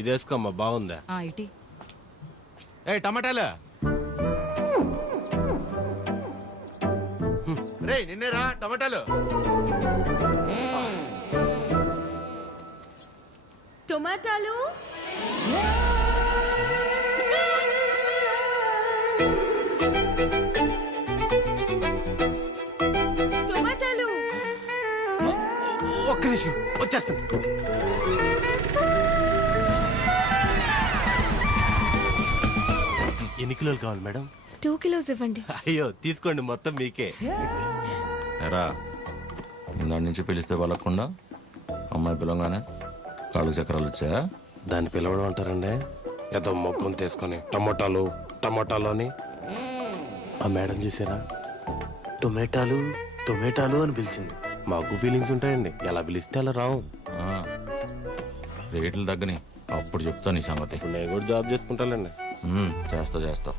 ఇది వేసుకోమ్మా, బాగుందా? ఇటీ. ఏ టమాటాలు రే, నిన్నేరా టమాటాలు. టొమాటాలు టొమాటాలు. ఒక్క నిమిషం వచ్చేస్తాను. ఎన్ని కిలోలు కావాలి మేడం? 2 kilos ఇవ్వండి. అయ్యో తీసుకోండి, మొత్తం మీకే. ఎరా దాని నుంచి పిలిస్తే వాళ్ళకుండా అమ్మాయి పిలవగానే కాళ్ళు చక్రాలు వచ్చాయా? దాన్ని పిలవడం అంటారండి, ఏదో మొక్కం తీసుకొని టమోటాలు టమోటాలు అని. ఆ మేడం చూసారా, టొమాటాలు టొమాటాలు అని పిలిచింది. మాకు ఫీలింగ్స్ ఉంటాయండి, ఎలా పిలిస్తే అలా రావు. రేట్లు తగ్గని అప్పుడు చెప్తా నీ సంగతి. ఇప్పుడు నేను కూడా జాబ్ చేసుకుంటానండి. చేస్తా.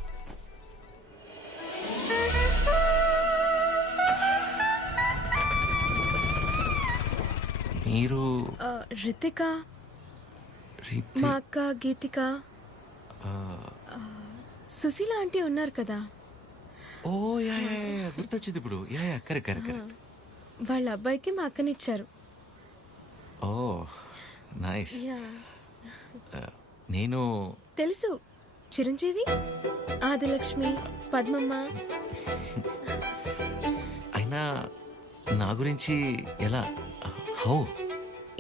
మీరు రితిక, మా అక్క గీతిక, సుశీల ఆంటీ ఉన్నారు కదా. ఓ యా గుర్తొచ్చింది ఇప్పుడు. Yeah correct. వాళ్ళ అబ్బాయికి మా అక్కనిచ్చారు. ఓ నైస్. యా నేను తెలుసు, చిరంజీవి, ఆదిలక్ష్మి, పద్మమ్మ. అయినా నా గురించి ఎలా? హౌ?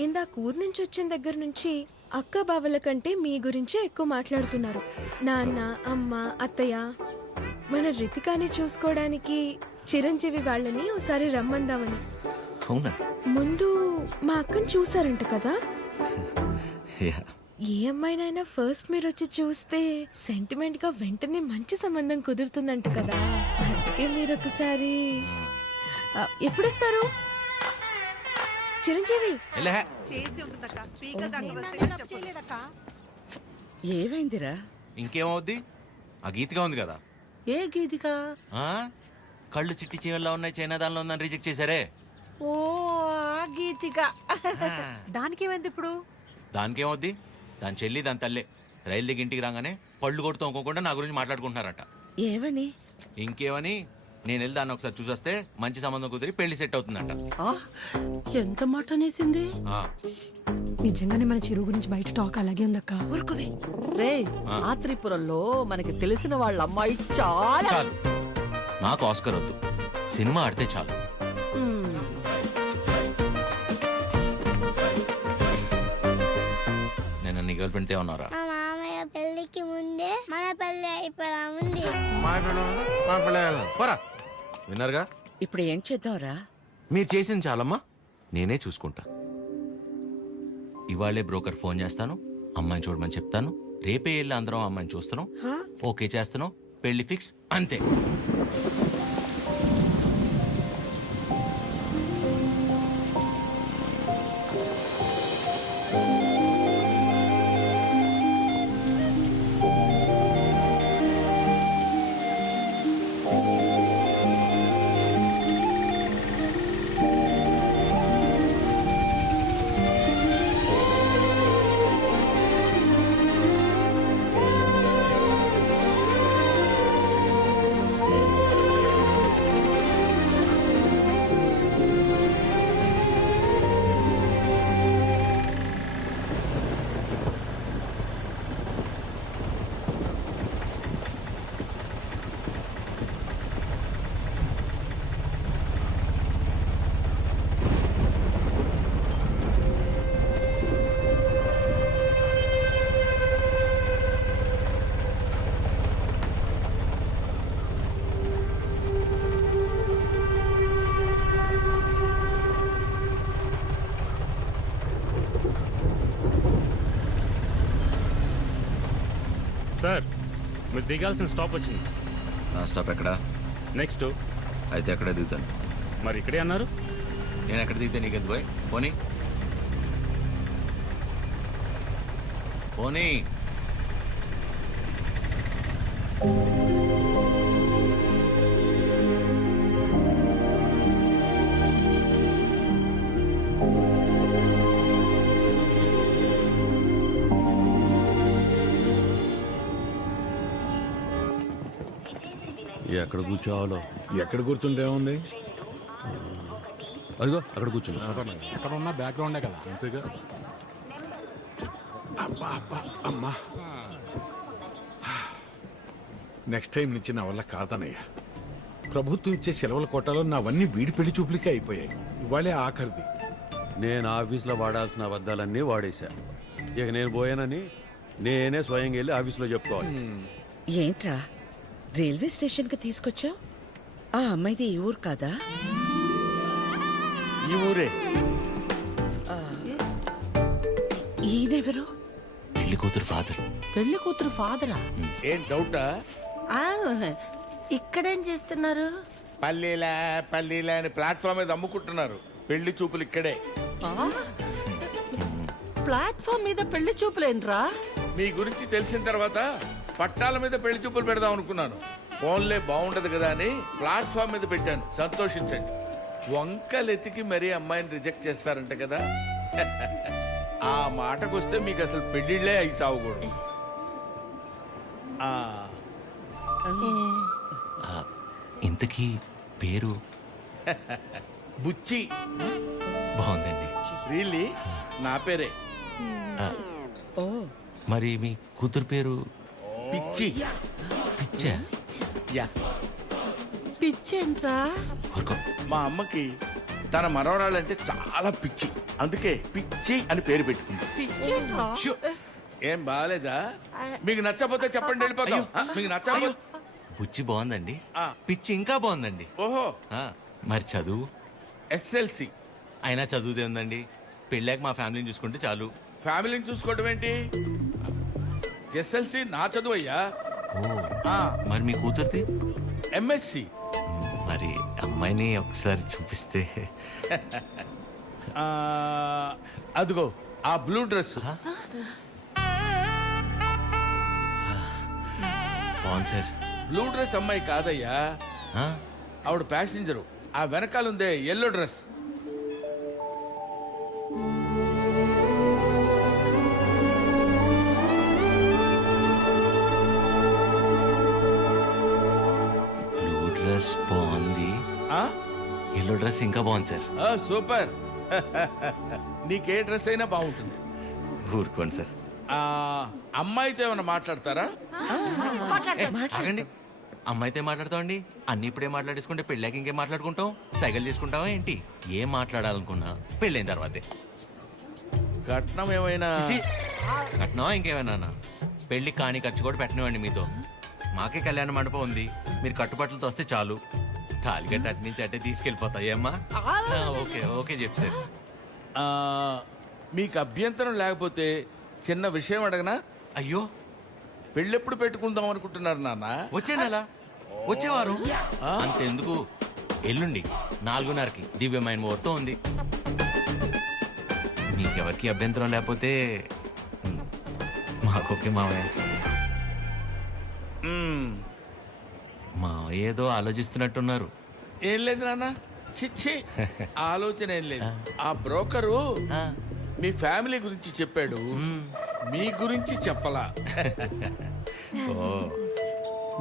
ఇందాక ఊరు నుంచి వచ్చిన దగ్గర నుంచి అక్క బావల కంటే మీ గురించే ఎక్కువ మాట్లాడుతున్నారు. నాన్న, అమ్మ, అత్తయ్య. మన రితికాని చూసుకోవడానికి చిరంజీవి వాళ్ళని ఒకసారి రమ్మందామని. అవునా? ముందు మా అక్కని చూసారంట కదా. యా. ఏ అమ్మాయినైనా ఫస్ట్ మీరు వచ్చి చూస్తే సెంటిమెంట్ గా వెంటనే మంచి సంబంధం కుదురుతుందంట కదా. అందుకే మీరు ఒకసారి ఎప్పుడు వస్తారు చిరంజీవి? ఏమైందిరా? ఇంకేమవుద్ది, ఆ గీతిగా ఉంది కదా. ఏ గీతిక? కళ్ళు చిట్టి చీవల్లో ఉన్నాయి, చైనా దానిలో ఉందని రిజెక్ట్ చేశారే. ఓ ఆ గీతిక. దానికేమైంది ఇప్పుడు? దానికేమవుద్ది, దాని చెల్లి దాని తల్లే రైలు దిగి ఇంటికి రాగానే పళ్ళు కొడుతూ అనుకోకుండా నా గురించి మాట్లాడుకుంటున్నారట. ఏమని? ఇంకేమని, నేను వెళ్ళి దాన్ని ఒకసారి చూసొస్తే మంచి సంబంధం కుదిరి పెళ్లి సెట్ అవుతుందంట. ఎంత మాట అనేసింది? నిజంగానే మన చిరు గురించి బయట టాక్ అలాగే ఉందక్క. ఊరుకోవే రే. ఆత్రిపురంలో మనకి తెలిసిన వాళ్ళ అమ్మాయి చాలా. చాలు, నాకు ఆస్కర్ వద్దు, సినిమా ఆడితే చాలు. నేను నీ గర్ల్ ఫ్రెండ్ తే ఉన్నారా? మా మామయ్య పెళ్లికి ముందే మన పెళ్లి అయిపోదా ఉంది. విన్నారుగా, ఇప్పుడు ఏం చేద్దాంరా? మీరు చేసింది చాలమ్మా, నేనే చూసుకుంటా. ఇవాళే బ్రోకర్ ఫోన్ చేస్తాను, అమ్మాయిని చూడమని చెప్తాను. రేపే వెళ్ళి అందరం అమ్మాయిని చూస్తాను, ఓకే చేస్తాను, పెళ్లి ఫిక్స్, అంతే. సార్, మీరు దిగాల్సిన స్టాప్ వచ్చింది. నా స్టాప్ ఎక్కడా? నెక్స్ట్. అయితే ఎక్కడే దిగుతాను. మరి ఇక్కడే అన్నారు. నేను ఎక్కడ దిగితే నీకెందుకు పోయి? పోనీ పోనీ. ఎక్కడ కూర్చోవాలో. ఎక్కడ కూర్చుంటే ఉంది? అదిగో అక్కడ కూర్చున్నా. ఎక్కడ ఉన్న బ్యాక్గ్రౌండే కదా. అంతేగా. అబ్బా అబ్బా అమ్మా. నెక్స్ట్ టైం నుంచి నా వల్ల కాదనయ్యా. ప్రభుత్వం ఇచ్చే సెలవుల కోటాలో నావన్నీ వీడి పెళ్లి చూపులకే అయిపోయాయి. ఇవాళే ఆఖరిది. నేను ఆఫీస్లో వాడాల్సిన అబద్ధాలన్నీ వాడేశా. ఇక నేను పోయానని నేనే స్వయంగా వెళ్ళి ఆఫీస్లో చెప్పుకోవాలి. ఏంట్రా రైల్వే స్టేషన్కి తీసుకొచ్చా? ఆ అమ్మాయిది ఈ ఊరు కాదా? ఈ ఊరే. ఈయనెవరు? పెళ్లి కూతురు ఫాదర్. పెళ్లి కూతురు ఫాదరా? ఏం డౌటా? ఇక్కడేం చేస్తున్నారు? పల్లీలా అని ప్లాట్ఫామ్ మీద అమ్ముకుంటున్నారు. పెళ్లి చూపులు ఇక్కడే. ప్లాట్ఫామ్ మీద పెళ్లి చూపులేంట్రా? మీ గురించి తెలిసిన తర్వాత పట్టాల మీద పెళ్లి చూపులు పెడదాం అనుకున్నాను. ఫోన్లే బాగుండదు కదా అని ప్లాట్ఫామ్ మీద పెట్టాను. సంతోషించండి. వంకలెతికి మరీ అమ్మాయిని రిజెక్ట్ చేస్తారంట కదా. ఆ మాటకొస్తే మీకు అసలు పెళ్లిళ్లే అయి చావకూడదు. ఇంతకీ పేరు? బుచ్చి. బాగుందండి. రియల్లీ నా పేరే. మరి మీ కూతురు పేరు? పిచ్చి. పిచ్చా? యా. పిచ్చేంట్రా? మా అమ్మకి తన మనవరాలంటే చాలా పిచ్చి. అందుకే పిచ్చి అని పేరు పెట్టుకుంది. పిచ్చేంట్రా? ఏం బాగాలేదా? మీకు నచ్చకపోతే చెప్పండి, వెళ్ళిపోతాం. మీకు నచ్చకపోతే. బుచ్చి బాగుందండి. ఆ. పిచ్చి ఇంకా బాగుందండి. ఓహో. మరి చదువు? ఎస్ఎల్సి. అయినా చదువుదే ఉందండి. పెళ్ళాక మా ఫ్యామిలీని చూసుకుంటే చాలు. ఫ్యామిలీని చూసుకోవడం ఏంటి? ఎస్ఎల్సి నా చదువు అయ్యా. మరి మీ కూతురుది? ఎంఎస్సి. మరి అమ్మాయిని ఒకసారి చూపిస్తే. అదిగో ఆ బ్లూ డ్రెస్. బాగుంది సార్. బ్లూ డ్రెస్ అమ్మాయి కాదయ్యా, ఆవిడ ప్యాసింజరు. ఆ వెనకాలందే ఎల్లో డ్రెస్. బ్లూ డ్రెస్ బాగుంది, ఎల్లో డ్రెస్ ఇంకా బాగుంది సార్. సూపర్. నీకే డ్రెస్ అయినా బాగుంటుంది. ఊరుకోండి సార్. అమ్మాయితో ఏమైనా మాట్లాడతారా? ఆగండి. అమ్మాయితో మాట్లాడతామండి. అన్ని ఇప్పుడే మాట్లాడేసుకుంటే పెళ్ళాక ఇంకేం మాట్లాడుకుంటాం? సైకిల్ చేసుకుంటావా ఏంటి? ఏం మాట్లాడాలనుకున్నా పెళ్ళైన తర్వాతే. కట్నం ఏమైనా? కట్నమా ఇంకేమైనా? పెళ్లి కాని ఖర్చు కూడా పెట్టనివ్వండి మీతో. మాకే కళ్యాణ మండపం ఉంది. మీరు కట్టుబట్టలతో వస్తే చాలు. తాలిగట్ట అటు నుంచి అట్టే తీసుకెళ్ళిపోతాయి అమ్మా. ఓకే ఓకే చెప్తారు. మీకు అభ్యంతరం లేకపోతే చిన్న విషయం అడగనా? అయ్యో, పెళ్ళెప్పుడు పెట్టుకుందాం అనుకుంటున్నారు నాన్న? వచ్చే నెల, వచ్చేవారు. అంతెందుకు, ఎల్లుండి 4:30కి దివ్యమైన ముహూర్తం ఉంది. మీకెవరికి అభ్యంతరం లేకపోతే మాకొకే మావయ్య. మావయ్య ఏదో ఆలోచిస్తున్నట్టున్నారు. ఏం లేదు నాన్న, చిచ్చి ఆలోచన ఏం లేదు. ఆ బ్రోకరు మీ ఫ్యామిలీ గురించి చెప్పాడు, మీ గురించి చెప్పలా.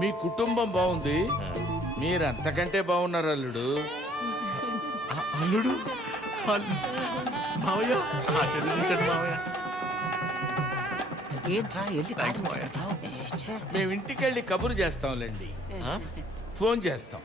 మీ కుటుంబం బాగుంది, మీరు అంతకంటే బాగున్నారు అల్లుడు. అల్లుడు మావయ్య, మేము ఇంటికెళ్ళి కబురు చేస్తాంలేండి. ఫోన్ చేస్తాం.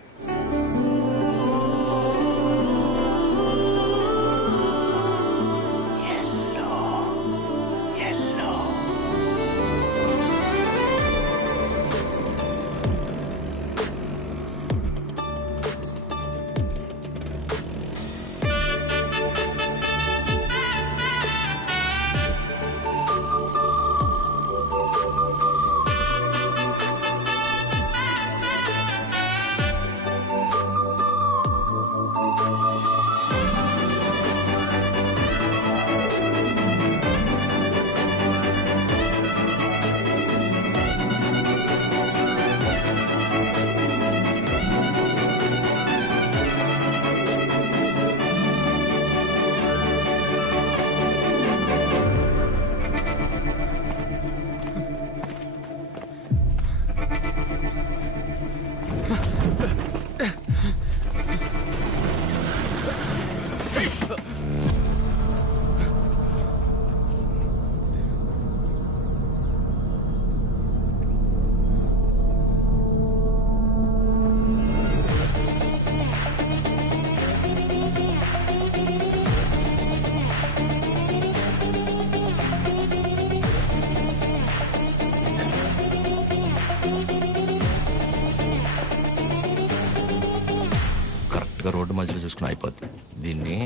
రోడ్డు మధ్యలో చూసుకుని అయిపోద్ది. దీన్ని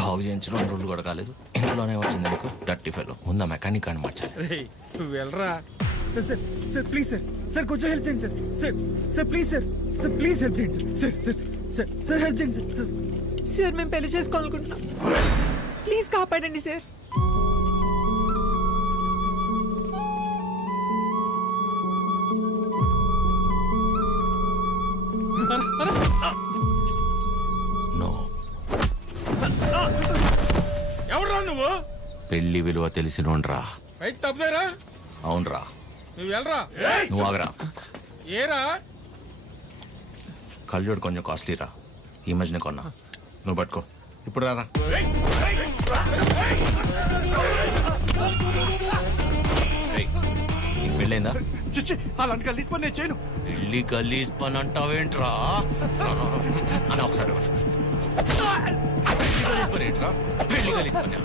బాగు చేయించడం 2 రోజులు కూడా కాలేదు, ఇంట్లోనే వచ్చింది నీకు డర్టీ ఫెలో. ముందు మెకానిక్ అని మార్చాలి. నువ్వు వెళ్ళరా. Sir sir sir please sir sir కొంచెం హెల్ప్ చేయండి sir sir sir please sir sir please help చేయండి sir sir sir sir help చేయండి సార్ సార్. సార్ మేము పెళ్లి చేసుకోవాలనుకుంటున్నాం, ప్లీజ్ కాపాడండి సార్. నో, ఎవరురా నువ్వు? పెళ్లి విలువ తెలిసినోండ్రా. రైట్ తప్పదేరా. అవునరా, నువ్వు వెళ్ళరా. నువ్వు ఆగరా. ఏరా కళ్ళజోడు కొంచెం కాస్ట్లీరా, ఈ మధ్యన కొన్నా. నువ్వు పట్టుకో, ఇప్పుడు రారా. ఏయ్, నీకు పెళ్ళైందా? అలాంటి కలిసి పని నేను చేయను. పెళ్లి గలీజ్ పని అంటావేంట్రా? అని ఒకసారి పెళ్లి గలీజ్ పని ఏంట్రా? పెళ్లి గలీజ్ పని.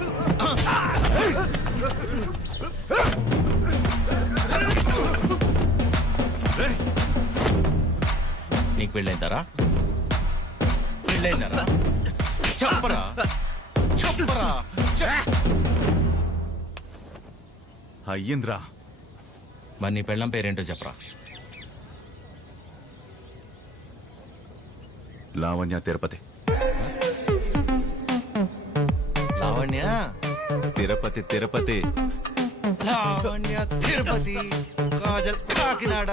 నీకు పెళ్ళైందారా? పెళ్ళైందారా? చెప్పరా చెప్పరా. అయ్యింద్రా. మరి నీ పెళ్ళం పేరేంటో చెప్పరా. లావణ్య తిరుపతి. లావణ్య తిరుపతి తిరుపతి. లావణ్య తిరుపతి, కాజల్ కాకినాడ,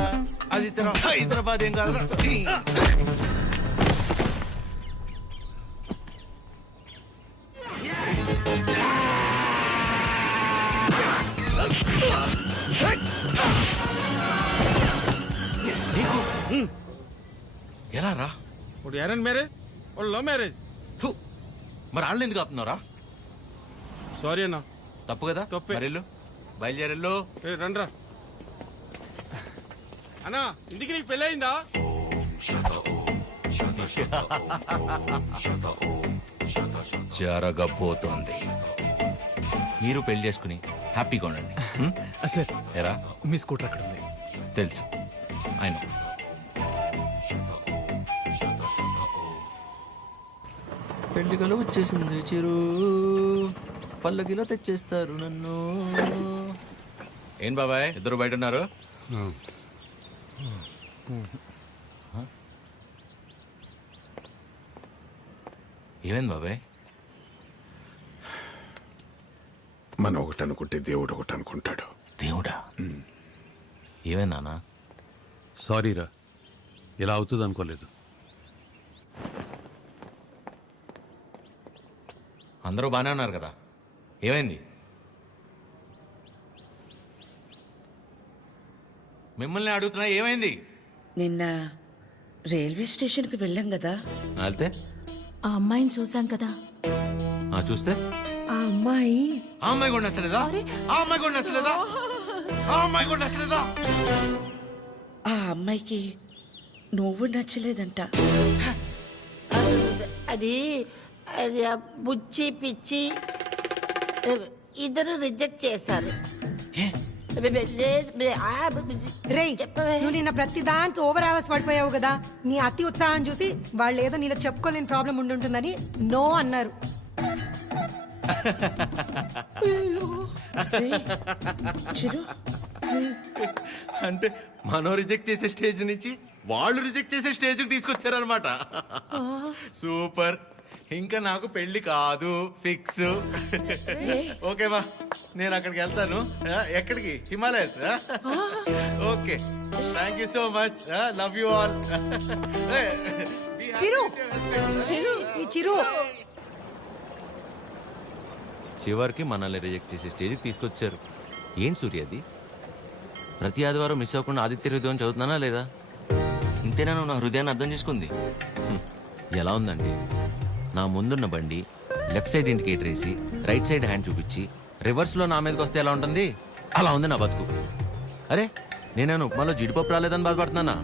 అది హైదరాబాద్. ఏం కాదురా. నీకు ఎలా రా? ఇప్పుడు అరేంజ్ మ్యారేజ్, లవ్ మ్యారేజ్. మరి వాళ్ళు ఎందుకు ఆపుతున్నారా? సారీ అన్న. తప్పు కదా. తప్పే. మరి వెళ్ళు, బయలుదేరెళ్ళు. రండ్రా అన్నా. ఇందుకు నీకు పెళ్ళి అయిందా? జరగబోతోంది. మీరు పెళ్లి చేసుకుని హ్యాపీగా ఉండండి. సార్ ఎరా, మీ స్కూటర్ అక్కడ ఉంది. తెలుసు ఆయన. పెళ్లి కల వచ్చేసింది చిరు, పల్లకిలో తెచ్చేస్తారు నన్ను. ఏం బాబాయ్, ఇద్దరు బయట ఉన్నారు? ఏమైంది బాబాయ్? మనం ఒకటి అనుకుంటే దేవుడు ఒకటి అనుకుంటాడు. దేవుడా? ఏమైంది నాన్న? సారీరా, ఇలా అవుతుంది అనుకోలేదు. అందరూ బాగానే ఉన్నారు కదా, ఏమైంది? మిమ్మల్ని అడుగుతున్నా, ఏమైంది? నిన్న రైల్వే స్టేషన్కి వెళ్ళాం కదా. వెళ్తే ఆ అమ్మాయిని చూసాం కదా. చూస్తే ఆ అమ్మాయి ఆ అమ్మాయి కూడా నచ్చలేదా? ఆ అమ్మాయి కూడా నచ్చలేదా? ఆ అమ్మాయి కూడా నచ్చలేదా? ఆ అమ్మాయికి నువ్వు నచ్చలేదంట. అది అది ఆ బుచ్చి పిచ్చి ఇద్దరు రిజెక్ట్ చేశారు. రేయ్, నువ్వు నిన్న ప్రతి దానికి ఓవర్ అవర్స్ పడిపోయావు కదా. నీ అతి ఉత్సాహం చూసి వాళ్ళు ఏదో నీలో చెప్పుకోలేని ప్రాబ్లం ఉండుంటుందని నో అన్నారు. చిరు, అంటే మనం రిజెక్ట్ చేసే స్టేజ్ నుంచి వాళ్ళు రిజెక్ట్ చేసే స్టేజ్కి తీసుకొచ్చారనమాట. సూపర్. ఇంకా నాకు పెళ్లి కాదు, ఫిక్స్. ఓకేమా, నేను అక్కడికి వెళ్తాను. ఎక్కడికి? Himalayas. Okay, thank you so much. Love you all. Chiru, ఈ చిరు చివరికి మనల్ని రిజెక్ట్ చేసే స్టేజ్కి తీసుకొచ్చారు. ఏంటి సూర్యది? ప్రతి ఆదివారం మిస్ అవ్వకుండా ఆదిత్య హృదయం చదువుతున్నానా లేదా? ఇంతేనా నువ్వు నా హృదయాన్ని అర్థం చేసుకుంది? ఎలా ఉందండి? నా ముందున్న బండి లెఫ్ట్ సైడ్ ఇండికేటర్ వేసి రైట్ సైడ్ హ్యాండ్ చూపించి రివర్స్లో నా మీదకి వస్తే ఎలా ఉంటుంది? అలా ఉంది నా బతుకు. అరే, నేనేను ఉప్మాలో జీడిపప్పు రాలేదని బాధపడుతున్నానా?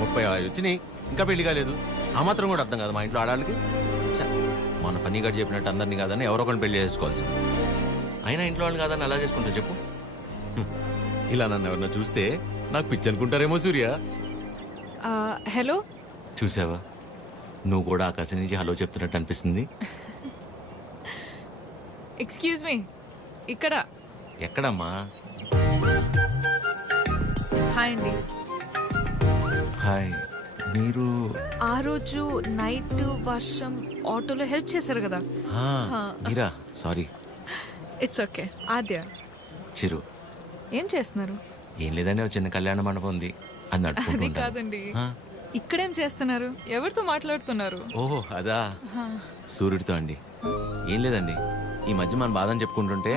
35 వచ్చినాయి, ఇంకా పెళ్లి కాలేదు. ఆ మాత్రం కూడా అర్థం కాదు మా ఇంట్లో ఆడాళ్ళకి. మన ఫన్నీగా చెప్పినట్టు అందరినీ కాదని ఎవరో ఒకరిని పెళ్లి చేసుకోవాల్సింది. అయినా ఇంట్లో వాళ్ళు కాదని అలా చేసుకుంటా చెప్పు. ఇలా నన్ను ఎవరన్నా చూస్తే నాకు పిచ్చి అనుకుంటారేమో సూర్య. హలో, చూసావా, నువ్వు కూడా ఆకాశం నుంచి హలో చెప్తున్నట్టు అనిపిస్తుంది. ఎక్స్క్యూజ్ మీ, ఇక్కడ. ఎక్కడమ్మా? హాయ్ అండి. హాయ్, మీరు? ఆ రోజు నైట్ వర్షం ఆటోలో హెల్ప్ చేశారు కదా. మీరా? Sorry. It's okay. Aadya. Chiru. ఏం చేస్తున్నారు? ఏం లేదండి, ఒక చిన్న కళ్యాణ మండపం ఉంది, అది అది నడుపుకుంటూ కాదండి, ఇక్కడేం చేస్తున్నారు? ఎవరితో మాట్లాడుతున్నారు? ఓహో అదా, సూర్యుడితో అండి. ఏం లేదండి, ఈ మధ్య మన బాధని చెప్పుకుంటుంటే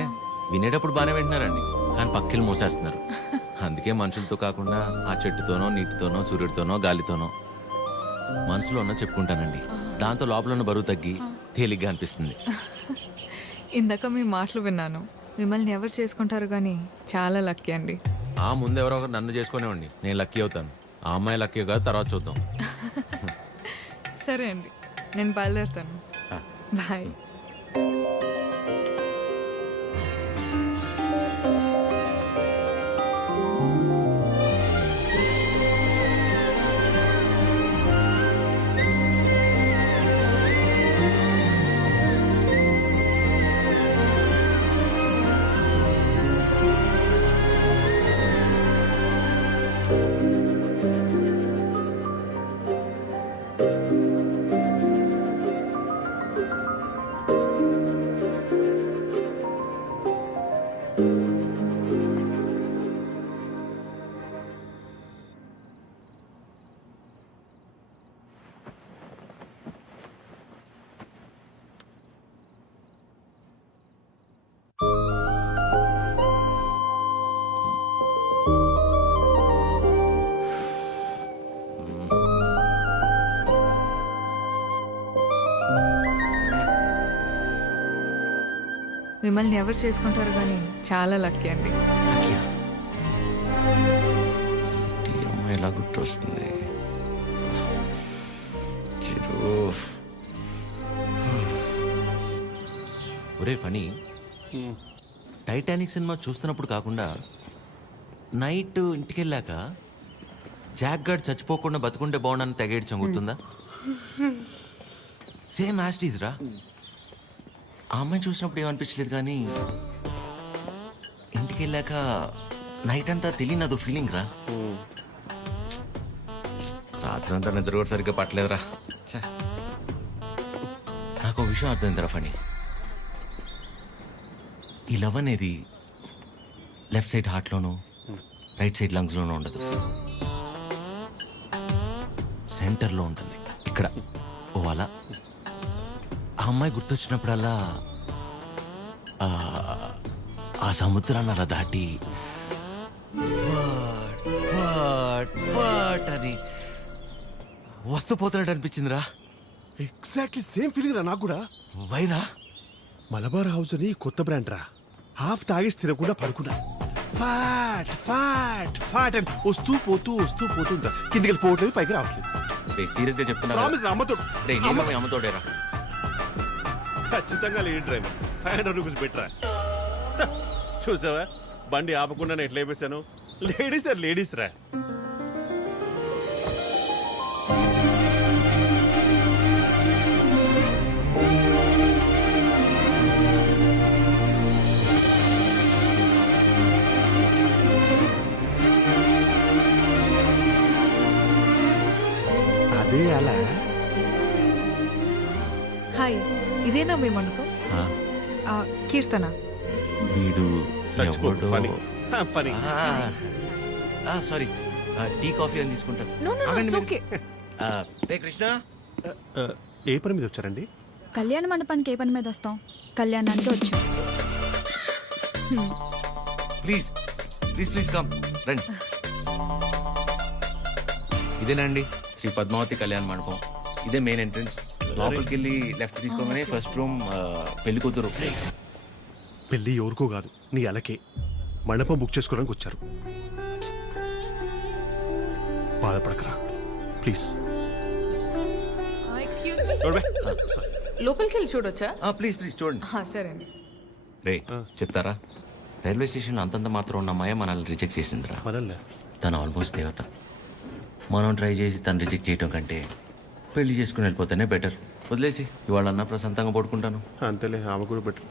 వినేటప్పుడు బాగానే వింటున్నారండి, కానీ పక్కిలు మోసేస్తున్నారు. అందుకే మనుషులతో కాకుండా ఆ చెట్టుతోనో, నీటితోనో, సూర్యుడితోనో, గాలితోనో మనసులో ఉన్న చెప్పుకుంటానండి. దాంతో లోపల ఉన్న బరువు తగ్గి తేలిగ్గా అనిపిస్తుంది. ఇందాక మీ మాటలు విన్నాను. మిమ్మల్ని ఎవరు చేసుకుంటారు కానీ చాలా లక్కీ అండి. ఆ ముందెవరో ఒకరు నన్ను చేసుకునేవ్వండి, నేను లక్కీ అవుతాను. ఆ అమ్మాయి లక్కీ కాదు, తర్వాత చూద్దాం. సరే అండి, నేను బయలుదేరుతాను. బాయ్. మిమ్మల్ని ఎవరు చేసుకుంటారు కానీ చాలా లక్కీ అండి. ఈ అమ్మాయి ఎలా గుర్తొస్తుంది? ఒరే ఫనీ, టైటానిక్ సినిమా చూస్తున్నప్పుడు కాకుండా నైట్ ఇంటికి వెళ్ళాక జాక్ గార్డ్ చచ్చిపోకుండా బతుకుంటే బాగుండని తెగేడ్చాం, గుర్తుందా? సేమ్ యాస్టీజ్ రా. ఆ అమ్మాయి చూసినప్పుడు ఏమనిపించలేదు, కానీ ఇంటికి వెళ్ళాక నైట్ అంతా తెలియని అదో ఫీలింగ్ రా. రాత్రి అంతా నిద్ర కూడా సరిగ్గా పట్టలేదురా. నాకు ఒక విషయం అర్థమైందిరా ఫనీ, ఈ లవ్ అనేది లెఫ్ట్ సైడ్ హార్ట్లోనూ రైట్ సైడ్ లంగ్స్లోనూ ఉండదు, సెంటర్లో ఉంటుంది, ఇక్కడ. ఓ అలా ఆ అమ్మాయి గుర్తొచ్చినప్పుడల్లా ఆ సముద్రాన్ని అలా దాటి అని వస్తూ పోతున్నట్టు అనిపించిందిరా. ఎగ్జాక్ట్లీ సేమ్ ఫీలింగ్ రా నాకు కూడా. వైరా మలబార్ హౌస్ అని కొత్త బ్రాండ్ రా. హాఫ్ తాగేసి తినకుండా పడుకున్నా. ఫాట్ ఫాట్ ఫాట్ అని వస్తూ పోతూ ఉంటా. కిందికి వెళ్ళిపోవట్లేదు, పైకి రావట్లేదు. సీరియస్ గా చెప్తున్నా, అమ్మతోడేరా. ఖచ్చితంగా లేడీ డ్రైవర్. 500 రూపీస్ బెటరా. చూసావా, బండి ఆపకుండా నేను ఎట్లా అయిపోయాను. లేడీస్ ఆర్ లేడీస్ రా. అదే అలా. హాయ్, ఇదేనా మీ మండపం? కీర్తన. వీడు ఫనీ. సారీ, టీ కాఫీ అని తీసుకుంటాను. No no it's okay. రే కృష్ణ, ఏ పని మీద వచ్చారండి? కళ్యాణ మండపానికి ఏ పని మీద వస్తాం? కళ్యాణానికి వచ్చాం. ప్లీజ్ ప్లీజ్ ప్లీజ్ కమ్, రండి. ఇదేనండి శ్రీ పద్మావతి కళ్యాణ మండపం. ఇదే మెయిన్ ఎంట్రన్స్. లోపలికి వెళ్ళి లెఫ్ట్ తీసుకోగానే ఫస్ట్ రూమ్ పెళ్లి కూతురు. పెళ్లి ఎవరికో కాదు, నీ అలకే. మండపం బుక్ చేసుకోవడానికి వచ్చారు. బాధపడకరా ప్లీజ్. ఎక్స్క్యూజ్ మీ, లోపలికి వెళ్ళి చూడొచ్చా? ప్లీజ్ ప్లీజ్ చూడండి. సరే అండి. రే చెప్తారా, రైల్వే స్టేషన్లో అంతంత మాత్రం ఉన్న అమ్మాయి మనల్ని రిజెక్ట్ చేసిందిరా. తను ఆల్మోస్ట్ దేవత. మనం ట్రై చేసి తను రిజెక్ట్ చేయటం కంటే పెళ్లి చేసుకుని వెళ్ళిపోతేనే బెటర్. వదిలేసి ఇవాళన్నా ప్రశాంతంగా పడుకుంటాను. అంతేలే, ఆమె కూడా బెటర్.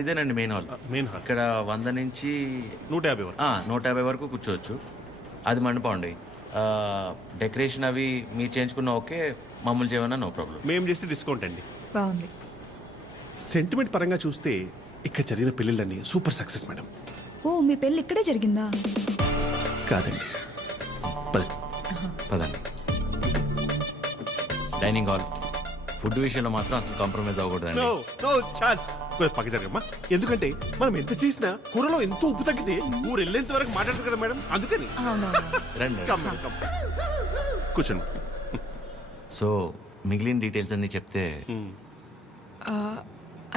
ఇదేనండి మెయిన్ హాల్. మెయిన్ హాల్ ఇక్కడ 100 నుంచి 150 వరకు. 150 వరకు కూర్చోవచ్చు. అది మండపం అండి. డెకరేషన్ అవి మీరు చేయించుకున్న ఓకే, మామూలు చేయమన్నా నో ప్రాబ్లం. మేము చేస్తే డిస్కౌంట్ అండి. బాగుంది. సెంటిమెంట్ పరంగా చూస్తే ఇక్కడ జరిగిన పెళ్ళిళ్ళన్నీ సూపర్ సక్సెస్ మేడం. ఓ మీ పెళ్ళి ఇక్కడే జరిగిందా? కాదండి, పదండి. Dining hall. ఫుడ్ విషయంలో మాత్రం అసలు కాంప్రమైజ్ అవ్వకూడదండి. పక్క జరగమ్మా. ఎందుకంటే మనం ఎంత చేసినా కూరలో ఎంతో ఉప్పు తగ్గితే ఊరు వెళ్ళేంత వరకు మాట్లాడతారు కదా మేడం, అందుకని. రండి. కూర్చోండి. సో మిగిలిన డీటెయిల్స్ అన్ని చెప్తే.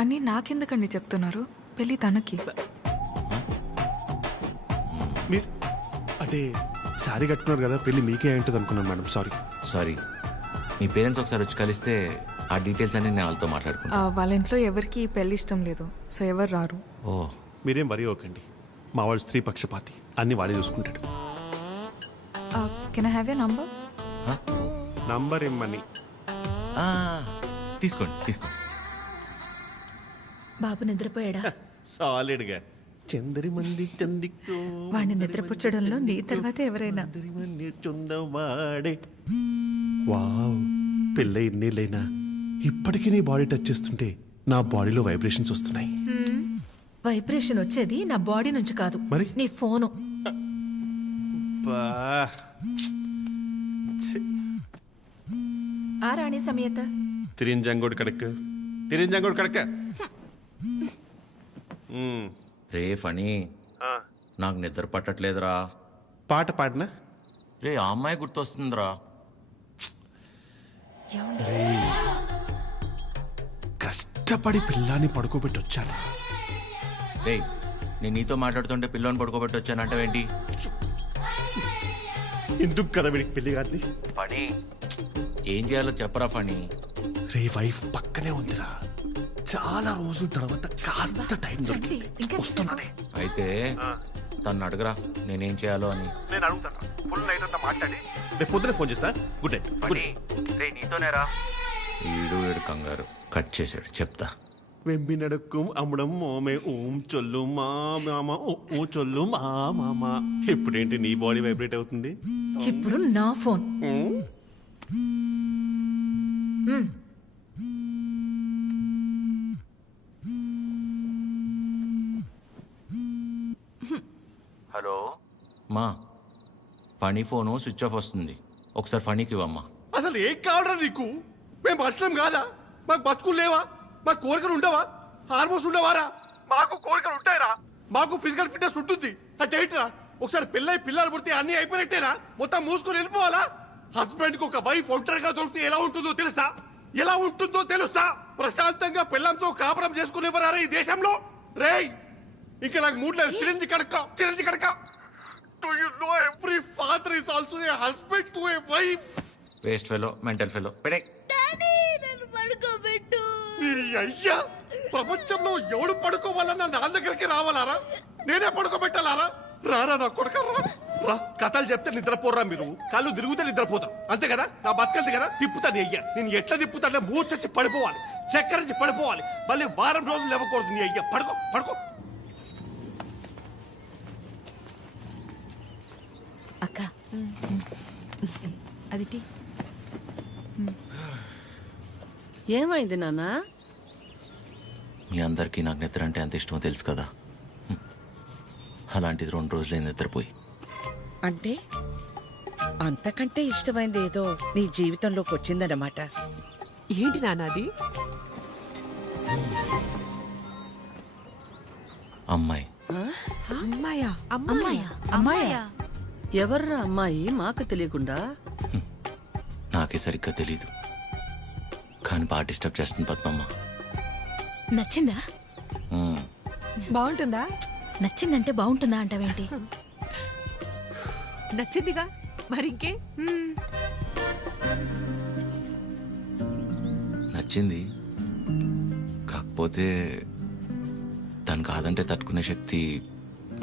అన్నీ నాకెందుకండి చెప్తున్నారు? పెళ్ళి తనకి. మీరు అంటే శారీ కట్టుకున్నారు కదా, పెళ్ళి మీకే అయింటుంది అనుకున్నాను మేడం. సారీ. మీ పేరెంట్స్ ఒకసారి వచ్చి కలిస్తే ఆ డీటెయిల్స్ అన్ని నేను వాళ్ళతో మాట్లాడుకున్నాను. వాళ్ళ ఇంట్లో ఎవరికి పెళ్ళి ఇష్టం లేదు, సో ఎవరు రారు. ఓ, మీరేం వరి అవ్వకండి. మా వాళ్ళు స్త్రీ పక్షపాతి, అన్ని వాడే చూసుకుంటాడు. Can I have your number? Number ఇమ్మని. తీసుకోండి. బాబు నిద్రపోయాడా? సాలిడ్గా. చందరి మంది చందికో వాడిని నిద్రపుచ్చడంలో నీ తర్వాత ఎవరైనా. వావ్, పెళ్ళ ఇన్నేళ్ళైనా ఇప్పటికీ నీ బాడీ టచ్ చేస్తుంటే నా బాడీలో వైబ్రేషన్స్ వస్తున్నాయి. వైబ్రేషన్ వచ్చేది నా బాడీ నుంచి కాదు, మరి నీ ఫోను. ఆ రాణి సమేత తిరింజంగోడు కడక. రే ఫనీ, నాకు నిద్ర పట్టట్లేదురా. పాట పాడినా రే, ఆ అమ్మాయి గుర్తొస్తుందిరా. కష్టపడి పిల్లాన్ని పడుకోబెట్టి వచ్చాను. రే, నేను నీతో మాట్లాడుతుంటే పిల్లని పడుకోబెట్టి వచ్చానంటావేంటి? ఎందుకు కదా వీడికి పెళ్లి కాదు? ఫనీ, ఏం చేయాలో చెప్పరా ఫనీ. రే, వైఫ్ పక్కనే ఉందిరా. చాలా రోజుల తర్వాత కాస్త టైం దొరికింది, వస్తున్నానే. అయితే తను అడగరా నేనేం చేయాలో అని. నేను అడుగుతాను. ఫుల్ నైట్ అంతా మాట్లాడి రేపు పొద్దున ఫోన్ చేస్తా. Good night. రే, నీతోనేరా. వీడు కంగారు కట్ చేశాడు, చెప్తా. వెంబి నడకం అమ్మడం మోమే ఓం చొల్లు మా మామ ఓ చొల్లు మా మామ. ఇప్పుడేంటి నీ బాడీ వైబ్రేట్ అవుతుంది? ఇప్పుడు నా ఫోన్. హలో మా, ఫనీ ఫోను స్విచ్ ఆఫ్ వస్తుంది, ఒకసారి ఫనీకి ఇవ్వమ్మా. అసలు ఏం కావాలరా నీకు? మేము మనుషులం కాదా? మాకు బతుకులు లేవా? మాకు కోరికలు ఉండవా? హార్మోన్స్ ఉండవారా? మాకు కోరికలు ఉంటాయిరా. మాకు ఫిజికల్ ఫిట్నెస్ ఉంటుంది. అంటే ఏంటిరా, ఒకసారి పెళ్ళై పిల్లలు పుడితే అన్ని అయిపోయినట్టేనా? మొత్తం మూసుకొని వెళ్ళిపోవాలా? హస్బెండ్ కి ఒక వైఫ్ ఒంటరిగా దొరికితే ఎలా ఉంటుందో తెలుసా? ఎలా ఉంటుందో తెలుసా? ప్రశాంతంగా పిల్లంతో కాపురం చేసుకునేవారా ఈ దేశంలో? రేయ్, ఇంకా నాకు మూడు లేదు. Chironji కడక. Do you know every father is also a husband to a wife? Waste fellow, mental fellow. పెడే. అయ్యా, ప్రపంచంలో ఎవడు పడుకోవాలన్నా నా దగ్గరికి రావాలారా? నేనే పడుకోబెట్టాలారా? రారా నా కొడుక, రా. కథలు చెప్తే నిద్రపోరా మీరు. కళ్ళు తిరుగుతే నిద్రపోతాం, అంతే కదా? నా బతకల్ది కదా, తిప్పుతాను. అయ్యా, నేను ఎట్లా తిప్పుతానే మూర్చొచ్చి పడిపోవాలి, చక్కరించి పడిపోవాలి, మళ్ళీ వారం రోజులు ఇవ్వకూడదు. నీ అయ్యా, పడుకో. అక్క, అది టీ. ఏమైంది నాన్న? మీ అందరికీ నాకు నిద్ర అంటే ఎంత ఇష్టమో తెలుసు కదా. అలాంటిది 2 రోజులే నిద్రపోయి. అంటే అంతకంటే ఇష్టమైంది ఏదో నీ జీవితంలోకి వచ్చిందన్నమాట. ఏంటి నాన్నది? అమ్మాయి. అమ్మాయా? ఎవర్రా అమ్మాయి? మాకు తెలియకుండా. నాకే సరిగ్గా తెలీదు, కానీ బాగా డిస్టర్బ్ చేస్తుంది పద్మమ్మ. నచ్చిందా? బాగుంటుందా? నచ్చిందంటే బాగుంటుందా అంటావేంటి? నచ్చిందిగా, మరింకే. నచ్చింది, కాకపోతే తను కాదంటే తట్టుకునే శక్తి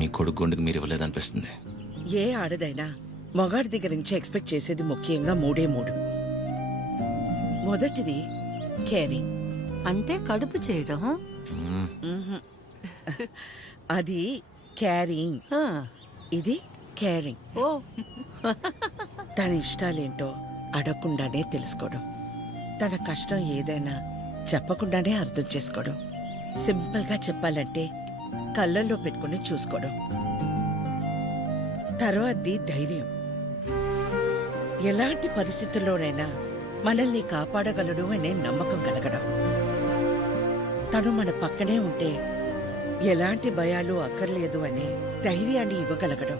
మీ కొడుకు గుండెకి మీరు ఇవ్వలేదనిపిస్తుంది. ఏ ఆడదైనా మగాడి దగ్గర నుంచి ఎక్స్పెక్ట్ చేసేది ముఖ్యంగా మూడే మూడు. మొదటిది కేరింగ్. అంటే కడుపు చేయడం. మ్మ్హ్మ్. అది క్యారింగ్, ఇది కేరింగ్. ఓ తన ఇష్టాలేంటో అడగకుండానే తెలుసుకోవడం, తన కష్టం ఏదైనా చెప్పకుండానే అర్థం చేసుకోవడం, సింపుల్గా చెప్పాలంటే కళ్ళల్లో పెట్టుకుని చూసుకోవడం. తర్వాతది ధైర్యం. ఎలాంటి పరిస్థితుల్లోనైనా మనల్ని కాపాడగలడు అనే నమ్మకం కలగడం. తను మన పక్కనే ఉంటే ఎలాంటి భయాలు అక్కర్లేదు అనే ధైర్యాన్ని ఇవ్వగలగడం.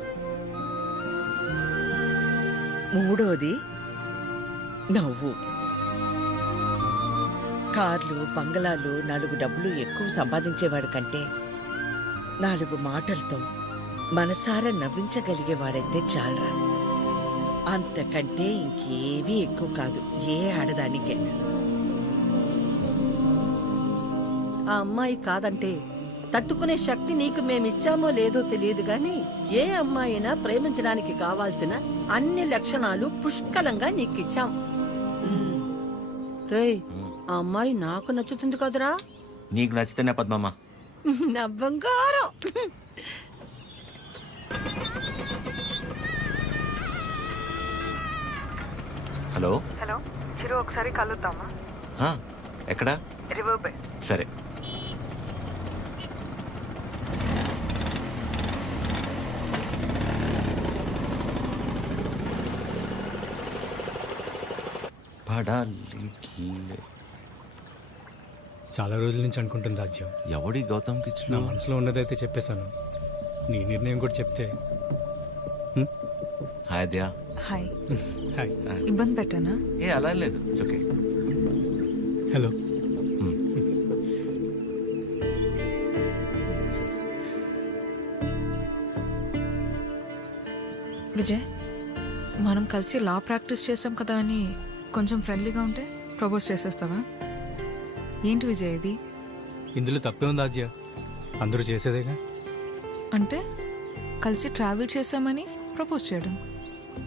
మూడోది నవ్వు. కార్లు, బంగళాలు, 4 డబ్బులు ఎక్కువ సంపాదించేవాడు కంటే 4 మాటలతో మనసారా నవ్వించగలిగేవాడైతే చాలరా. అంతకంటే ఇంకేవీ ఎక్కువ కాదు ఏ ఆడదానికైనా. ఆ అమ్మాయి కాదంటే తట్టుకునే శక్తి నీకు మేమిచ్చామో లేదో తెలియదు గాని ఏ అమ్మాయినా ప్రేమించడానికి కావాల్సిన అన్ని లక్షణాలు పుష్కలంగా నీకిచ్చాం. రేయ్, ఆ అమ్మాయి నాకు నచ్చుతుంది కదరా? నీకు నచ్చితేనే పద్మమ్మ. నా బంగారం. హలో హలో చిరు, ఒకసారి కలుద్దామా? ఎక్కడా? River bay. సరే. చాలా రోజుల నుంచి అనుకుంటుంది రాజ్యం. ఎవడి గౌతమ్కి నా మనసులో ఉన్నదైతే చెప్పేశాను. నీ నిర్ణయం కూడా చెప్తే. హాయ్ దయా. హాయ్. హాయ్. ఇబ్బంది పెట్టానా? ఏ అలా లేదు, ఇట్స్ ఓకే. హలో. విజయ్, మనం కలిసి లా ప్రాక్టీస్ చేసాం కదా అని కొంచెం ఫ్రెండ్లీగా ఉంటే ప్రపోజ్ చేసేస్తావా? ఏంటి విజయ్ ఇది? ఇందులో తప్పే ఉంది రాజ్య, అందరూ చేసేదేగా. అంటే కలిసి ట్రావెల్ చేసామని ప్రపోజ్ చేయడం,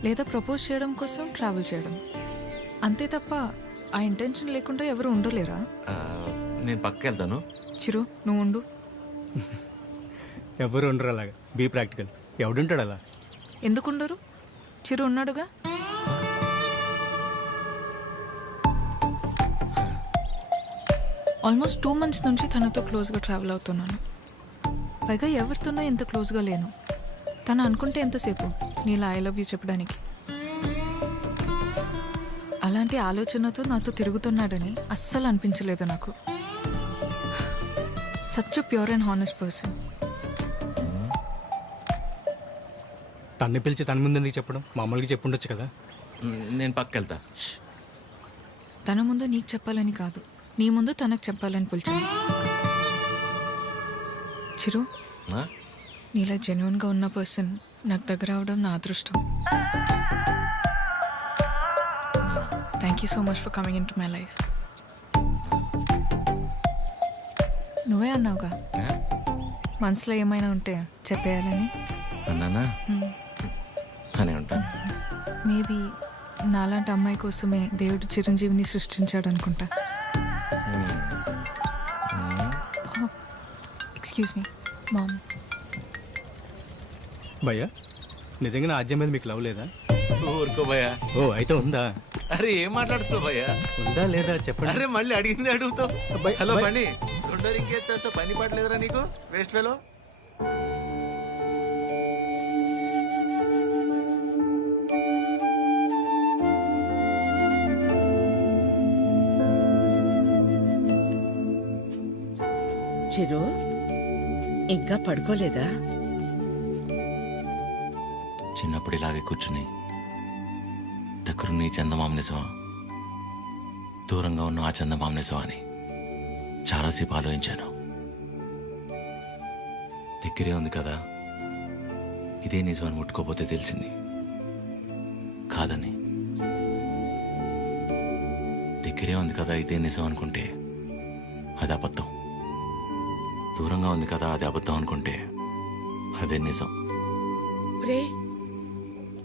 లేదా ప్రపోజ్ చేయడం కోసం ట్రావెల్ చేయడం, అంతే తప్ప ఆ ఇంటెన్షన్ లేకుండా ఎవరు ఉండలేరా? నేను పక్కకి వెళ్తాను. చిరు, నువ్వు ఉండు. ఎవరు ఉండరు అలాగా. Be practical. ఎవడుంటాడు అలా? ఎందుకుండరు? చిరు ఉన్నాడుగా. ఆల్మోస్ట్ 2 months నుంచి తనతో క్లోజ్గా ట్రావెల్ అవుతున్నాను. పైగా ఎవరితోనో ఎంత క్లోజ్గా లేను. తను అనుకుంటే ఎంతసేపు నీలా ఐ లవ్ యూ చెప్పడానికి. అలాంటి ఆలోచనతో నాతో తిరుగుతున్నాడని అస్సలు అనిపించలేదు నాకు. Such pure and honest person. తన్ని పిలిచి తన ముందు ఎందుకు చెప్పడం? మామూలుగా చెప్పుండొచ్చు కదా. నేను పక్కకి వెళ్తా. తన ముందు నీకు చెప్పాలని కాదు, నీ ముందు తనకు చెప్పాలని పిలిచాను. చిరు, నీలా జెన్యున్గా ఉన్న పర్సన్ నాకు దగ్గర అవడం నా అదృష్టం. Thank you so much for coming in to my life. నువ్వే అన్నావుగా మనసులో ఏమైనా ఉంటే చెప్పేయాలని. అన్నానా? అని ఉంటాను. మేబీ నాలాంటి అమ్మాయి కోసమే దేవుడు చిరంజీవిని సృష్టించాడు అనుకుంటా. Excuse me ma'am. భయ్యా, నిజంగా నా ఆజ్యం మీద మీకు లవ్ లేదా? ఊరుకో భయ్యా. ఓ, అయితే ఉందా? అరే ఏం మాట్లాడుతున్నావు భయ్యా? ఉందా లేదా చెప్పండి. అరే మళ్ళీ అడిగింది అడుగుతావు. హలో బండి, ఉండరు ఇంకేస్తా. పని పడలేదురా నీకు? Waste fellow. చిరు, ఇంకా పడుకోలేదా? చిన్నప్పుడు ఇలాగే కూర్చుని దగ్గరున్న ఈ చందమామ నిజమా, దూరంగా ఉన్న ఆ చందమామ నిజమా అని చాలాసేపు ఆలోచించాను. దగ్గరే ఉంది కదా, ఇదే నిజమని ముట్టుకోపోతే తెలిసింది కాదని. దగ్గరే ఉంది కదా ఇదే నిజం అనుకుంటే అది అబద్ధం. దూరంగా ఉంది కదా అది అబద్ధం అనుకుంటే అదే నిజం. రే,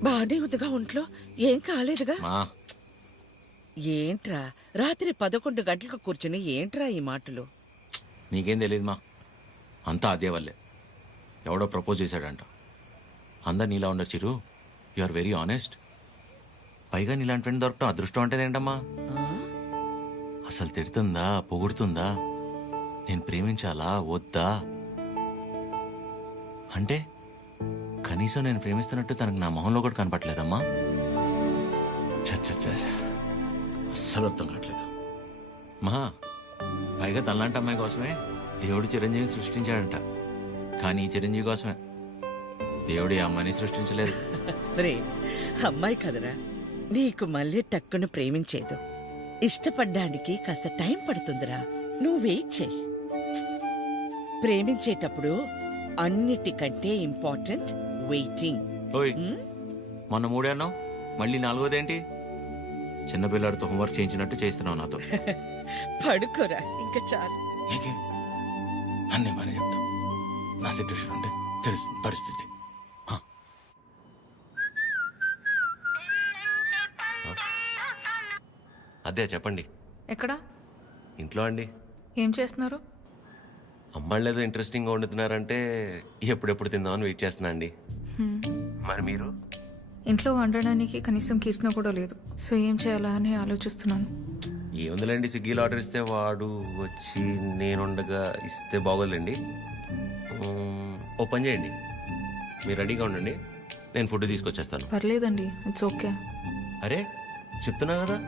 బానే ఉందిగా ఒంట్లో, ఏం కాలేదుగా? మా ఏంట్రా రాత్రి 11 గంటలకు కూర్చుని ఏంట్రా ఈ మాటలు? నీకేం తెలియదు మా, అంతా అదే వల్లే. ఎవడో ప్రపోజ్ చేశాడంట. అందరు నీలా ఉండరు చిరు, యు ఆర్ వెరీ ఆనెస్ట్. పైగా నీలాంటి ఫ్రెండ్ దొరకటం అదృష్టం అంటే ఏంటమ్మా? అసలు తిడుతుందా, పొగుడుతుందా, నేను ప్రేమించాలా వద్దా అంటే కనీసం నేను ప్రేమిస్తున్నట్టు తనకు నా మొహంలో కూడా కనపట్లేదమ్మా. అస్సలు అర్థం కావట్లేదు మహా. పైగా తనలాంటి అమ్మాయి కోసమే దేవుడు చిరంజీవిని సృష్టించాడంట. కానీ ఈ చిరంజీవి కోసమే దేవుడు ఈ అమ్మాయిని సృష్టించలేదు. రే అమ్మాయి కదరా, నీకు మళ్ళీ టక్కును ప్రేమించేదు. ఇష్టపడ్డానికి కాస్త టైం పడుతుందిరా, నువ్వు వెయిట్ చెయ్యి. ప్రేమించేటప్పుడు అన్నిటికంటే ఇంపార్టెంట్ వెయిటింగ్. ఓయ్ మొన్న 3 అన్నావు, మళ్ళీ 4వదేంటి? చిన్నపిల్లాడితో హోంవర్క్ చేయించినట్టు చేస్తున్నావు నాతో. పడుకోరా ఇంకా చాలు. నీకే అన్నీ మన చెప్తాం. నా సిట్యుయేషన్ అంటే తెలుస్తుంది పరిస్థితి. అదే చెప్పండి. ఎక్కడ? ఇంట్లో అండి. ఏం చేస్తున్నారు? అమ్మాళ్ళు ఏదో ఇంట్రెస్టింగ్గా వండుతున్నారంటే ఎప్పుడెప్పుడు తిందామని వెయిట్ చేస్తున్నా అండి. మరి మీరు? ఇంట్లో వండడానికి కనీసం కీర్తన కూడా లేదు. సో ఏం చేయాలా అని ఆలోచిస్తున్నాను. ఏముందిలేండి, స్విగ్గీలో ఆర్డర్ ఇస్తే వాడు వచ్చి నేను ఉండగా ఇస్తే బాగోలేండి. ఓ పని చేయండి, మీరు రెడీగా ఉండండి, నేను ఫుడ్ తీసుకొచ్చేస్తాను. పర్లేదండి, ఇట్స్ ఓకే. అరే చెప్తున్నా కదా,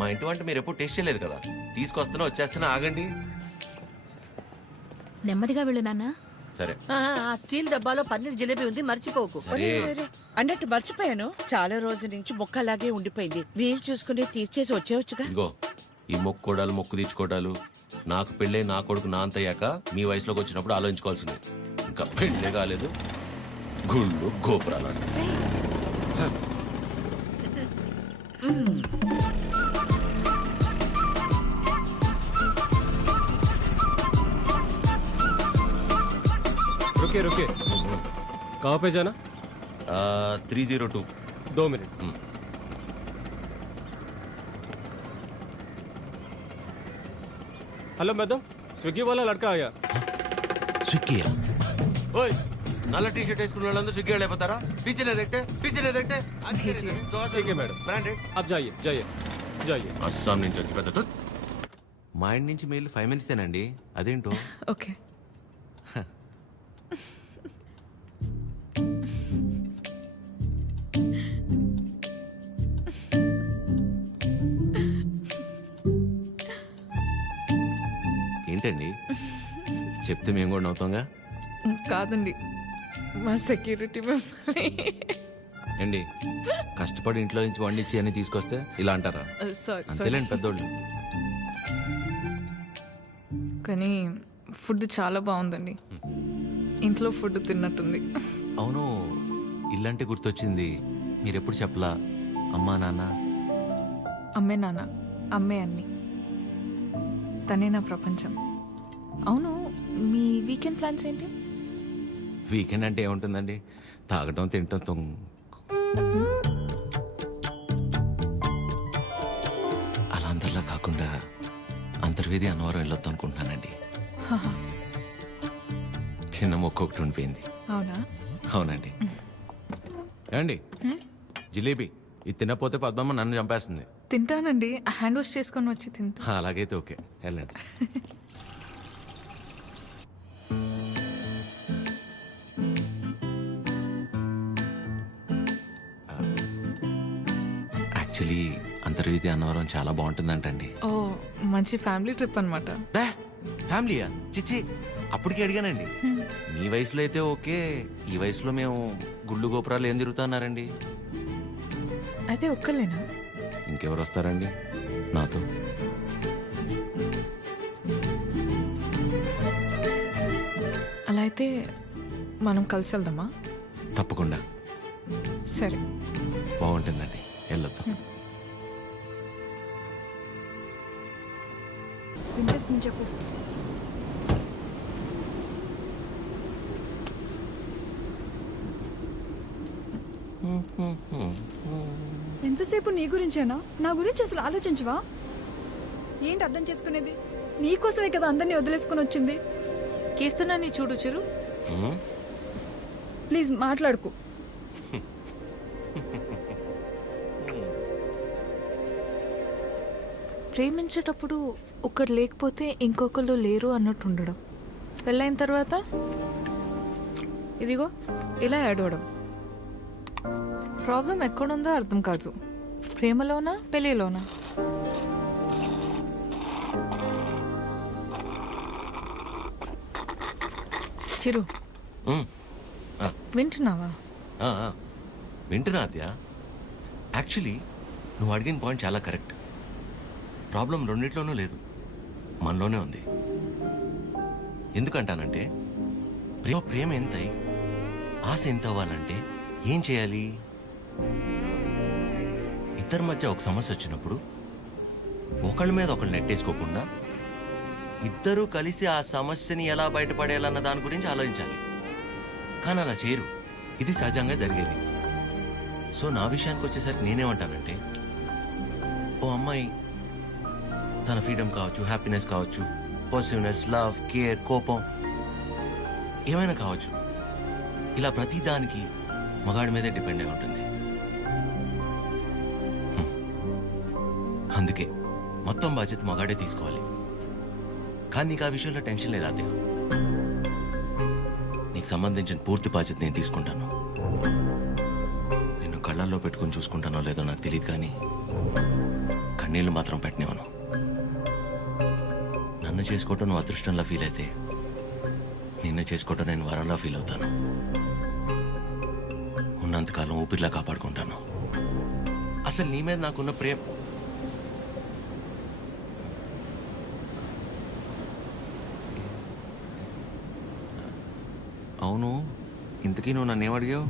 మా ఇంటి వంట మీరు ఎప్పుడు టేస్ట్ చేయలేదు కదా. తీసుకొస్తున్నా, వచ్చేస్తున్నా, ఆగండి. నెమ్మదిగా వెళ్ళు నాన్న. సరే. ఆ స్టీల్ డబ్బాలో పన్నీర్ జిలేబీ ఉంది, మర్చిపోకు. అన్నట్టు మర్చిపోయాను, చాలా రోజుల నుంచి మొక్క అలాగే ఉండిపోయింది. వీలు చూసుకుని తీర్చేసి వచ్చేవచ్చుగా. ఇగో ఈ మొక్కుకోడాలు, మొక్కు తీర్చుకోవడాలు, నాకు పెళ్ళే నా కొడుకు నా అంతయ్యాక మీ వయసులోకి వచ్చినప్పుడు ఆలోచించుకోవాల్సిందే. ఇంకా పెళ్ళే కాలేదు, గుళ్ళు గోపురాలు అంట. रुके रुके, कहाँ पे जाना? 302. 2 मिनट. हेलो मैडम, स्विगी वाला लड़का आया. स्विगी? ओए నల్ల టీ షర్ట్ వేసుకున్న వాళ్ళందరూ స్విగ్గీ వాళ్ళు అయిపోతారా? పీछे देखते. ठीक है मैडम, ब्रांडेड. आप जाइए. అస్సాం నుంచి వచ్చి పెద్ద మా ఇంటి నుంచి మెయిల్ 5 minutes ఏనండి. అదేంటో. ఓకే. ఏంటండి చెప్తే మేము కూడా నవ్వుతాంగా. కాదండి, మా సెక్యూరిటీ ఏంటి కష్టపడి ఇంట్లో నుంచి వండించి అని తీసుకొస్తే ఇలా అంటారా? అంతేలేండి పెద్దోళ్ళు. కానీ ఫుడ్ చాలా బాగుందండి, ఇంట్లో ఫుడ్ తిన్నట్టుంది. అవును, ఇల్లంటే గుర్తొచ్చింది. మీరెప్పుడు చెప్పలా అమ్మా నాన్న? అమ్మే నాన్న, అమ్మే అన్ని, తనే నా ప్రపంచం. అవును, మీ వీకెండ్ ప్లాన్స్ ఏంటి? వీకెండ్ అంటే ఏముంటుందండి, తాగటం తినటం అలా అందరిలా కాకుండా అంతర్వేది అన్నవరం వెళ్ళొద్దాం అనుకుంటున్నానండి. చిన్న మొక్క ఒకటి ఉండిపోయింది. అవునా? అవునండి. ఏమండి జిలేబీ ఇది తినకపోతే పద్మమ్మ నన్ను చంపేస్తుంది. తింటానండి, హ్యాండ్ వాష్ చేసుకొని వచ్చి తింటా. అలాగైతే ఓకే, వెళ్ళండి. యాక్చువల్లీ అంతర్వేది అన్నవరం చాలా బాగుంటుందంటండి. ఓ మంచి ఫ్యామిలీ ట్రిప్ అనమాట. ఫ్యామిలీయా? చిచ్చి, అప్పటికి అడిగానండి. మీ వయసులో అయితే ఓకే, ఈ వయసులో మేము గుళ్ళు గోపురాలు ఏం తిరుగుతున్నారండి. అయితే ఒక్కలేనా? ఇంకెవరు వస్తారండి నాతో? అలా అయితే మనం కలిసి వెళ్దామా? తప్పకుండా. సరే, బాగుంటుందండి, వెళ్ళొద్దాం. వినిపిస్తుంది, చెప్పు. ఎంతసేపు నీ గురించేనా? నా గురించి అసలు ఆలోచించవా? ఏంటి అర్థం చేసుకునేది? నీకోసమే కదా అందరినీ వదిలేసుకుని వచ్చింది. కీర్తనని చూడు చిరు. ప్లీజ్ మాట్లాడుకు. ప్రేమించేటప్పుడు ఒకరు లేకపోతే ఇంకొకరు లేరు అన్నట్టు ఉండడం, పెళ్ళైన తర్వాత ఇదిగో ఇలా ఏడవడం. ప్రాబ్లం ఎక్కడుందో అర్థం కాదు. ప్రేమలోనా పెళ్ళిలోనా? చిరు వింటున్నావా? వింటున్నా అద్య. యాక్చువల్లీ నువ్వు అడిగిన పాయింట్ చాలా కరెక్ట్. ప్రాబ్లం రెండిట్లోనూ లేదు, మనలోనే ఉంది. ఎందుకంటానంటే ప్రేమ ఎంత ఆశ ఎంత అవ్వాలంటే ఏం చేయాలి? ఇద్దరి మధ్య ఒక సమస్య వచ్చినప్పుడు ఒకళ్ళ మీద ఒకళ్ళు నెట్టేసుకోకుండా ఇద్దరూ కలిసి ఆ సమస్యని ఎలా బయటపడేయాలన్న దాని గురించి ఆలోచించాలి. కానీ అలా చేయరు. ఇది సహజంగా జరిగేది. సో నా విషయానికి వచ్చేసరికి నేనేమంటానంటే, ఓ అమ్మాయి తన ఫ్రీడమ్ కావచ్చు, హ్యాపీనెస్ కావచ్చు, పాజిటివ్నెస్, లవ్, కేర్, కోపం ఏమైనా కావచ్చు, ఇలా ప్రతి దానికి మగాడి మీదే డిపెండ్ అయి ఉంటుంది. అందుకే మొత్తం బాధ్యత మగాడే తీసుకోవాలి. కానీ నీకు ఆ విషయంలో టెన్షన్ లేదా అదే? నీకు సంబంధించిన పూర్తి బాధ్యత నేను తీసుకుంటాను. నిన్ను కళ్ళల్లో పెట్టుకుని చూసుకుంటానో లేదో నాకు తెలియదు, కానీ కన్నీళ్లు మాత్రం పెట్టనివ్వను. నన్ను చేసుకోవటం నువ్వు అదృష్టంలా ఫీల్ అయితే, నిన్ను చేసుకోవటం నేను వరంలా ఫీల్ అవుతాను. ఉన్నంతకాలం ఊపిరిలా కాపాడుకుంటాను. అసలు నీ మీద నాకున్న ప్రేమ అవును. ఇంతకీ నువ్వు నన్ను ఏమడిగావు?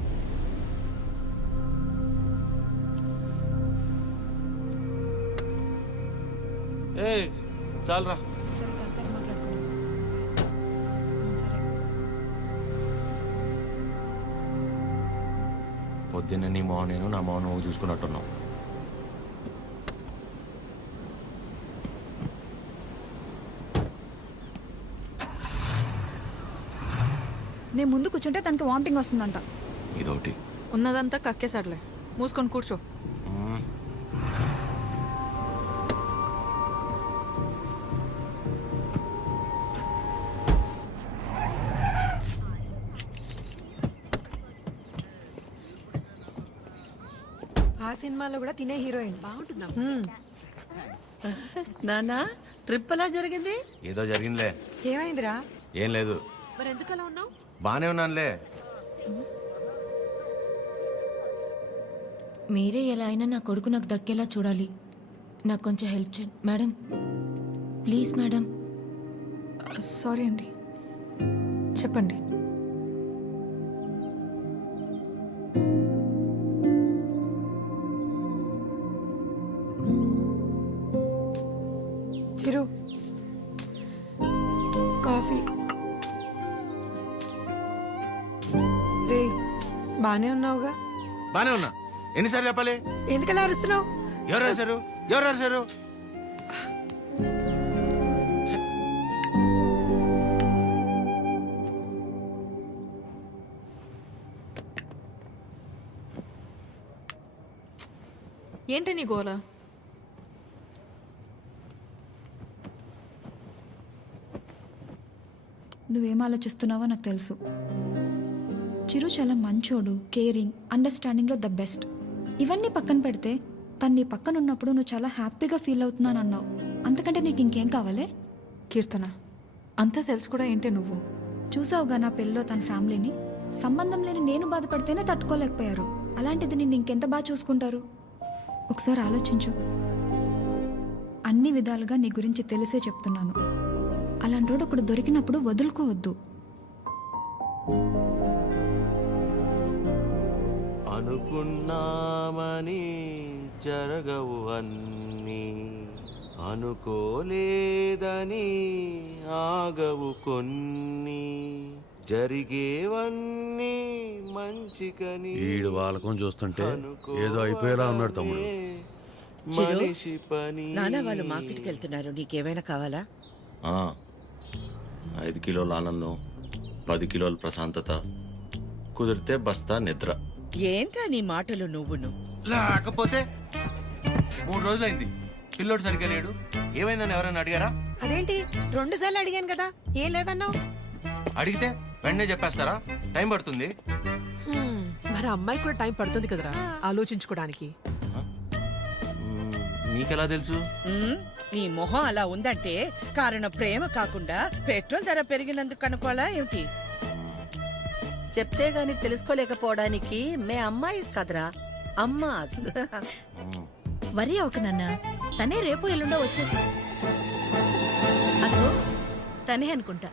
చాలరా. పొద్దున్న నీ మౌనం నేను, నా మౌనం నువ్వు చూసుకున్నట్టున్నావు. నేను ముందు కూర్చుంటే తనకి వామిటింగ్ వస్తుందంట. ఇదొకటి. ఉన్నదంతా కక్కేసాడులే, మూసుకొని కూర్చో. ఆ సినిమాలో కూడా తినే హీరోయిన్ బాగుంటుందా? నానా ట్రిప్ ఎలా జరిగింది? ఏదో జరిగిందిలే. ఏమైందిరా? ఏం లేదు. మరి ఎందుకు అలా ఉన్నావు? బానే ఉన్నానులే. మీరే ఎలా అయినా నా కొడుకు నాకు దక్కేలా చూడాలి. నాకు కొంచెం హెల్ప్ చేయండి మేడం, ప్లీజ్ మేడం. సారీ అండి, చెప్పండి. చిరు, కాఫీ. రే, బానే ఉన్నావుగా? బానే ఉన్నా. ఎన్నిసార్లు చెప్పాలి? ఎందుకలా అరుస్తున్నావు? ఎవరు రాశారు? ఎవరు రాశారు? ఏంటి నీ గోలా? నువ్వేం ఆలోచిస్తున్నావో నాకు తెలుసు. చిరు చాలా మంచోడు, కేరింగ్, అండర్స్టాండింగ్లో ద బెస్ట్. ఇవన్నీ పక్కన పెడితే తను నీ పక్కన ఉన్నప్పుడు నువ్వు చాలా హ్యాపీగా ఫీల్ అవుతున్నాను అన్నావు. అంతకంటే నీకు ఇంకేం కావాలే? కీర్తన, అంతా తెలుసు కూడా ఏంటి నువ్వు? చూసావుగా నా పెళ్ళిలో తన ఫ్యామిలీని. సంబంధం లేని నేను బాధపడితేనే తట్టుకోలేకపోయారు. అలాంటిది నిన్ను ఇంకెంత బాగా చూసుకుంటారు? ఒకసారి ఆలోచించు. అన్ని విధాలుగా నీ గురించి తెలిసే చెప్తున్నాను. అలాంటోడు ఒకడు దొరికినప్పుడు వదులుకోవద్దు. అనుకున్నామని జరగవు అన్నీ, అనుకోలేదని ఆగవు కొన్ని, జరిగేవన్నీ మంచి ఈడు వాళ్ళకం చూస్తుంటే ఏదో అయిపోయేలా ఉన్నాడు తమ్ముడు. నాన్న వాళ్ళు మార్కెట్కి వెళ్తున్నారు, నీకేమైనా కావాలా? 5 కిలోల ఆనందం, 10 కిలోల ప్రశాంతత, కుదిరితే బస్తా నిద్ర. ఏంటా నీ మాటలు నువ్వును? లేకపోతే 3 రోజులైంది పిల్లోడు సరిగ్గా లేడు. ఏమైందని ఎవరైనా అడిగారా? అదేంటి 2 సార్లు అడిగాను కదా, ఏం లేదన్నావు? అడిగితే వెంటనే చెప్పేస్తారా? టైం పడుతుంది. మరి అమ్మాయి కూడా టైం పడుతుంది కదరా ఆలోచించుకోవడానికి. మీకెలా తెలుసు? నీ మొహం అలా ఉందంటే కారణం ప్రేమ కాకుండా పెట్రోల్ ధర పెరిగినందుకు అనుకోవాలా ఏమిటి? చెప్తే గాని తెలుసుకోలేకపోవడానికి మే అమ్మాయిస్ కదరా, అమ్మాస్. వరి అవక నాన్న, తనే రేపు ఎల్లుండో వచ్చేసి. అదో తనే అనుకుంటా.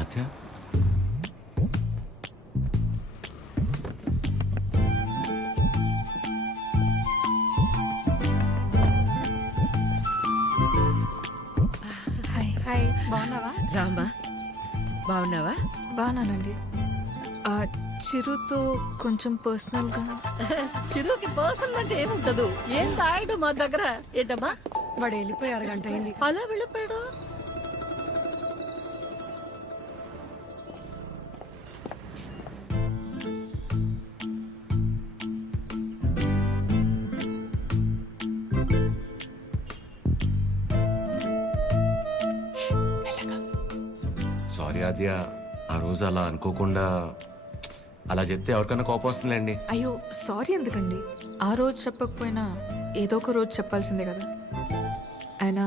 ఆద్య హాయ్, బాగున్నావా? రామా, బాగున్నావా? బాగున్నానండి. చిరుతో కొంచెం పర్సనల్గా. చిరుకి పర్సనల్ అంటే ఏముంటదు? ఏం తాయడు మా దగ్గర. ఏంటమ్మా? వాడు వెళ్ళిపోయి 1 గంట అయింది. అలా వెళ్ళిపోయాడు? సారీ ఆద్య, ఆ రోజు అలా అనుకోకుండా అలా చెప్తే ఎవరికైనా కోపం వస్తుందిలేండి. అయ్యో సారీ ఎందుకండి, ఆ రోజు చెప్పకపోయినా ఏదో ఒక రోజు చెప్పాల్సిందే కదా. అయినా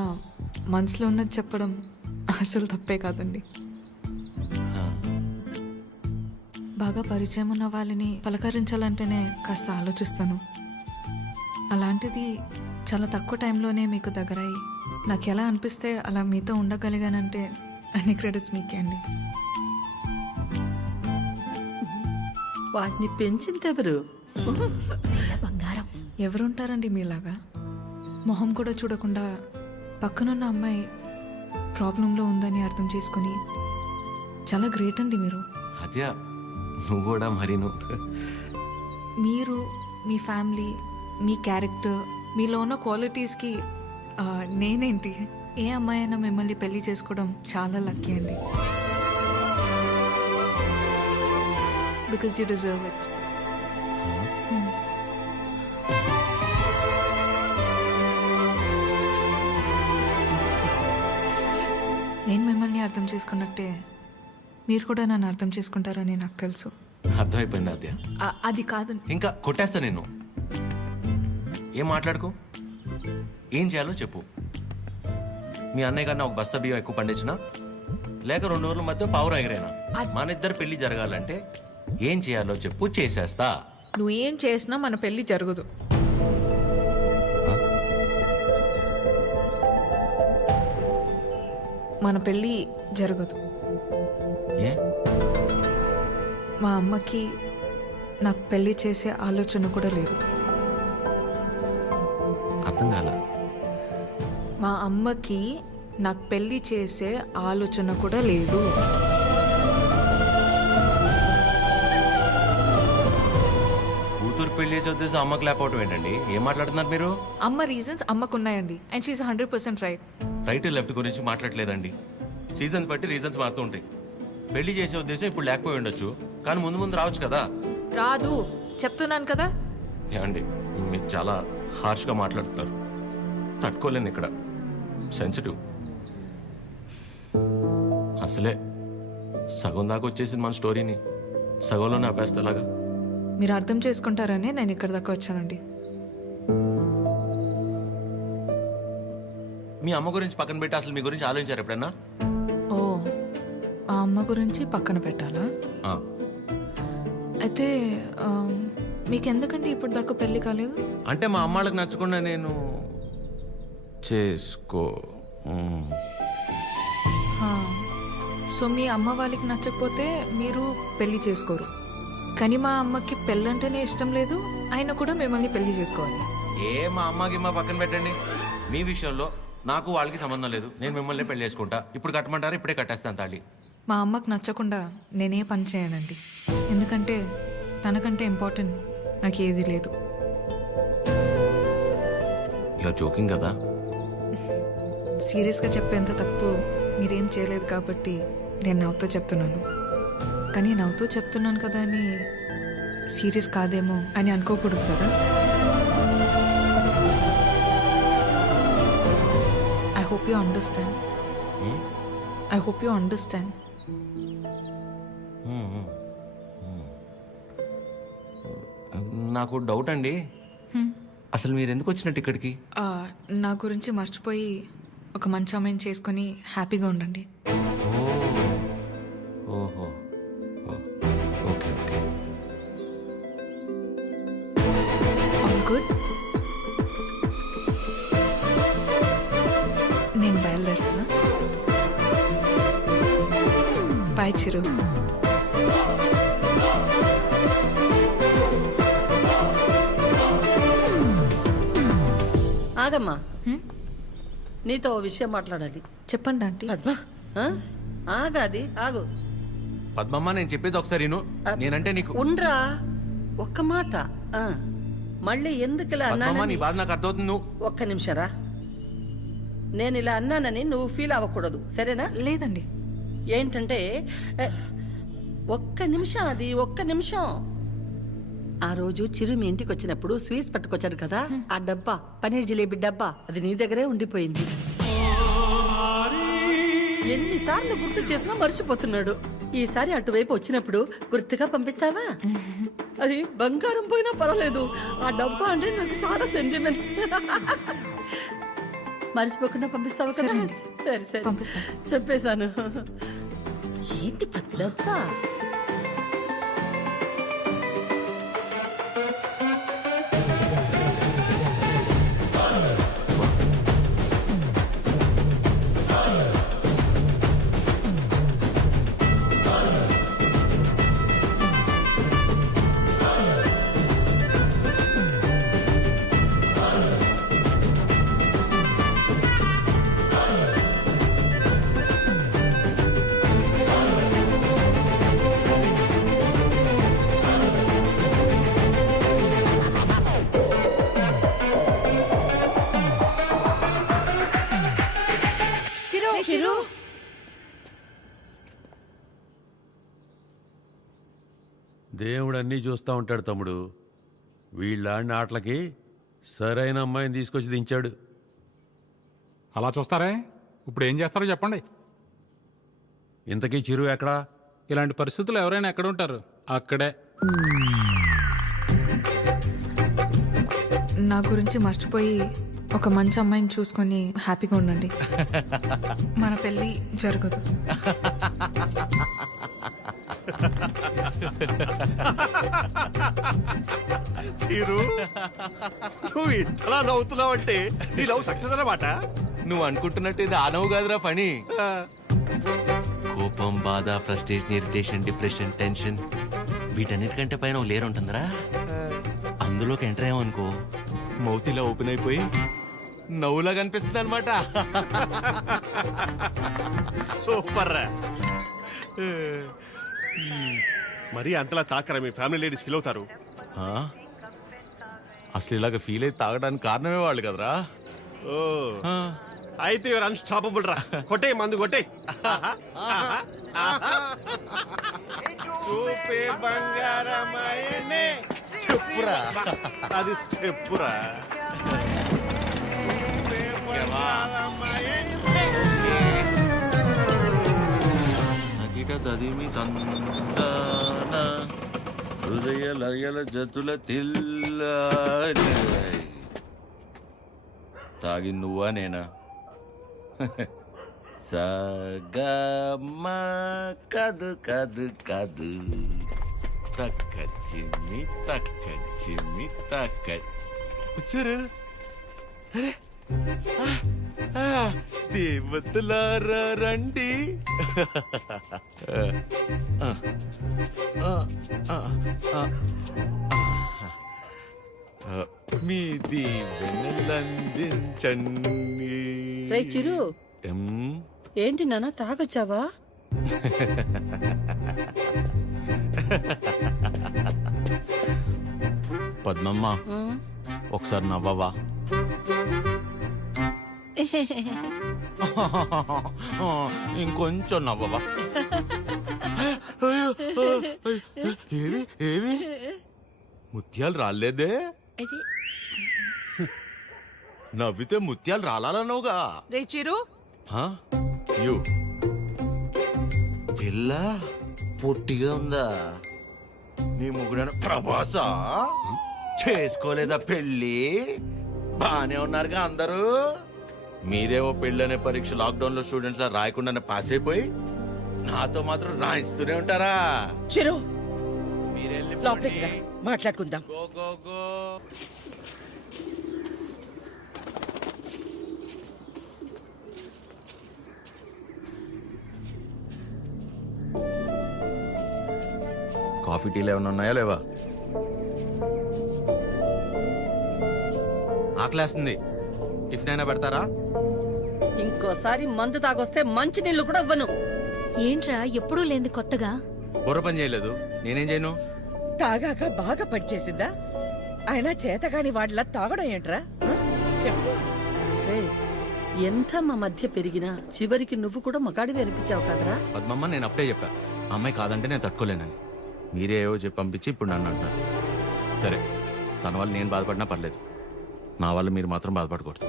మనసులో ఉన్నది చెప్పడం అసలు తప్పే కాదండి. బాగా పరిచయం ఉన్న వాళ్ళని పలకరించాలంటేనే కాస్త ఆలోచిస్తాను. అలాంటిది చాలా తక్కువ టైంలోనే మీకు దగ్గరయ్యి నాకు ఎలా అనిపిస్తే అలా మీతో ఉండగలిగానంటే అన్ని క్రెడిట్స్ మీకే అండి. వాటిని పెంచిందెవరు? బంగారం. ఎవరుంటారండి మీలాగా? మొహం కూడా చూడకుండా పక్కనున్న అమ్మాయి ప్రాబ్లంలో ఉందని అర్థం చేసుకుని చాలా గ్రేట్ అండి మీరు. ఆద్య నువ్వు కూడా మరి మీరు, మీ ఫ్యామిలీ, మీ క్యారెక్టర్, మీలో ఉన్న క్వాలిటీస్కి నేనేంటి, ఏ అమ్మాయి అయినా మిమ్మల్ని పెళ్లి చేసుకోవడం చాలా లక్కీ అండి. Because you deserve it. నేను మిమ్మల్ని అర్థం చేసుకున్నట్టే మీరు కూడా నన్ను అర్థం చేసుకుంటారని నాకు తెలుసు. అర్థమైపోయింది ఆద్య. అది కాదు, ఇంకా కొట్టేస్తా నేను. ఏం మాట్లాడుకో, ఏం చేయాలో చెప్పు. మీ అన్నయ్య కన్నా 1 బస్తా బియ్యం ఎక్కువ పండించినా, లేక 2 ఊర్ల మధ్య పావురం ఎగిరేనా, మన ఇద్దరు పెళ్లి జరగాలంటే ఏం చేయాలో చెప్పు, చేసేస్తా. నువ్వు ఏం చేసినా మన పెళ్లి జరగదు. మన పెళ్లి జరగదు. ఏ? మా అమ్మకి నాకు పెళ్లి చేసే ఆలోచన కూడా లేదు. అర్థం కాల. మా అమ్మకి నాకు పెళ్లి చేసే ఆలోచన కూడా లేదు. కూతురు పెళ్లి చేసే ఉద్దేశం అమ్మకి లేకపోవటం ఏంటండి? ఏం మాట్లాడుతున్నారు మీరు? అమ్మ రీజన్స్ అమ్మకున్నాయండి, and she's 100% right. Right left గురించి మాట్లాడలేదండి. సీజన్స్ బట్టి రీజన్స్ మారుతూ ఉంటాయి. పెళ్లి చేసే ఉద్దేశం ఇప్పుడు లేకపోయి ఉండొచ్చు, కానీ ముందు ముందు రావచ్చు కదా. రాదు చెప్తున్నాను కదా. ఏమండి మీరు చాలా హార్ష్గా మాట్లాడుతున్నారు, తట్టుకోలేను. ఇక్కడ సెన్సిటివ్. అసలే సగం దాకా వచ్చేసింది మన స్టోరీని, సగంలోనే ఆపేస్తేలాగా. మీరు అర్థం చేసుకుంటారని నేను ఇక్కడ దాకా వచ్చానండి. మీ అమ్మ గురించి పక్కన పెట్టి అసలు మీ గురించి ఆలోచించారు ఎప్పుడన్నా? ఓ, ఆ అమ్మ గురించి పక్కన పెట్టాలా? అయితే మీకెందుకండి ఇప్పుడు దాకా పెళ్లి కాలేదు? అంటే మా అమ్మాళ్ళకి నచ్చకుండా నేను చేసుకో. సో మీ అమ్మ వాళ్ళకి నచ్చకపోతే మీరు పెళ్లి చేసుకోరు, కానీ మా అమ్మకి పెళ్ళంటేనే ఇష్టం లేదు, ఆయన కూడా మిమ్మల్ని పెళ్లి చేసుకోవాలి. మా అమ్మకి మా పక్కన పెట్టండి. మీ విషయంలో నాకు వాళ్ళకి సంబంధం లేదు. నేను మిమ్మల్ని పెళ్లి చేసుకుంటా. ఇప్పుడు కట్టమంటారా? ఇప్పుడే కట్టేస్తాను తాళి. మా అమ్మకు నచ్చకుండా నేనే పని చేయనండి. ఎందుకంటే తనకంటే ఇంపార్టెంట్ నాకు ఏది లేదు. ఇలా జోకింగ్ కదా. సీరియస్గా చెప్పేంత తప్పు మీరేం చేయలేదు కాబట్టి నేను నవ్వుతూ చెప్తున్నాను. కానీ నవ్వుతూ చెప్తున్నాను కదా అని సీరియస్ కాదేమో అని అనుకోకూడదు కదా. I hope you understand. I hope you understand. నాకు డౌట్ అండి, అసలు మీరు ఎందుకు వచ్చినట్టు ఇక్కడికి? నా గురించి మర్చిపోయి ఒక మంచి అమ్మాయిని చేసుకొని హ్యాపీగా ఉండండి. ఓహో, ఓకే ఓకే. All good. నేను బయలుదేరుతున్నా. బాయ్ చిరు. ఆగమ్మా, నీతో ఓ విషయం మాట్లాడాలి. చెప్పండి ఆంటీ. పద్మ, ఆగాది ఆగు. పద్మమ్మ, నేను చెప్పేది ఒకసారి విను. నేనంటే నీకు ఉండ్రా, ఒక్క మాట. మళ్ళీ ఎందుకు ఇలా పద్మమ్మ, నీ అన్నానని బాధ నాకు అర్థమవుతుంది. నువ్వు ఒక్క నిమిషరా. నేను ఇలా అన్నానని నువ్వు ఫీల్ అవ్వకూడదు, సరేనా? లేదండి. ఏంటంటే ఒక్క నిమిషం, అది ఒక్క నిమిషం. ఆ రోజు చిరు మీ ఇంటికి వచ్చినప్పుడు స్వీట్స్ పట్టుకొచ్చాడు కదా, ఆ డబ్బా, పనీర్ జిలేబీ డబ్బా, అది నీ దగ్గరే ఉండిపోయింది. ఎన్నిసార్లు గుర్తు చేసినా మర్చిపోతున్నాడు. ఈసారి అటువైపు వచ్చినప్పుడు గుర్తుగా పంపిస్తావా? అది బంగారం పోయినా పర్వాలేదు, ఆ డబ్బా అంటే నాకు చాలా సెంటిమెంట్స్. మర్చిపోకుండా పంపిస్తావా కదా? సరే సరే పంపిస్తా. చెప్పేశాను. ఏంటి డబ్బా? దేవుడు అన్నీ చూస్తూ ఉంటాడు తమ్ముడు. వీళ్ళాడిన ఆటలకి సరైన అమ్మాయిని తీసుకొచ్చి దించాడు. అలా చూస్తారే, ఇప్పుడు ఏం చేస్తారో చెప్పండి. ఇంతకీ చిరు ఎక్కడా? ఇలాంటి పరిస్థితులు ఎవరైనా ఎక్కడ ఉంటారు? అక్కడే. నా గురించి మర్చిపోయి ఒక మంచి అమ్మాయిని చూసుకొని హ్యాపీగా ఉండండి. మన పెళ్ళి జరగదు. చీరు, నువ్వు ఇంతలా నవ్వుతున్నావంటే నీ లవ్ సక్సెస్ అన్నమాట. నువ్వు అనుకుంటున్నట్టు ఇది ఆ నవ్వు కాదురా పని. కోపం, బాధ, ఫ్రస్ట్రేషన్, ఇరిటేషన్, డిప్రెషన్, టెన్షన్, వీటన్నిటికంటే పైన ఒక లేరు ఉంటుందిరా. అందులోకి ఎంటర్ అయ్యామనుకో, మౌత్ ఇలా ఓపెన్ అయిపోయి నవ్వులా కనిపిస్తుంది అనమాట. సూపర్ రా. మరి అంతలా తాకరా, మీ ఫ్యామిలీ లేడీస్ ఫీల్ అవుతారు. అసలు ఇలాగ ఫీల్ అయితే తాగడానికి కారణమే వాళ్ళు కదరా. ఓ, అయితే యువర్ అన్స్టాపబుల్ రా. కొట్టే మందు కొట్టే. చూపే బంగారమాయనే. చెప్పురా, అది స్టెప్పురా. తదిమి తందాన హృదయ లయల జతుల తిల్ల. తాగి నువ్వా నేనా? సగమ కదు కదు కదు తక్క చిమ్మి తక్క చిమ్మి తక్క. వచ్చారు దేవతలారా రండి. మీ దీవెనలందించండి. రే చిరు, ఏంటి నాన్న తాగొచ్చావా? పద్మమ్మ ఒకసారి నవ్వవా? ఇంకొంచెం నవ్వవా? ఏవి ఏవి ముత్యాలు రాలేదే? నవ్వితే ముత్యాలు రాలన్నావుగా. రే చిరు, పిల్ల పొట్టిగా ఉందా? నీ ముగ్గురు ప్రభాసా చేసుకోలేదా పెళ్ళి? బానే ఉన్నారుగా అందరూ. మీరేమో పెళ్ళనే పరీక్ష లాక్డౌన్ లో స్టూడెంట్స్ లా రాయకుండానే పాస్ అయిపోయి నాతో మాత్రం రాయిస్తూనే ఉంటారా? చిరు మీరెళ్ళి లోపలికి రా, మాట్లాడుకుందాం. Go go go. కాఫీ టీలు ఏమైనా ఉన్నాయా లేవా? ఆకలేస్తుంది, టిఫిన్ అయినా పెడతారా? ఇంకోసారి మందు తాగొస్తే మంచి నీళ్లు కూడా ఇవ్వను. ఏంట్రా ఎప్పుడూ లేంది కొత్తగా? బుర్ర పని చేయలేదు, నేనేం చేయను? తాగాక బాగా పనిచేసిందా? అయినా చేతగాని వాడిలా తాగడం ఏంట్రా? చెప్పు. ఎంత మా మధ్య పెరిగినా చివరికి నువ్వు కూడా మగాడివి అనిపించావు కదరా. పద్మమ్మ, నేను అప్పుడే చెప్పా ఆ అమ్మాయి కాదంటే నేను తట్టుకోలేనని. మీరే ఏవో చెప్పి పంపించి ఇప్పుడు నన్ను అంటున్నారు. సరే, తన వల్ల నేను బాధపడినా పర్లేదు, నా వల్ల మీరు మాత్రం బాధపడకూడదు.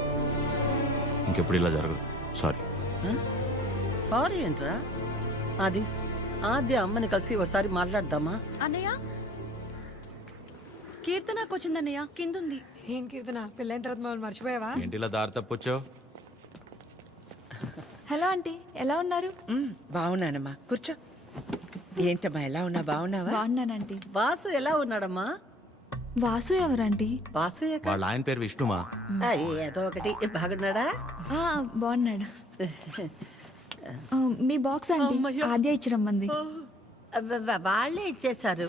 ఇంకెప్పుడు ఇలా జరగదు. సారీ. సారీ ఏంట్రా? అది ఆద్య అమ్మని కలిసి ఒకసారి మాట్లాడదామా? అన్నయ్య, కీర్తనకు వచ్చిందన్నయ్య, కిందుంది. ఏం కీర్తన, పెళ్ళైన తర్వాత మమ్మల్ని మర్చిపోయావా? ఏంటి ఇలా దారి తప్పొచ్చావు? హలో ఆంటీ, ఎలా ఉన్నారు? బాగున్నానమ్మా, కూర్చో. ఏంటమ్మా, ఎలా ఉన్నా? బాగున్నావా? బాగున్నానంటీ. వాసు ఎలా ఉన్నాడమ్మా? వాసు ఎవరంటీ? వాసు వాళ్ళ ఆయన పేరు విష్ణుమా. ఏదో ఒకటి. బాగున్నాడా? బాగున్నాడు. మీ బాక్స్ ఆంటీ ఆద్య ఇచ్చి రమ్మంది. వాళ్ళే ఇచ్చేశారు.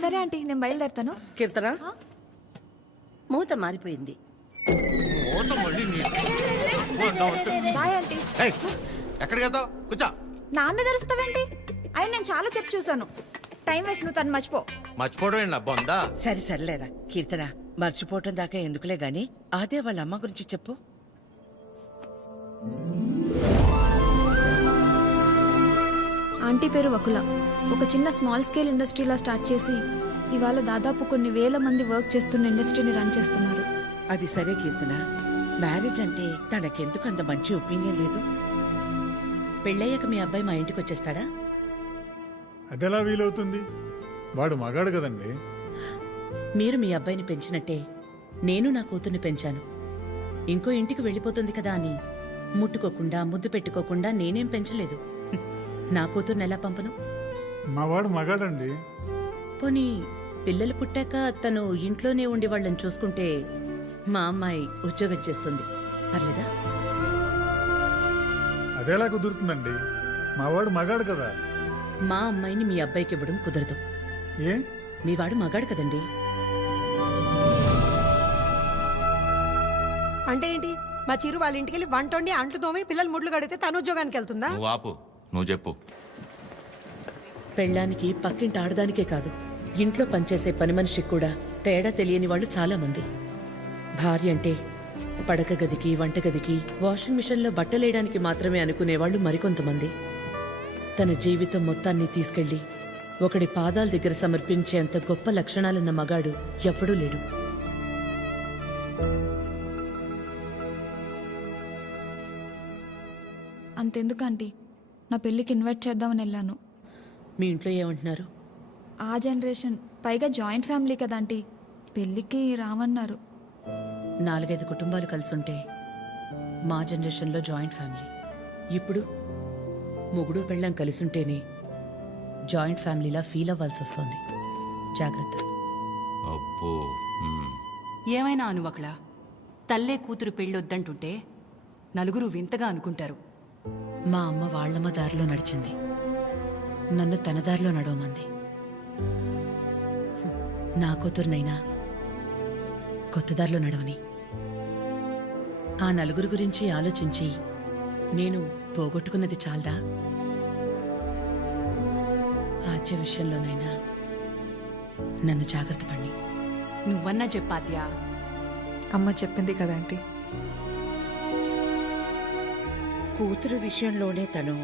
సరే ఆంటీ, నేను బయలుదేరుతాను. కీర్తన, మూత మారిపోయింది. Bye aunty. ఎక్కడికి వెళ్తావు? కూర్చో. నా మీద అరుస్తావేంటి? అయ్యి నేను చాలా చెప్పు చూసాను. టైం వేస్ట్, నువ్వు తను మర్చిపో. మర్చిపోవడం ఏంటి బొందా? సరే సర్లేరా కీర్తన, మర్చిపోవటం దాకా ఎందుకులే గాని అదే వాళ్ళ అమ్మ గురించి చెప్పు. ఆంటీ పేరు వకుల. ఒక చిన్న స్మాల్ స్కేల్ ఇండస్ట్రీలా స్టార్ట్ చేసి ఇవాళ దాదాపు కొన్ని వేల మంది వర్క్ చేస్తున్న ఇండస్ట్రీని రన్ చేస్తున్నారు. అది సరే కీర్తన, మ్యారేజ్ అంటే తనకెందుకు అంత మంచి ఒపీనియన్ లేదు? పెళ్ళయ్యాక మీ అబ్బాయి మా ఇంటికి వచ్చేస్తాడా? అదెలా వీలవుతుంది? వాడు మగాడు కదండి. మీరు మీ అబ్బాయిని పెంచినట్టే నేను నా కూతుర్ని పెంచాను. ఇంకో ఇంటికి వెళ్ళిపోతుంది కదా అని ముట్టుకోకుండా ముద్దు పెట్టుకోకుండా నేనేం పెంచలేదు. నా కూతుర్ని ఎలా పంపను? మా వాడు మగాడండి. పోనీ పిల్లలు పుట్టాక తను ఇంట్లోనే ఉండి వాళ్ళని చూసుకుంటే మా అమ్మాయి ఉద్యోగం చేస్తుంది, పర్లేదా? అదెలా కుదురుతుందండి? మా వాడు మగాడు కదా. మా అమ్మాయిని మీ అబ్బాయికి ఇవ్వడం కుదరదు. ఏ? మీ వాడు మగాడు కదండి. అంటే ఏంటి? మా చిరు వాళ్ళ ఇంటికి వెళ్ళి వంట వండి అంట్లు తోమి పిల్లలు ముడ్లు కడితే తను ఉద్యోగానికి వెళ్తుందా? నువ్వు ఆపు, నువ్వు చెప్పు. పెళ్ళానికి పక్కింటి ఆడదానికే కాదు, ఇంట్లో పనిచేసే పని మనిషికి కూడా తేడా తెలియని వాళ్ళు చాలా మంది. భార్య అంటే పడక గదికి, వంటగదికి, వాషింగ్ మిషన్లో బట్టలేయడానికి మాత్రమే అనుకునేవాళ్ళు మరికొంతమంది. తన జీవితం మొత్తాన్ని తీసుకెళ్లి ఒకడి పాదాల దగ్గర సమర్పించేంత గొప్ప లక్షణాలున్న మగాడు ఎప్పుడూ లేడు. అంతెందుకు ఆంటీ, నా పెళ్ళికి ఇన్వైట్ చేద్దామని వెళ్ళాను. మీ ఇంట్లో ఏమంటున్నారు? ఆ జనరేషన్, పైగా జాయింట్ ఫ్యామిలీ కదా ఆంటీ, పెళ్ళికి రామన్నారు. 4-5 కుటుంబాలు కలిసుంటే మా జనరేషన్లో జాయింట్ ఫ్యామిలీ. ఇప్పుడు మొగుడు పెళ్ళం కలిసుంటేనే జాయింట్ ఫ్యామిలీలా ఫీల్ అవ్వాల్సి వస్తుంది. జాగ్రత్త. అబ్బో. ఏమైనా అనువకలా తల్లే కూతురు పెళ్ళొద్దంటుంటే నలుగురు వింతగా అనుకుంటారు. మా అమ్మ వాళ్ళమ్మ దారిలో నడిచింది, నన్ను తన దారిలో నడవమంది. నా కూతురునైనా కొత్త దారిలో నడవని. ఆ నలుగురు గురించి ఆలోచించి నేను పోగొట్టుకున్నది చాలదా? ఆచే విషయంలోనైనా నన్ను జాగ్రత్త పడి నువ్వన్నా చెప్పాద్యా. అమ్మ చెప్పింది కదా ఆంటీ. కూతురు విషయంలోనే తను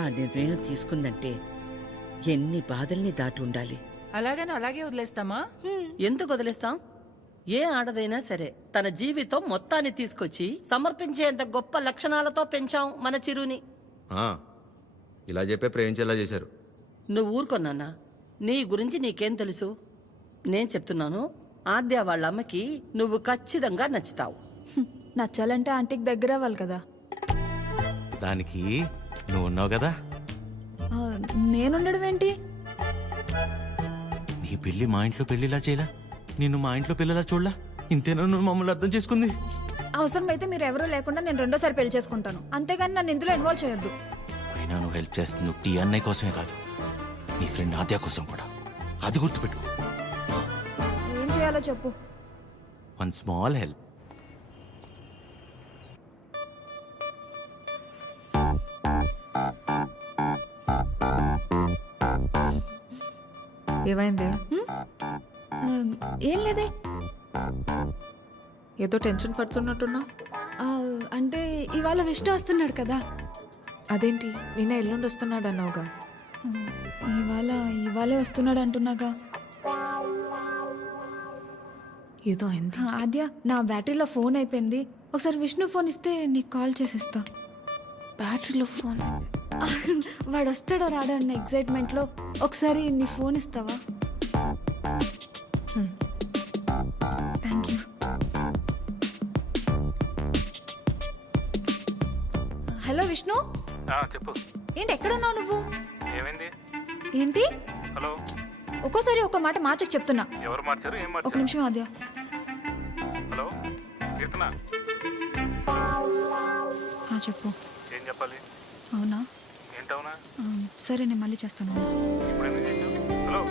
ఆ నిర్ణయం తీసుకుందంటే ఎన్ని బాధల్ని దాటి ఉండాలి. అలాగని అలాగే వదిలేస్తామా? ఎందుకు వదిలేస్తాం? ఏ ఆడదైనా సరే తన జీవితం మొత్తాన్ని తీసుకొచ్చి సమర్పించేంత గొప్ప లక్షణాలతో పెంచాం మన చిరుని. ఇలా చెప్పే ప్రేమించేలా చేశారు. నువ్వు ఊరుకొన్నానా? నీ గురించి నీకేం తెలుసు? నేను చెప్తున్నాను, ఆద్య వాళ్ళ అమ్మకి నువ్వు ఖచ్చితంగా నచ్చుతావు. నచ్చాలంటే ఆంటీకి దగ్గర అవ్వాలి కదా. దానికి నువ్వు ఉన్నావు కదా. నేనుండడం ఏంటి? నీ పెళ్లి మా ఇంట్లో పెళ్లిలా చేయలా, నిన్ను మా ఇంట్లో పిల్లలా చూడలా. ఇంతేనా నువ్వు మమ్మల్ని అర్థం చేసుకుంది? అవసరమైతే మీరు ఎవరూ లేకుండా నేను రెండోసారి పెళ్లి చేసుకుంటాను, అంతేగాని నన్ను ఇందులో ఇన్వాల్వ్ చేయొద్దు. అయినా నువ్వు హెల్ప్ చేస్తుంది టీ అన్నయ్య కోసమే కాదు, నీ ఫ్రెండ్ ఆద్య కోసం కూడా. అది గుర్తుపెట్టుకో. ఏం చేయాలో చెప్పు. One small help. ఏమైంది? ఏం లేదే. ఏదో టెన్షన్ పడుతున్నట్టున్నా. అంటే ఇవాళ విష్ణు వస్తున్నాడు కదా. అదేంటి నిన్న ఎల్లుండి వస్తున్నాడు అన్నావుగా. ఇవాళే వస్తున్నాడు అంటున్నాగా. ఏదో అయింది. ఆద్య, నా బ్యాటరీలో ఫోన్ అయిపోయింది. ఒకసారి విష్ణు ఫోన్ ఇస్తే నీకు కాల్ చేసిస్తా. బ్యాటరీలో ఫోన్? వాడు వస్తాడో రాడో అన్న ఎక్సైట్మెంట్లో ఒకసారి నీ ఫోన్ ఇస్తావా? Thank you. హలో విష్ణు. చెప్పు. ఏంటి ఎక్కడున్నావు నువ్వు? ఏమైంది? ఏంటి? హలో. ఒక్కోసారి ఒక మాట మార్చకు చెప్తున్నా. ఎవరు మార్చారు? ఏం ఒక నిమిషం ఆద్య. హలో కీర్తన. చెప్పు. ఏం చెప్పాలి? అవునా? ఏంటవునా? సరే నేను మళ్ళీ చేస్తాను. ఇప్పుడు ఎందుకు చేసావు? హలో.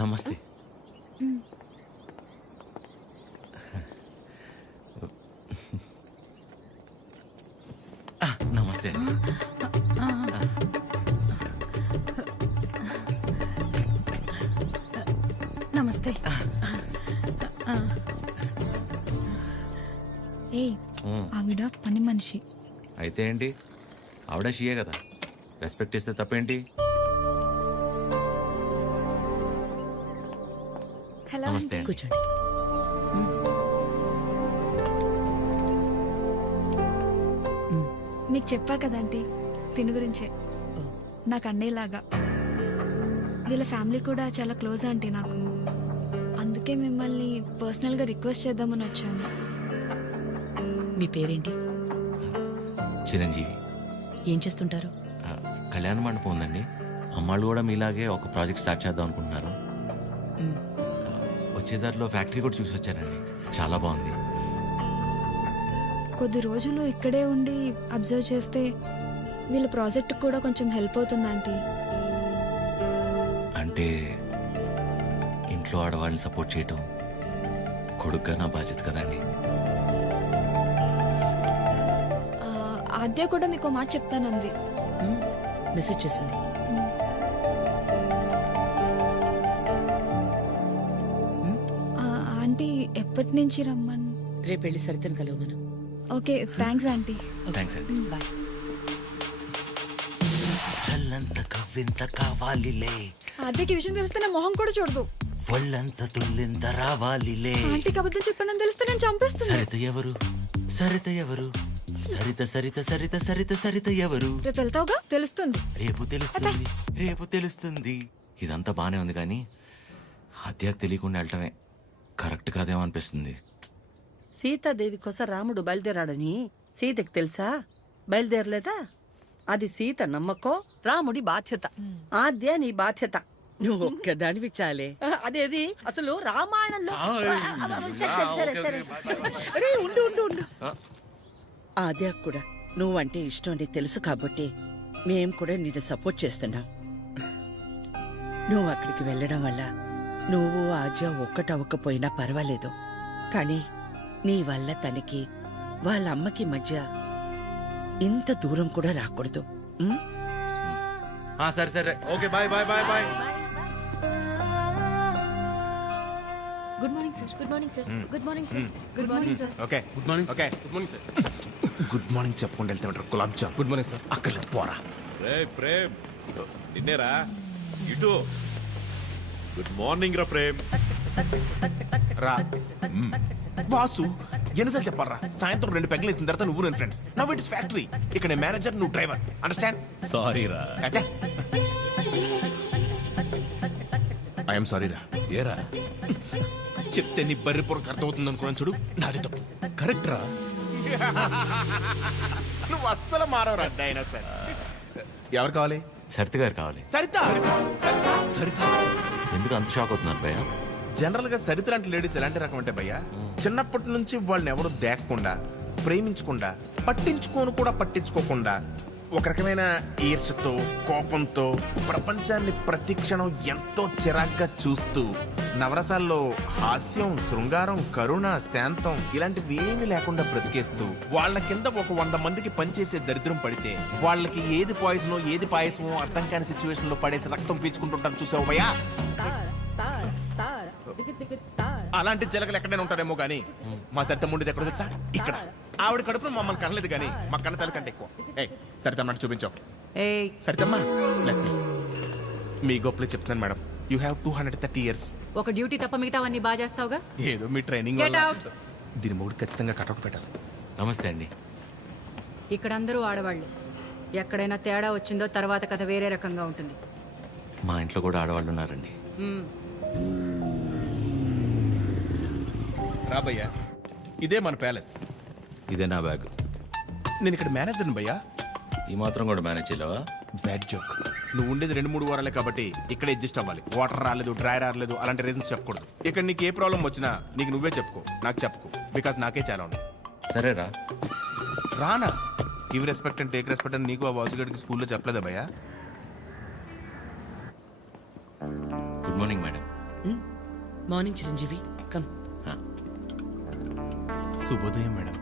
నమస్తే. నమస్తే అండి. నమస్తే. ఏయ్, ఆవిడ పని మనిషి. అయితే ఏంటి, ఆవిడ షియే కదా, రెస్పెక్ట్ ఇస్తే తప్పేంటి? హలో. నమస్తే అండి. కూర్చోండి. నీకు చెప్పా కదంటీ తిని గురించే. నాకు అన్నయ్యలాగా. వీళ్ళ ఫ్యామిలీ కూడా చాలా క్లోజ్ ఆంటీ నాకు. అందుకే మిమ్మల్ని పర్సనల్గా రిక్వెస్ట్ చేద్దామని వచ్చాను. మీ పేరేంటి? చిరంజీవి. ఏం చేస్తుంటారు? కళ్యాణ మండపం ఉందండి. అమ్మాళ్ళు కూడా మీలాగే ఒక ప్రాజెక్ట్ స్టార్ట్ చేద్దాం అనుకుంటున్నారు. వచ్చేదారిలో ఫ్యాక్టరీ కూడా చూసి వచ్చారండి, చాలా బాగుంది. కొద్ది రోజులు ఇక్కడే ఉండి అబ్జర్వ్ చేస్తే వీళ్ళ ప్రాజెక్ట్ కూడా కొంచెం హెల్ప్ అవుతుంది ఆంటీ. అంటే ఇంట్లో ఆడవాళ్ళని సపోర్ట్ చేయటం కొడుగ్గా నా బాధ్యత కదండి. ఆద్య కూడా మీకు మాట చెప్తానంది. మెసేజ్ చేసింది. ఆంటీ ఎప్పటి నుంచి రమ్మని? రేపు వెళ్ళి సరితను కలవమను. Okay, thanks aunty. థ్యాంక్స్ అండి. బాయ్. చల్లంత కవ్వింత కావాలిలే, ఆద్యకి విషయం తెలిస్తే నా మొహం కూడా చూడదు. ఒళ్ళంత తుల్లింత రావాలిలే. ఆంటీకి అబద్ధం చెప్పానని తెలిస్తే నేను చంపేస్తుంది. సరిత ఎవరు? సరిత ఎవరు? సరిత సరిత సరిత సరిత సరిత ఎవరు? రేపు వెళ్తావుగా, తెలుస్తుంది. రేపు తెలుస్తుంది, రేపు తెలుస్తుంది. ఇదంతా బానే ఉంది కానీ హత్యకు తెలియకుండా వెళ్ళటమే కరెక్ట్ కాదేమో అనిపిస్తుంది. సీతాదేవి కోసం రాముడు బయలుదేరాడని సీతకి తెలుసా? బయలుదేరలేదా? అది సీత నమ్మకం, రాముడి బాధ్యత. ఆద్య నీ బాధ్యత. నువ్వు ఒక్కదానివి చాలే. అదేది అసలు రామాయణంలో అరే, ఉండు ఉండు ఉండు. ఆద్య కూడా నువ్వంటే ఇష్టం అని తెలుసు కాబట్టి మేం కూడా నిన్ను సపోర్ట్ చేస్తున్నాం. నువ్వు అక్కడికి వెళ్ళడం వల్ల నువ్వు ఆద్య ఒక్కటవ్వకపోయినా పర్వాలేదు, కానీ నీ వల్ల తనకి వాళ్ళ అమ్మకి మధ్య ఇంత దూరం కూడా రాకూడదు. సరే సరే, okay, bye bye bye bye. Good morning sir. Good morning sir. Good morning sir. Good morning sir. Okay good morning. Okay good morning sir. Good morning చెప్పుకుంటూ వెళ్తే ఉంటారు gulab jam. Good morning sir. అక్కర్లేదు పోరా. ప్రేమ్ నిన్నేరా ఇటు. గుడ్ మార్నింగ్ రా ప్రేమ్. రా boss, ఎన్నిసార్లు చెప్పాలరా? సాయంత్రం 2 పెగ్గలు వేసిన తర్వాత నువ్వు నేను friends. Now it is factory. ఇక్కడ మేనేజర్, నువ్వు డ్రైవర్. అండర్స్టాండ్? సారీ రా. ఐఎమ్ సారీ రా. ఏరా చెప్తే నీ బర్రి పొరకు అర్థమవుతుంది అనుకున్నాను చూడు, నాది తప్పు. కరెక్ట్ రా. నువ్వు అస్సలు మారవరా డైనోసార్. ఎవరు కావాలి? సరిత గారు కావాలి. సరిత. సరిత ఎందుకు అంత షాక్ అవుతున్నారు భయ్య? జనరల్ గా సరిత లాంటి లేడీస్ ఎలాంటి రకం అంటే భయ్యా, చిన్నప్పటి నుంచి వాళ్ళని ఎవరు దేకకుండా, ప్రేమించకుండా, పట్టించుకోకుండా ఒక రకమైన ఈర్ష్యతో, కోపంతో ప్రపంచాన్ని ప్రతిక్షణం ఎంతో చిరాగ్గా చూస్తూ, నవరసాల్లో హాస్యం, శృంగారం, కరుణ, శాంతం ఇలాంటివి ఏమీ లేకుండా బ్రతికేస్తూ, వాళ్ళ కింద ఒక 100 మందికి పనిచేసే దరిద్రం పడితే వాళ్ళకి ఏది పాయిజనో ఏది పాయసమో అర్థం కాని సిచ్యువేషన్ లో పడేసి రక్తం పీల్చుకుంటుంటారు. చూసావు భయ్యా? అలాంటి జలగలు ఎక్కడైనా ఉంటారేమో గానీ మా సరిత ముండిది ఎక్కడ తెలుసా? ఇక్కడ. ఆవిడ కడుపులో మమ్మల్ని కనలేదు కానీ మా కన్న తల్లి కంటే ఎక్కువ. సరితమ్మ చూపించావు. సరితమ్మ మీ గొప్పలే చెప్తున్నాను మేడం. You have 230 years. ఒక డ్యూటీ తప్ప మిగతావన్నీ బాగా చేస్తావుగా. ఏదో మీ ట్రైనింగ్. దీని మూడు ఖచ్చితంగా కటౌట్ పెట్టాలి. నమస్తే అండి. ఇక్కడ అందరూ ఆడవాళ్ళు. ఎక్కడైనా తేడా వచ్చిందో తర్వాత కథ వేరే రకంగా ఉంటుంది. మా ఇంట్లో కూడా ఆడవాళ్ళు ఉన్నారండి. రాబయ్యా, ఇదే మన ప్యాలెస్. ఇదే నా బ్యాగ్. నేను ఇక్కడ మేనేజర్ని భయ్యా. ఈ మాత్రం కూడా మేనేజ్ చేయలేవా? Bad joke. నువ్వు ఉండేది 2-3 వారాలే కాబట్టి ఇక్కడ అడ్జస్ట్ అవ్వాలి. వాటర్ రాలేదు, డ్రైర్ రాలేదు అలాంటి రీజన్స్ చెప్పకూడదు. ఇక్కడ నీకు ఏ ప్రాబ్లం వచ్చినా నీకు నువ్వే చెప్పుకో, నాకు చెప్పుకో. బికాస్ నాకే చాలా ఉన్నాయి. సరేరా. రానా? Give respect and take respect అని నీకు ఆ బాసుగడికి స్కూల్లో చెప్పలేదా భయ్యా? Good morning madam. Morning Chiranjeevi. Come. శుభోదయం మేడం.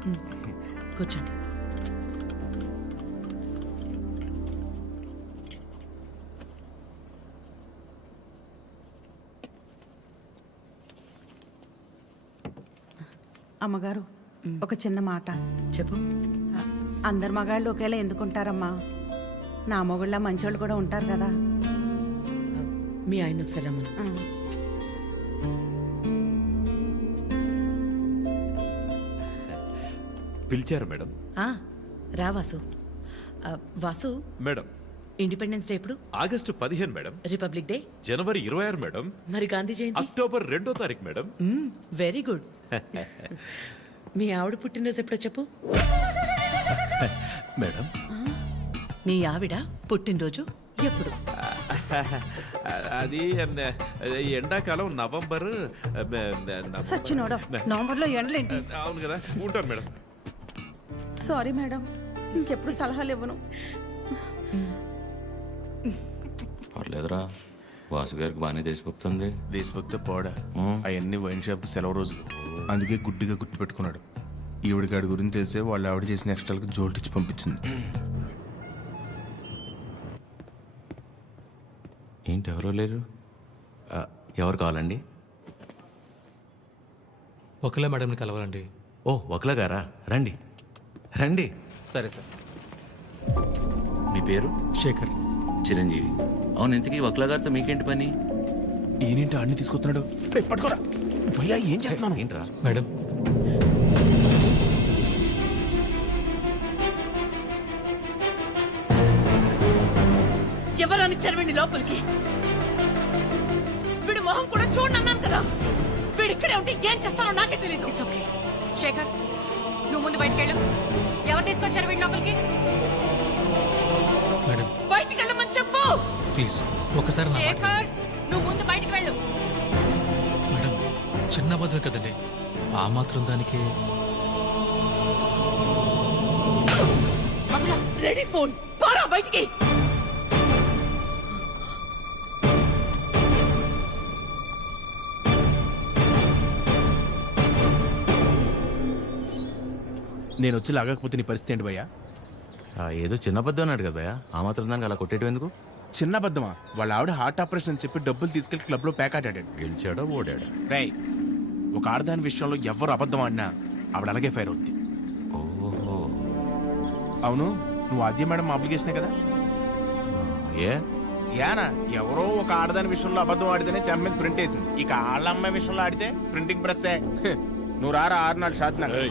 కూర్చోండి. అమ్మగారు, ఒక చిన్న మాట చెప్పు. అందరు మగాళ్ళు ఒకేలా ఎందుకుంటారమ్మా? నా మొగుళ్ళ మంచోళ్ళు కూడా ఉంటారు కదా. మీ ఆయన ఒకసారి రమ్మను. పిలిచారు మేడం. రా Vasu. Vasu madam, independence day ఎప్పుడు? August 15 madam. Republic day January 26 madam. మరి గాంధీ జయంతి? అక్టోబర్ 2వ తారీఖు మేడం. Very good. మీ ఆవిడ పుట్టినరోజు ఎప్పుడో చెప్పు. మేడం, నీ ఆవిడ పుట్టినరోజు ఎప్పుడు? అది ఎండాకాలం నవంబర్. సచ్చినోడా, నవంబర్లో ఎండలేంటి? అవును కదా, ఉంటాను మేడం. సారీ మేడం, ఇంకెప్పుడు సలహాలు ఇవ్వను. పర్లేదురా, వాసు గారికి బాగానే దేశభక్తుంది. దేశభక్తి పోడా, అవన్నీ వైన్ షాప్ సెలవు రోజులు. అందుకే గుడ్డిగా గుర్తు పెట్టుకున్నాడు. ఈవిడికాడి గురించి తెలిసే వాళ్ళు ఆవిడ చేసిన ఎక్స్ట్రాలకు జోల్టిచ్చి పంపించింది. ఏంటి ఎవరో లేరు? ఎవరు కావాలండి? ఒకలా మేడంని కలవాలండి. ఓ ఒకలా గారా, రండి రండి. సరే సార్. మీ పేరు? శేఖర్. చిరంజీవి. అవును, ఇంతకీ వక్లా గారితో మీకేంటి పని? ఈయనేంటి అన్ని తీసుకొస్తున్నాడు? పట్టుకోరా భయ్యా, ఏం చేస్తున్నాను? ఏంట్రా మేడం? ఎవరని చెరవండి లోపలికి. వీడి మొహం కూడా చూడన్నాను కదా. వీడు ఇక్కడే ఉంటే ఏం చేస్తానో నాకే తెలియదు. It's okay. శేఖర్, నువ్వు ముందు బయటకెళ్ళు. ఎవరు తీసుకొచ్చారు వీడి లోపలికి? మేడం బయటికి వెళ్ళమని చెప్పు. ప్లీజ్ ఒకసారి శేఖర్, నువ్వు ముందు బయటికి వెళ్ళు. మేడం చిన్న అబద్ధం కదండి, ఆ మాత్రం దానికి. రెడీ ఫోన్ పారా బయటికి. నేను వచ్చి లాగకపోతే నీ పరిస్థితి ఏంటి భయ్యా? ఏదో చిన్న అబద్ధం అన్నాడు కదా భయ్యా, ఆ మాత్రం దానికి అలా కొట్టేయడం ఎందుకు? చిన్న అబద్ధమా? వాళ్ళ ఆవిడ హార్ట్ ఆపరేషన్ అని చెప్పి డబ్బులు తీసుకెళ్లి క్లబ్ లో ప్యాక్ ఆడాడు. గెలిచాడా ఓడాడా? రేయ్, ఒక ఆడదాని విషయంలో ఎవరు అబద్ధం ఆడినా ఆవిడ అలాగే ఫైర్ అవుద్ది. ఓహో. అవును, నువ్వు ఆద్య మేడం అప్లికేషనే కదా? ఏ యానా ఎవరో ఒక ఆడదాని విషయంలో అబద్ధం ఆడితేనే చెంప మీద ప్రింట్ వేసింది. ఇక ఆళ్ళ అమ్మాయి విషయంలో ఆడితే ప్రింటింగ్ ప్రెస్. నువ్వు రారా 6 నాడు షాద్ నాకు.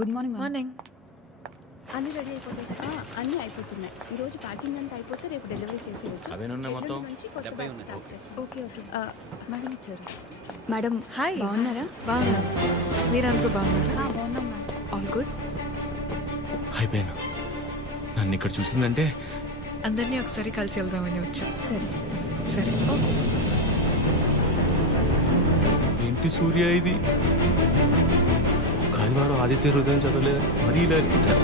Good morning. మార్నింగ్. అన్ని రెడీ అయిపోతాయి. అన్నీ అయిపోతున్నాయి. ఈరోజు ప్యాకింగ్ అంతా అయిపోతే రేపు డెలివరీ చేసేయచ్చు. అవేనున్నాయి మొత్తం? Okay okay. మేడం వచ్చారు. Madam hi. బాగున్నారా? బాగున్నా. మీరందరూ బాగున్నారా? బాగున్నాం మేడం. All good. అయిపోయాను. నన్ను ఇక్కడ చూసిందంటే అందరినీ ఒకసారి కలిసి వెళ్దామని వచ్చాం. సరే సరే. ఏంటి సూర్య ఇది? ఆదివారం ఆదిత్య హృదయం చదవలేదు, మరీ ఇలా అనిపించారు.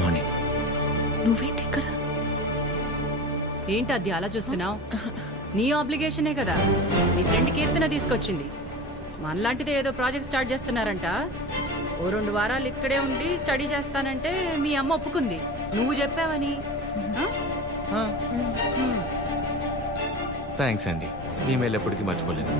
మార్నింగ్. నువ్వేంటి ఇక్కడ? ఏంటి అది అలా చూస్తున్నావు? నీ ఆబ్లిగేషనే కదా నీ ఫ్రెండ్ కీర్తన తీసుకొచ్చింది. మనలాంటిదే ఏదో ప్రాజెక్ట్ స్టార్ట్ చేస్తున్నారంట. ఓ 2 వారాలు ఇక్కడే ఉండి స్టడీ చేస్తానంటే మీ అమ్మ ఒప్పుకుంది. నువ్వు చెప్పావని. థ్యాంక్స్ అండి, మీ మేలు ఎప్పటికీ మర్చిపోలేను.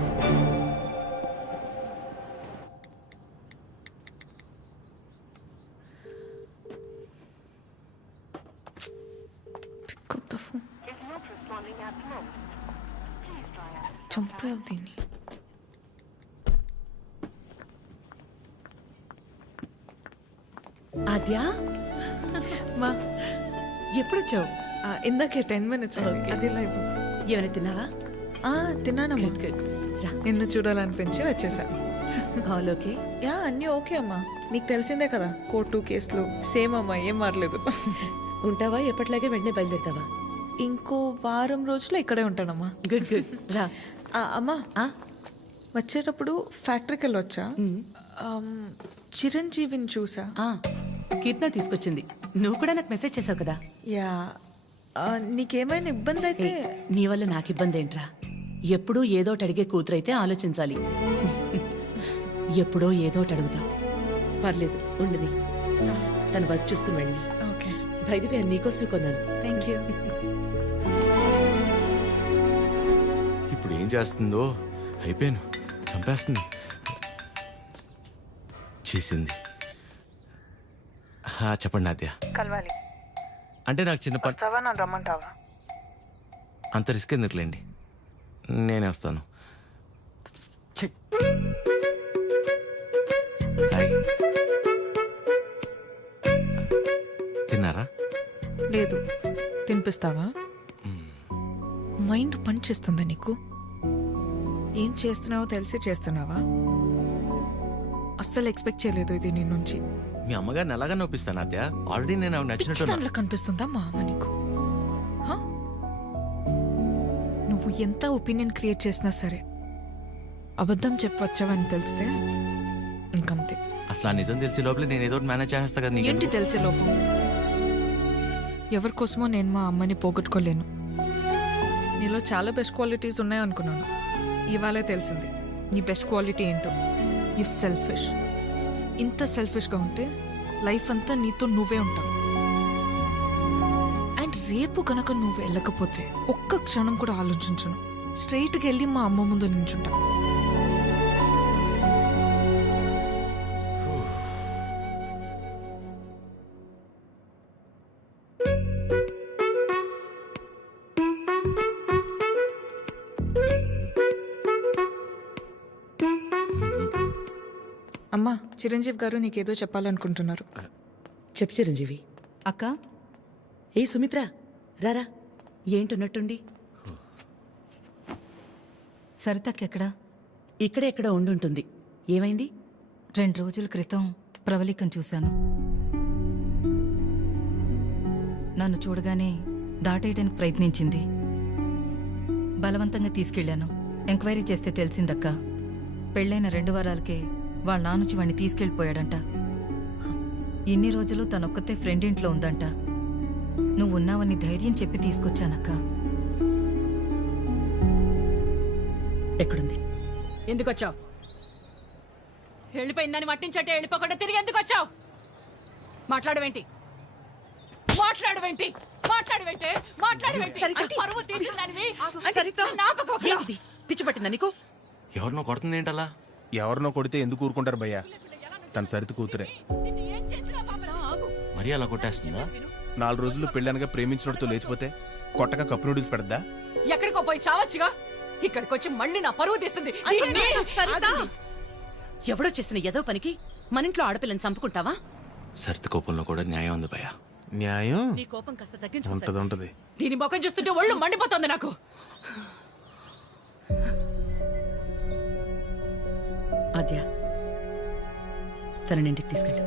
చంపావు దీన్ని. ఆద్యా మా ఎప్పుడొచ్చావు? ఇందాకే 10 minutes అది లైవ్. ఏమైనా తిన్నావా? తిన్నానమ్మా. నిన్ను చూడాలనిపించి వచ్చేసా. All okay? యా అన్నీ ఓకే అమ్మా. నీకు తెలిసిందే కదా, కోర్టు కేసులు సేమ్ అమ్మా, ఏం మారలేదు. ఉంటావా? ఎప్పటిలాగే వెంటనే బయలుదేరుతావా? ఇంకో వారం రోజులు ఇక్కడే ఉంటానమ్మా. Good good. రా అమ్మా, వచ్చేటప్పుడు ఫ్యాక్టరీకి వెళ్ళొచ్చా? చిరంజీవిని చూసా. కీర్తన తీసుకొచ్చింది. నువ్వు కూడా నాకు మెసేజ్ చేసావు కదా. యా. నీకేమైనా ఇబ్బంది అయితే? నీ వల్ల నాకు ఇబ్బంది ఏంట్రా? ఎప్పుడూ ఏదోటి అడిగే కూతురైతే ఆలోచించాలి. ఎప్పుడో ఏదోటి అడుగుతాం. పర్లేదు ఉండని, తన వర్క్ చూసుకుని వెళ్ళి. ఓకే. బయట పేరు నీకోసమే కొన్నాను. Thank you. ఇప్పుడు ఏం చేస్తుందో? అయిపోయాను, చంపేస్తుంది. చేసింది. చెప్పండి ఆద్య. కలవాలి అంటే నాకు చిన్న పని. వస్తావా? నన్ను రమ్మంటావా? అంత రిస్క్ ఎందుకులేండి, నేనే వస్తాను. హాయ్. తిన్నారా? లేదు. తినిపిస్తావా? మైండ్ పని చేస్తుందా నీకు? ఏం చేస్తున్నావో తెలిసి చేస్తున్నావా? అస్సలు ఎక్స్పెక్ట్ చేయలేదు ఇది నీ నుంచి. మీ అమ్మగారిని ఎలాగా నొప్పిస్తాను ఆద్య? ఆల్రెడీ నేను నచ్చినట్టు. దాంట్లో కనిపిస్తుందా మా అమ్మ నీకు? నువ్వు ఎంత ఒపీనియన్ క్రియేట్ చేసినా సరే అబద్ధం చెప్పవచ్చావని తెలిస్తే ఇంకంతే. అసలు ఆ నిజం తెలిసే లోపల నేను ఏదో మేనేజ్ చేస్తా కదా. ఏంటి తెలిసే లోపం? ఎవరి కోసమో నేను మా అమ్మని పోగొట్టుకోలేను. నీలో చాలా బెస్ట్ క్వాలిటీస్ ఉన్నాయనుకున్నాను. ఇవాళే తెలిసింది నీ బెస్ట్ క్వాలిటీ ఏంటో. You selfish. ఇంత సెల్ఫిష్గా ఉంటే లైఫ్ అంతా నీతో నువ్వే ఉంటావు. అండ్ రేపు కనుక నువ్వు వెళ్ళకపోతే ఒక్క క్షణం కూడా ఆలోచించను, స్ట్రైట్గా వెళ్ళి మా అమ్మ ముందు నించుంటా. అమ్మా, చిరంజీవి గారు నీకేదో చెప్పాలనుకుంటున్నారు. చెప్పు చిరంజీవి. అక్క ఏ సుమిత్ర రారా ఏంటున్నట్టుండి సరితక్కెక్కడా? ఇక్కడెక్కడ ఉండుంటుంది. ఏమైంది? 2 రోజుల క్రితం ప్రవళికను చూశాను. నన్ను చూడగానే దాటేయడానికి ప్రయత్నించింది. బలవంతంగా తీసుకెళ్లాను. ఎంక్వైరీ చేస్తే తెలిసిందక్క, పెళ్ళైన 2 వారాలకే వాళ్ళ నాన్నొచ్చి వాణ్ణి తీసుకెళ్ళిపోయాడంట. ఇన్ని రోజులు తనొక్కతే ఫ్రెండ్ ఇంట్లో ఉందంట. నువ్వున్నావని ధైర్యం చెప్పి తీసుకొచ్చానక్క. ఎక్కడుంది? ఎందుకు వచ్చావు? వెళ్ళిపోయిందని మట్టించట్టే వెళ్ళిపోకుండా తిరిగి ఎందుకు వచ్చావు? మాట్లాడవేంటి? మాట్లాడవేంటి? మాట్లాడవేంటి? మాట్లాడవేంటి? పరువు తీసిందానివి. పిచ్చి పట్టిందా నీకు? ఎవరినో కొడుతుంది ఏంటలా? ఎవరినో కొడితే ఎందుకు ఊరుకుంటారు భయ్యా? తన సరిత కూతురే. మరీ అలా కొట్టేస్తుందా? 4 రోజులు పెళ్ళనగా ప్రేమించినోడితో లేచిపోతే కొట్టగా కప్పు నూడిల్స్ పెడద్దా? ఎక్కడికో పోయి చావచ్చుగా. ఇక్కడికొచ్చి మళ్ళీ నా పరువు తీస్తుంది. ఎవడో చేసిన ఏదో పనికి మన ఇంట్లో ఆడపిల్లని చంపుకుంటావా? సరిత కోపంలో కూడా న్యాయం ఉంది భయ్యా. న్యాయం నీ కోపం కాస్త తగ్గించుకో. ఉంటది. దీని ముఖం చూస్తుంటే ఒళ్ళు మండిపోతుంది నాకు. ఆద్య, తనని ఇంటికి తీసుకెళ్ళు.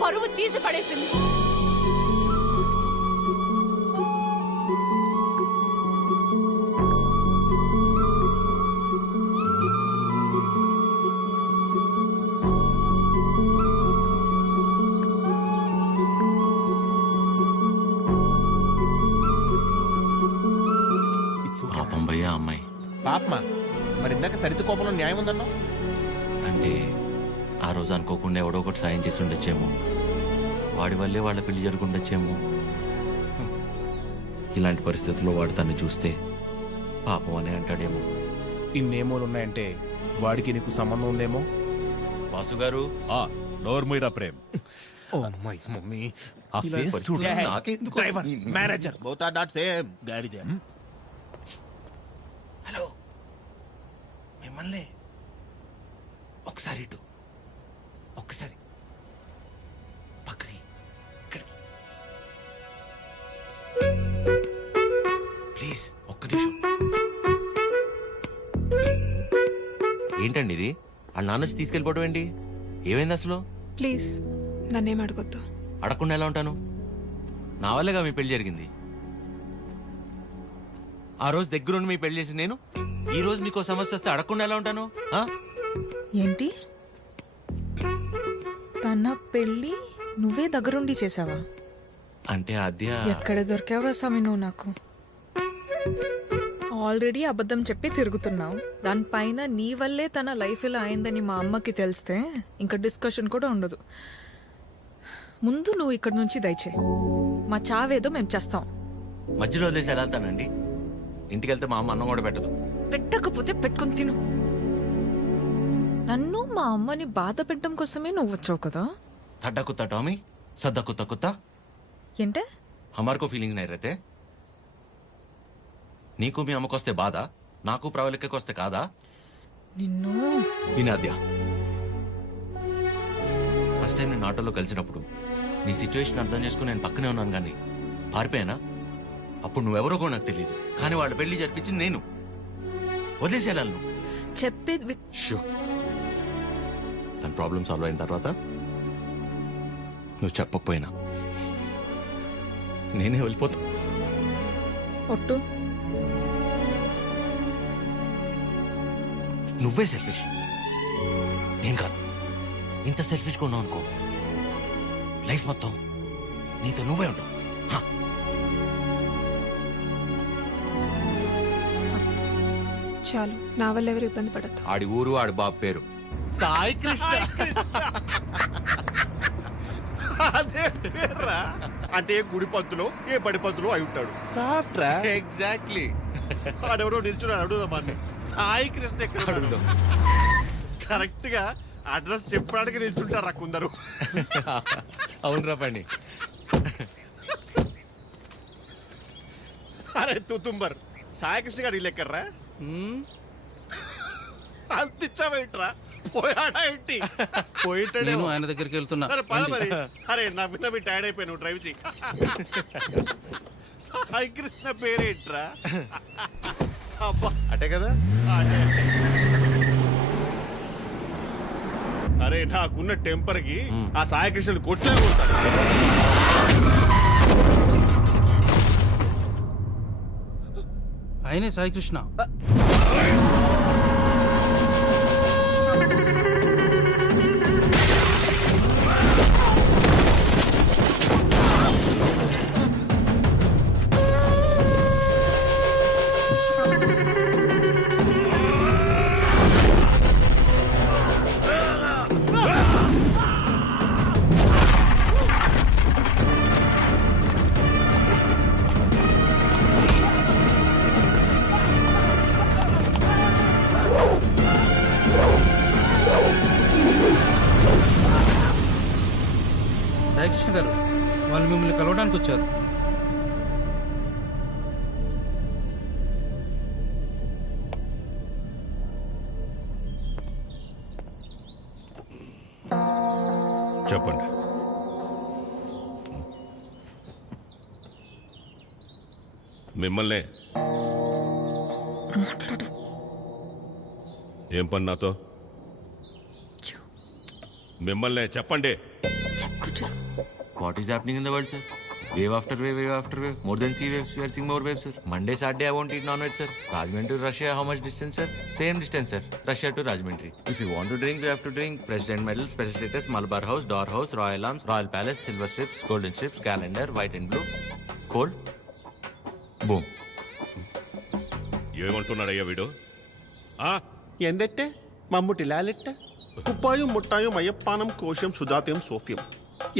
పరువు తీసి పడేసింది. పాపం భయ్యా అమ్మాయి. పాపమా? మరి ఇందాక సరిత కోపంలో న్యాయం ఉందన్నా? అంటే ఆ రోజు అనుకోకుండా ఎవడో ఒకటి సాయం చేసి ఉండొచ్చేమో, వాడి వల్లే వాళ్ళ పెళ్లి జరుగుండొచ్చేమో. ఇలాంటి పరిస్థితుల్లో వాడు తను చూస్తే పాపం అని అంటాడేమో. ఇన్నేమోలు ఉన్నాయంటే వాడికి నీకు సంబంధం ఉందేమో. వాసు గారు నోర్మీరా ప్రేమ్. ఓ మై మమ్మీ, ఆ ఫేస్ చూడు. Driver, manager both are not same. గాడిద. హలో, మిమ్మల్ని ఒకసారి ఇటు, ఒక్కసారి పక్కకి, ఇక్కడికి ప్లీజ్, ఒక్క నిమిషం. ఏంటండి ఇది? ఆ నాన్న వచ్చి తీసుకెళ్ళిపోవడం ఏంటి? ఏమైంది అసలు? ప్లీజ్ నన్నేం అడగొద్దు. అడగకుండా ఎలా ఉంటాను? నా వల్లేగా మీ పెళ్లి జరిగింది. ఆ రోజు దగ్గరుండి మీ పెళ్లి చేసి నేను ఈ రోజు మీకు సమస్య వస్తే అడగకుండా ఎలా ఉంటాను? ఏంటి? తన పెళ్ళి నువ్వే దగ్గరుండి చేసావా? అంటే అద్య ఎక్కడ దొరికావురా స్వామి నువ్వు నాకు? ఆల్రెడీ అబద్ధం చెప్పి తిరుగుతున్నావు. దానిపైన నీ వల్లే తన లైఫ్ ఇలా అయిందని మా అమ్మకి తెలిస్తే ఇంకా డిస్కషన్ కూడా ఉండదు. ముందు నువ్వు ఇక్కడ నుంచి దయచే. మా చావేదో మేము చేస్తాం. మధ్యలో వదిలేసి ఎలా వెళ్తానండి? ఇంటికి వెళ్తే మా అమ్మ అన్నం కూడా పెట్టదు. పెట్టకపోతే పెట్టుకుని తిను. నన్ను మా అమ్మని బాధ పెట్టడం కోసమే నువ్వు వచ్చావు కదా. थड्डा कुत्ता टॉमी, सद्दा कुत्ता कुत्ता ఏంటే? हमारे को फीलिंग नहीं रहते. నీకు మీ అమ్మకొస్తే బాధ, నాకు ప్రవళికకి వస్తే కాదా? నిన్ను వినాద్య, ఫస్ట్ టైం నేను ఆటోలో కలిసినప్పుడు నీ సిచ్యువేషన్ అర్థం చేసుకుని నేను పక్కనే ఉన్నాను, కానీ పారిపోయానా? అప్పుడు నువ్వెవరో కూడా నాకు తెలియదు, కానీ వాళ్ళ పెళ్లి జరిపించింది నేను. వదిలేసేయాలను చెప్పేది. తన ప్రాబ్లం సాల్వ్ అయిన తర్వాత నువ్వు చెప్పకపోయినా నేనే వెళ్ళిపోతా. ఒట్టు. నువ్వే సెల్ఫిష్, నేను కాదు. ఇంత సెల్ఫిష్గా ఉన్నావు అనుకో, లైఫ్ మొత్తం నీతో నువ్వే ఉంటావు. చాలు, నా వల్ల ఎవరు ఇబ్బంది పడద్దు. ఆడి ఊరు, ఆడి బాబు పేరు సాయి కృష్ణ. అదే పేర్రా. అంటే ఏ గుడి పంతులో ఏ బడి పంతులో అయి ఉంటాడు. సాఫ్ట్ రా. ఎగ్జాక్ట్లీ. ఆడెవడో నిల్చున్నాడు, అడుగుదామని. సాయి కృష్ణ ఎక్కడ అడుగుదాం. కరెక్ట్ గా అడ్రస్ చెప్పడానికి నిల్చుంటారా కొందరు. అవునరా పండి. అరే తుతుంబర్, సాయి కృష్ణ గారు ఇల్లు ఎక్కర్రా? అంత ఇచ్చావేంట్రా? పోయాడా ఏంటి? నేను ఆయన దగ్గరికి వెళ్తున్నా. సరే పద మరి. అరే నా బిడ్డ మీ టైర్డ్ అయిపోయి నువ్వు డ్రైవ్ చేయి. సాయి కృష్ణ పేరేంట్రా? అబ్బా అటే కదా. అరే నాకున్న టెంపర్ కి ఆ సాయి కృష్ణుడు కొట్లే కొడతాడు. ఆయనే సాయి కృష్ణ. సాయికృష్ణ గారు, వాళ్ళు మిమ్మల్ని కలవడానికి వచ్చారు. చెప్పండి. మిమ్మల్నే. ఏం పని నాతో? మిమ్మల్నే చెప్పండి. What is happening in the world, sir? Wave after wave, wave after wave. More than sea waves, we are seeing more waves, sir. Monday, Saturday, I won't eat non-veg, sir. Rajahmundry to Russia, how much distance, sir? Same distance, sir. Russia to Rajahmundry. If you want to drink, you have to drink President Medal, Special Status, Malabar House, Door House, Royal Arms, Royal Palace, Silver Strips, Golden Strips, Calendar, White and Blue. Cold. Boom. ఏమంటున్నాడయ్యా వీడు? ఎందెట్టే మమ్ముటి లాలెట్ట కుప్పాయం ముట్టాయం అయ్యప్పానం కోశం సుధాత్యం సోఫ్యం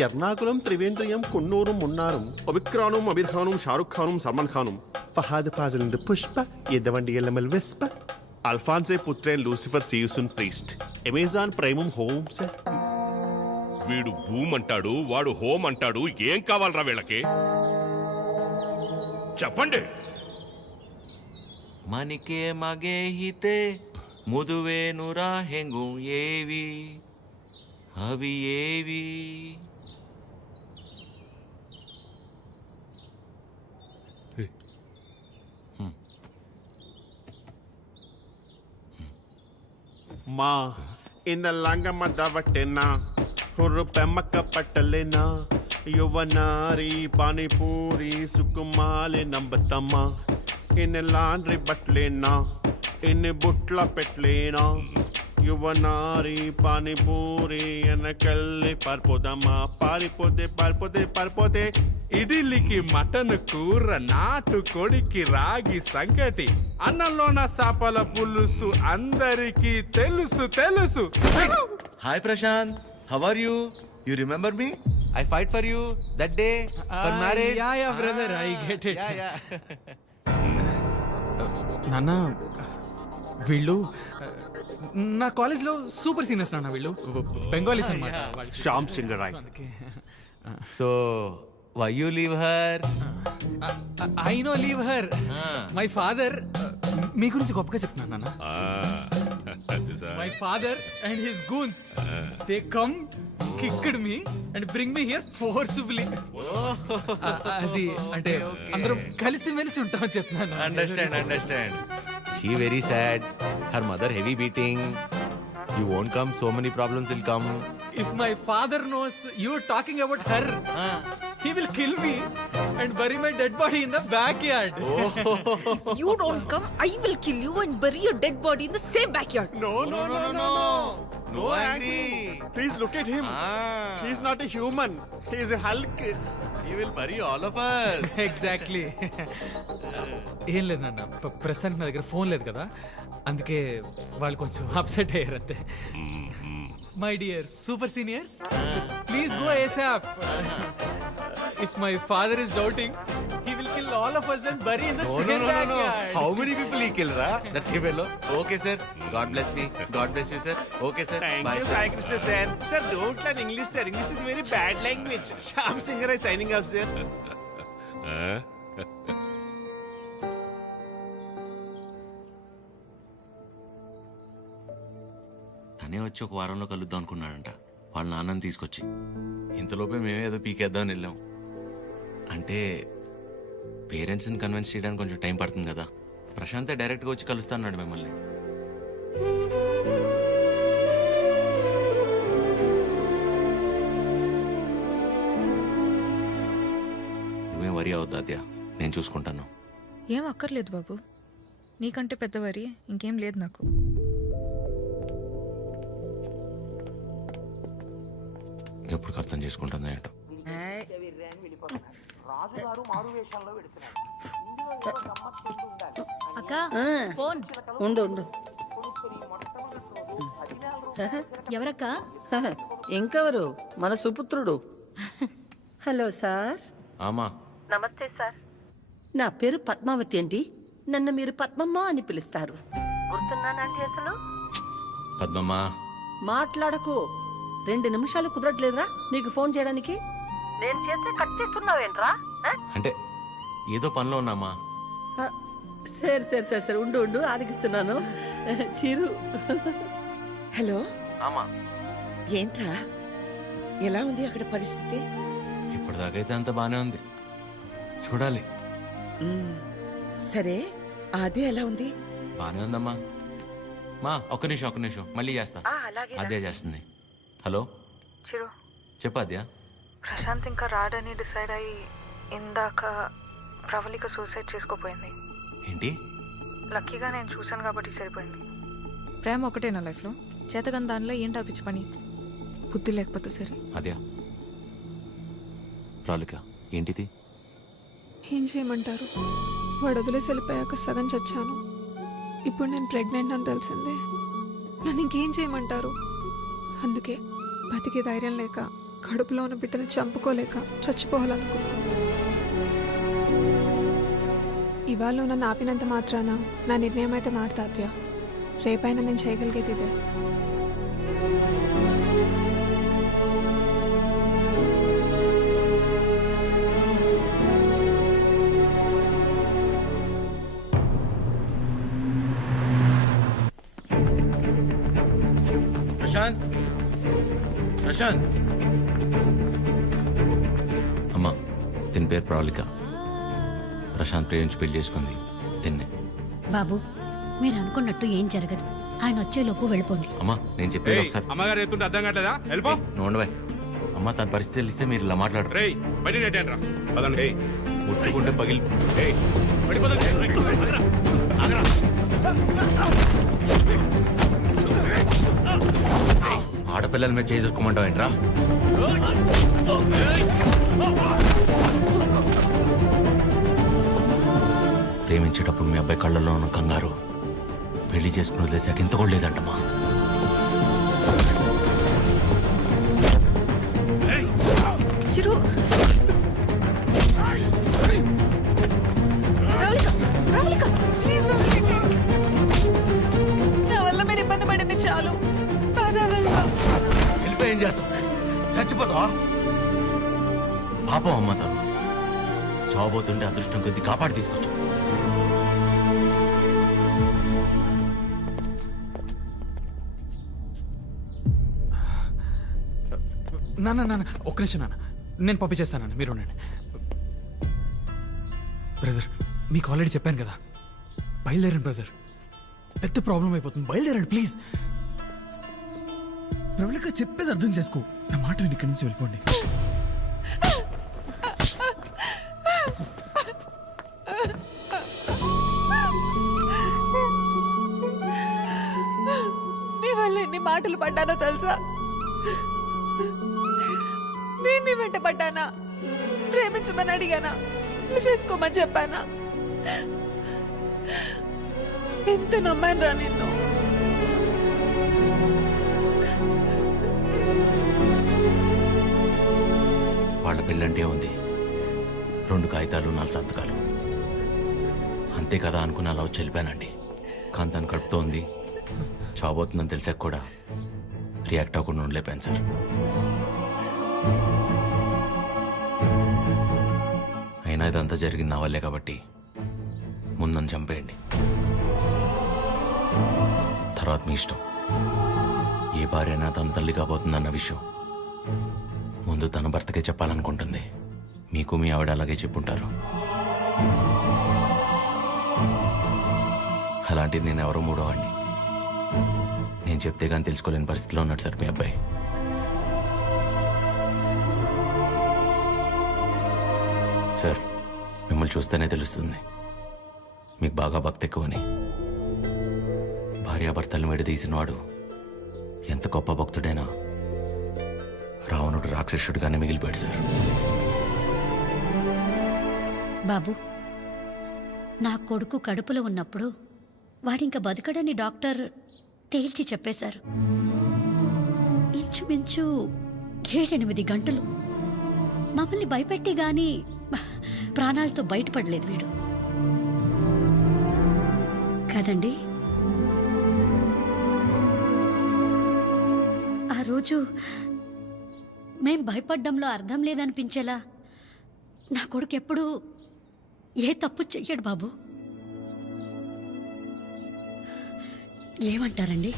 ఎర్నాకులం త్రివేంద్రియం కొన్నూరు మున్నారం ఒబిక్రానుం అబిర్ఖానుం షారుఖ్ ఖానుం సల్మాన్ ఖానుం ఫహాద్ ఫాజిలింద పుష్ప ఎద్దవండి ఎల్లమల్ వెస్ప అల్ఫాన్సే పుత్రేన్ లూసిఫర్ సీయుసున్ ప్రీస్ట్ అమెజాన్ ప్రైమం హోమ్స్. వీడు భూమ్ అంటాడు, వాడు హోమ్ అంటాడు. ఏం కావాలరా వీళ్ళకి? చెప్పండి. ಮನಿಕೆ ಮಗೆ ಹಿತೆ ಮುದುವೇನುರ ಹೆಂಗು ಏವಿ ಅವಿ ಏವಿ మా ఇంద లంగమ్మ దవట్టెనా ಹುರ್ರು ಪೆಮ್ಮಕ್ಕ ಪಟ್ಟಲೆನ ಯುವನಾರಿ ಪಾನಿಪೂರಿ ಸುಕುಮಾಲೆ ನಂಬತಮ್ಮ ಇನ್ನು ಲಾಂಡ್ರಿ ಬಟ್ಲೇನಾ ಇನ್ನು ಬುಟ್ಲ ಪೆಟ್ಲೇನಾ యువనారి పానీపూరి వెనకల్లి పారిపోదమ్మా పారిపోతే పారిపోతే పారిపోతే ఇడ్లీకి మటన్ కూర, నాటు కొడికి రాగి సంగటి, అన్నంలోన సాపల పులుసు అందరికీ తెలుసు తెలుసు. Hi Prashanth, how are you? You remember me? I fight for you that day for marriage. Yeah yeah brother, I get it. నాన్న, వీళ్ళు నా కాలేజ్లో సూపర్ సీనియర్స్ నాన్న. వీళ్ళు బెంగాలీస్ అన్నమాట. Shyam Singh Roy. So why you leave her? I no leave her. My father మీ గురించి గొప్పగా చెప్తున్నాను నాన్న. My father and his goons, they come kicked me and bring me here forcibly. అది అంటే అందరం కలిసి మెలిసి ఉంటామని చెప్తున్నాను. Understand. She very sad. Her mother heavy beating. You won't come. So many problems will come. If my father knows you are talking about her, he will kill me and bury my dead body in the backyard. If you don't come, I will kill you and bury your dead body in the same backyard. No. No angry. Please look at him. He is not a human. He is a Hulk. He will bury all of us. Exactly. ఏం లేదన్న, ప్రస్తుతానికి నా దగ్గర phone లేదు కదా, అందుకే వాళ్ళు కొంచెం అప్సెట్ అయ్యారు అంతే. My dear super seniors, please go ASAP. If my father is doubting, he will kill all of us and bury in the same backyard. How many people he kill, ra? That fellow. Okay, sir. God bless me. God bless you, sir. Okay, sir. Thank Bye, you, sir. Sai Krishna sir. Sir, don't learn English, sir. English is very bad language. Shyam Singh is signing off, sir. తనే వచ్చి ఒక వారంలో కలుద్దాం అనుకున్నాడంట వాళ్ళ నాన్నని తీసుకొచ్చి. ఇంతలోపే మేమే ఏదో పీకేద్దామని వెళ్ళాం. అంటే పేరెంట్స్ని కన్విన్స్ చేయడానికి కొంచెం టైం పడుతుంది కదా. ప్రశాంతే డైరెక్ట్గా వచ్చి కలుస్తా అన్నాడు మిమ్మల్ని. నువ్వేం వరి అవద్దు ఆద్య, నేను చూసుకుంటాను. ఏం అక్కర్లేదు బాబు, నీకంటే పెద్ద వరి ఇంకేం లేదు నాకు. ఎప్పుడు అర్థం చేసుకుంటుందో ఏంటో. అక్క ఫోన్ ఉండు ఉండు. ఎవరక్క? ఇంకెవరు, మన సుపుత్రుడు. Hello sir. ఆమా. నమస్తే సార్. నా పేరు పద్మావతి అండి. నన్ను మీరు పద్మమ్మ అని పిలుస్తారు. గుర్తున్నానండి అసలు? పద్మమ్మ. మాట్లాడకు. 2 నిమిషాలు కుదరట్లేదురా నీకు ఫోన్ చేయడానికి? నేను చేస్తే కట్ చేస్తున్నావేంట్రా? అంటే ఏదో పనిలో ఉన్నామా. సరే సరే సరే సరే ఉండు ఉండు, ఆదికిస్తున్నాను. చిరు. హలో. ఆమా. ఏంట్రా, ఎలా ఉంది అక్కడ పరిస్థితి? ఇప్పటిదాకైతే అంత బానే ఉంది, చూడాలి. సరే, అదే ఎలా ఉంది? బానే ఉందమ్మా. మా ఒక్క నిమిషం మళ్ళీ చేస్తా. అదే చేస్తుంది. హలో చిరు, చెప్పాద్యా. ప్రశాంత్ ఇంకా రాడని డిసైడ్ అయ్యి ఇందాక ప్రవళిక సూసైడ్ చేసుకోపోయింది. ఏంటి? లక్కీగా నేను చూశాను కాబట్టి సరిపోయింది. ప్రేమ ఒకటే నా లైఫ్లో, చేతగాని దానిలో ఏంటో పిచ్చి పని. బుద్ధి లేకపోతే సరే. అద్యా ప్రాలిక ఏంటిది? ఏం చేయమంటారు, వాడు వదిలేసి వెళ్ళిపోయాక సగం చచ్చాను. ఇప్పుడు నేను ప్రెగ్నెంట్ అని తెలిసిందే. నన్ను ఇంకేం చేయమంటారు? అందుకే బతికే ధైర్యం లేక, కడుపులో ఉన్న బిడ్డను చంపుకోలేక చచ్చిపోవాలనుకున్నాను. ఇవాళ నన్ను ఆపినంత మాత్రాన నా నిర్ణయం అయితే మారుతాద్య. రేపైనా నేను చేయగలిగేది ఇదే. ప్రశాంత్, ప్రశాంత్. అమ్మా, దీని పేరు ప్రాలిక. ప్రశాంత్ ప్రేమించి పెళ్లి చేసుకుంది తిన్నే. బాబు, మీరు అనుకున్నట్టు ఏం జరగదు. ఆయన వచ్చేలోపు వెళ్ళిపోండి. అమ్మా, నేను చెప్పేది ఒకసారి. అమ్మగారు చెప్తుంటే అర్థం కావట్లేదా? వెళ్ళిపో. నోండవే. అమ్మ, తన పరిస్థితి తెలిస్తే మీరు ఇలా మాట్లాడరు. ముట్టుకుంటే పగిలి. ఆడపిల్లల మీద చేసుకోమంటావు ఏంట్రా? ప్రేమించేటప్పుడు మీ అబ్బాయి కళ్ళల్లో ఉన్న కంగారు పెళ్లి చేసుకుని వదిలేసాక ఇంత కూడా లేదంటమ్మా. చిరు, నా వల్ల మీరు ఇబ్బంది పడింది చాలు. ఏం చేస్తావు? చచ్చిపోతావా? పాపం అమ్మ, తను చావబోతుంటే అదృష్టం కొద్ది కాపాడి తీసుకొచ్చు. నాన్న ఒక్క నిమిషం నాన్న, నేను పంపించేస్తాను. మీరు ఉండండి. బ్రదర్, మీకు ఆల్రెడీ చెప్పాను కదా, బయలుదేరండి బ్రదర్. పెద్ద ప్రాబ్లం అయిపోతుంది, బయలుదేరండి ప్లీజ్. ప్రవళిక చెప్పేది అర్థం చేసుకో. నా మాట విని ఇక్కడి నుంచి వెళ్ళిపోండి. నీ వల్ల ఎన్ని మాటలు పడ్డానో తెలుసా? నేను నీ వెంట పడ్డానా? ప్రేమించమని అడిగానా? పెళ్లి చేసుకోమని చెప్పానా? ఎంత నమ్మాను రా నిన్ను. వాళ్ళ పెళ్ళంటే ఉంది, 2 కాగితాలు 4 సంతకాలు అంతే కదా అనుకుని అలా వచ్చి వెళ్ళిపోయానండి. కానీ తను కడుపుతో ఉంది, చావబోతుందని తెలిసాక కూడా రియాక్ట్ అవ్వకుండా ఉండలేపాను సార్. అయినా ఇదంతా జరిగింది నా వల్లే కాబట్టి ముందు నన్ను చంపేయండి, తర్వాత మీ ఇష్టం. ఏ భార్యనా తన తల్లి కాబోతుందన్న విషయం ముందు తన భర్తకే చెప్పాలనుకుంటుంది. మీకు మీ ఆవిడ అలాగే చెప్పుంటారు. అలాంటిది నేను ఎవరో మూడో వాడిని. నేను చెప్తే కానీ తెలుసుకోలేని పరిస్థితిలో ఉన్నాడు సార్ మీ అబ్బాయి. సార్ మిమ్మల్ని చూస్తేనే తెలుస్తుంది మీకు బాగా భక్తి ఎక్కువని. భార్యాభర్తలను విడదీసినవాడు ఎంత గొప్ప భక్తుడైనా రావణుడు రాక్షసుడిగానే మిగిలిపోయాడు సార్. బాబు, నా కొడుకు కడుపులో ఉన్నప్పుడు వాడింక బతకడని డాక్టర్ తేల్చి చెప్పేశారు. ఇంచుమించు 7-8 గంటలు మమ్మల్ని భయపెట్టి గాని ప్రాణాలతో బయటపడలేదు వీడు కదండి. ఆ రోజు మేం భయపడ్డంలో అర్థం లేదనిపించేలా నా కొడుకు ఎప్పుడూ ఏ తప్పు చెయ్యడు బాబు. ఏమంటారండి?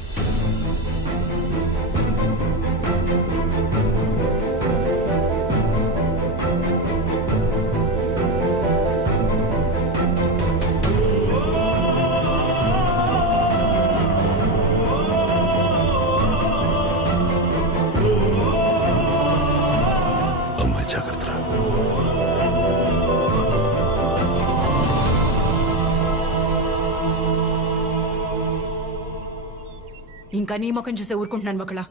అమ్మాయి జాగ్రత్త. ఇంకా నీ ముఖం చూసే ఊరుకుంటున్నాను ఒకలా.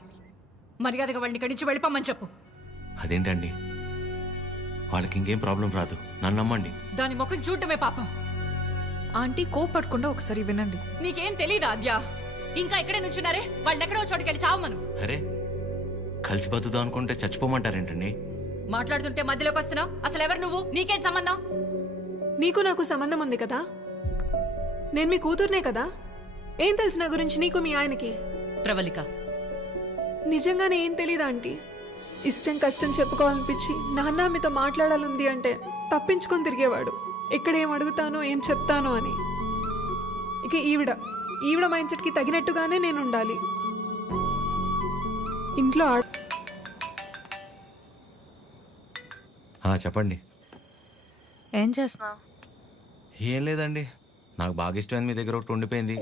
మర్యాదగా వాడిని ఇక్కడి నుంచి వెళ్ళిపోమని చెప్పు. అదేంటండి, వాళ్ళకి ఇంకేం ప్రాబ్లం రాదు, నన్ను నమ్మండి. దాని ముఖం చూడటమే పాపం. ఆంటీ కోపడకుండా ఒకసారి వినండి. నీకేం తెలీదా అద్యా? ఇంకా ఇక్కడే నుంచున్నారే, వాళ్ళని ఎక్కడో చోటుకెళ్ళి చావమను. అరే కలిసి బతుకుదాం అనుకుంటే చచ్చిపోమంటారేంటండి? మాట్లాడుతుంటే మధ్యలోకి వస్తున్నావు. అసలు ఎవరు నువ్వు? నీకేం సంబంధం? నీకు నాకు సంబంధం ఉంది కదా. నేను మీ కూతుర్నే కదా. ఏం తెలుసు నా గురించి నీకు మీ ఆయనకి? ప్రవళిక, నిజంగానే ఏం తెలీదా ఆంటీ? ఇష్టం కష్టం చెప్పుకోవాలనిపించి నాన్న మీతో మాట్లాడాలంది అంటే తప్పించుకొని తిరిగేవాడు. ఎక్కడ ఏం అడుగుతానో ఏం చెప్తానో అని. ఇక ఈవిడ మైండ్ సెట్కి తగినట్టుగానే నేను ఉండాలి. ఇంట్లో చెప్పండి. ఏం చేస్తున్నావు? ఏం లేదండి, నాకు బాగా ఇష్టమైంది మీ దగ్గర ఒకటి ఉండిపోయింది.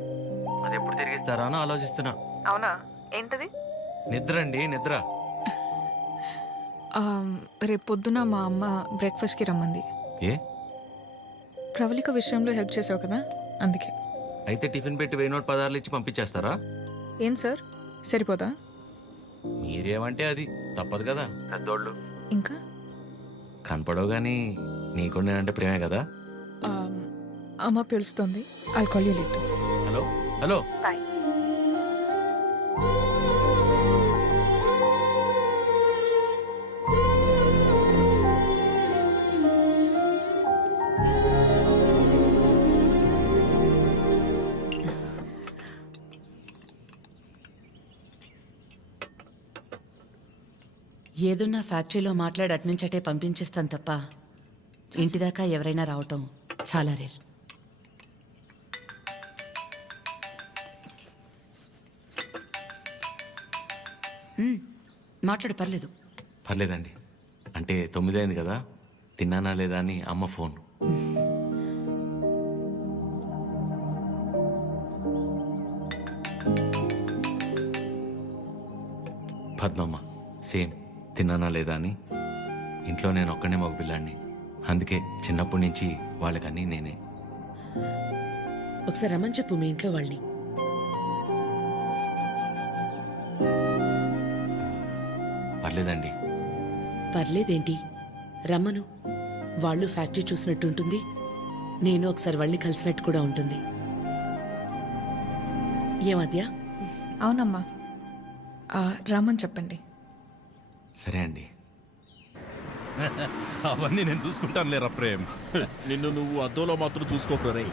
అది ఎప్పుడు తిరిగిస్తారా అని ఆలోచిస్తున్నా. అవునా? ఏంటది? నిద్ర అండి, నిద్ర. రేపు పొద్దున మా అమ్మ బ్రేక్ఫాస్ట్కి రమ్మంది. ఏ? ప్రవళిక విషయంలో హెల్ప్ చేసావు కదా, అందుకే. అయితే టిఫిన్ పెట్టి 1000 నోట్ 10 ఇచ్చి పంపించేస్తారా? ఏం సార్, సరిపోదా? మీరేమంటే అది తప్పదు కదా, పెద్దోళ్ళు. ఇంకా కనపడవు కానీ నీకు నేనంటే ప్రేమే కదా. అమ్మ పిలుస్తుంది. I'll call you later. Hello hello. ఏదున్నా ఫ్యాక్టరీలో మాట్లాడి అట్నుంచటే పంపించేస్తాను తప్ప ఇంటిదాకా ఎవరైనా రావటం చాలా రేర్. మాట్లాడు, పర్లేదు. పర్లేదండి, అంటే 9 అయింది కదా, తిన్నానా లేదా అని అమ్మ ఫోన్. పద్మమ్మ సేమ్ తిన్నానా లేదా అని. ఇంట్లో నేను ఒక్కనే మగ పిల్లాడిని, అందుకే చిన్నప్పటి నుంచి వాళ్ళకన్నీ నేనే. ఒకసారి రమ్మని చెప్పు మీ ఇంట్లో వాళ్ళని. పర్లేదండి. పర్లేదేంటి, రమ్మను. వాళ్ళు ఫ్యాక్టరీ చూసినట్టు ఉంటుంది, నేను ఒకసారి వాళ్ళని కలిసినట్టు కూడా ఉంటుంది. ఏమద్యా? అవునమ్మా, రమ్మని చెప్పండి. సరే అండి. అవన్నీ నేను చూసుకుంటాను లేరా ప్రేమ్. నిన్ను నువ్వు అద్దంలో మాత్రం చూసుకోకు రే.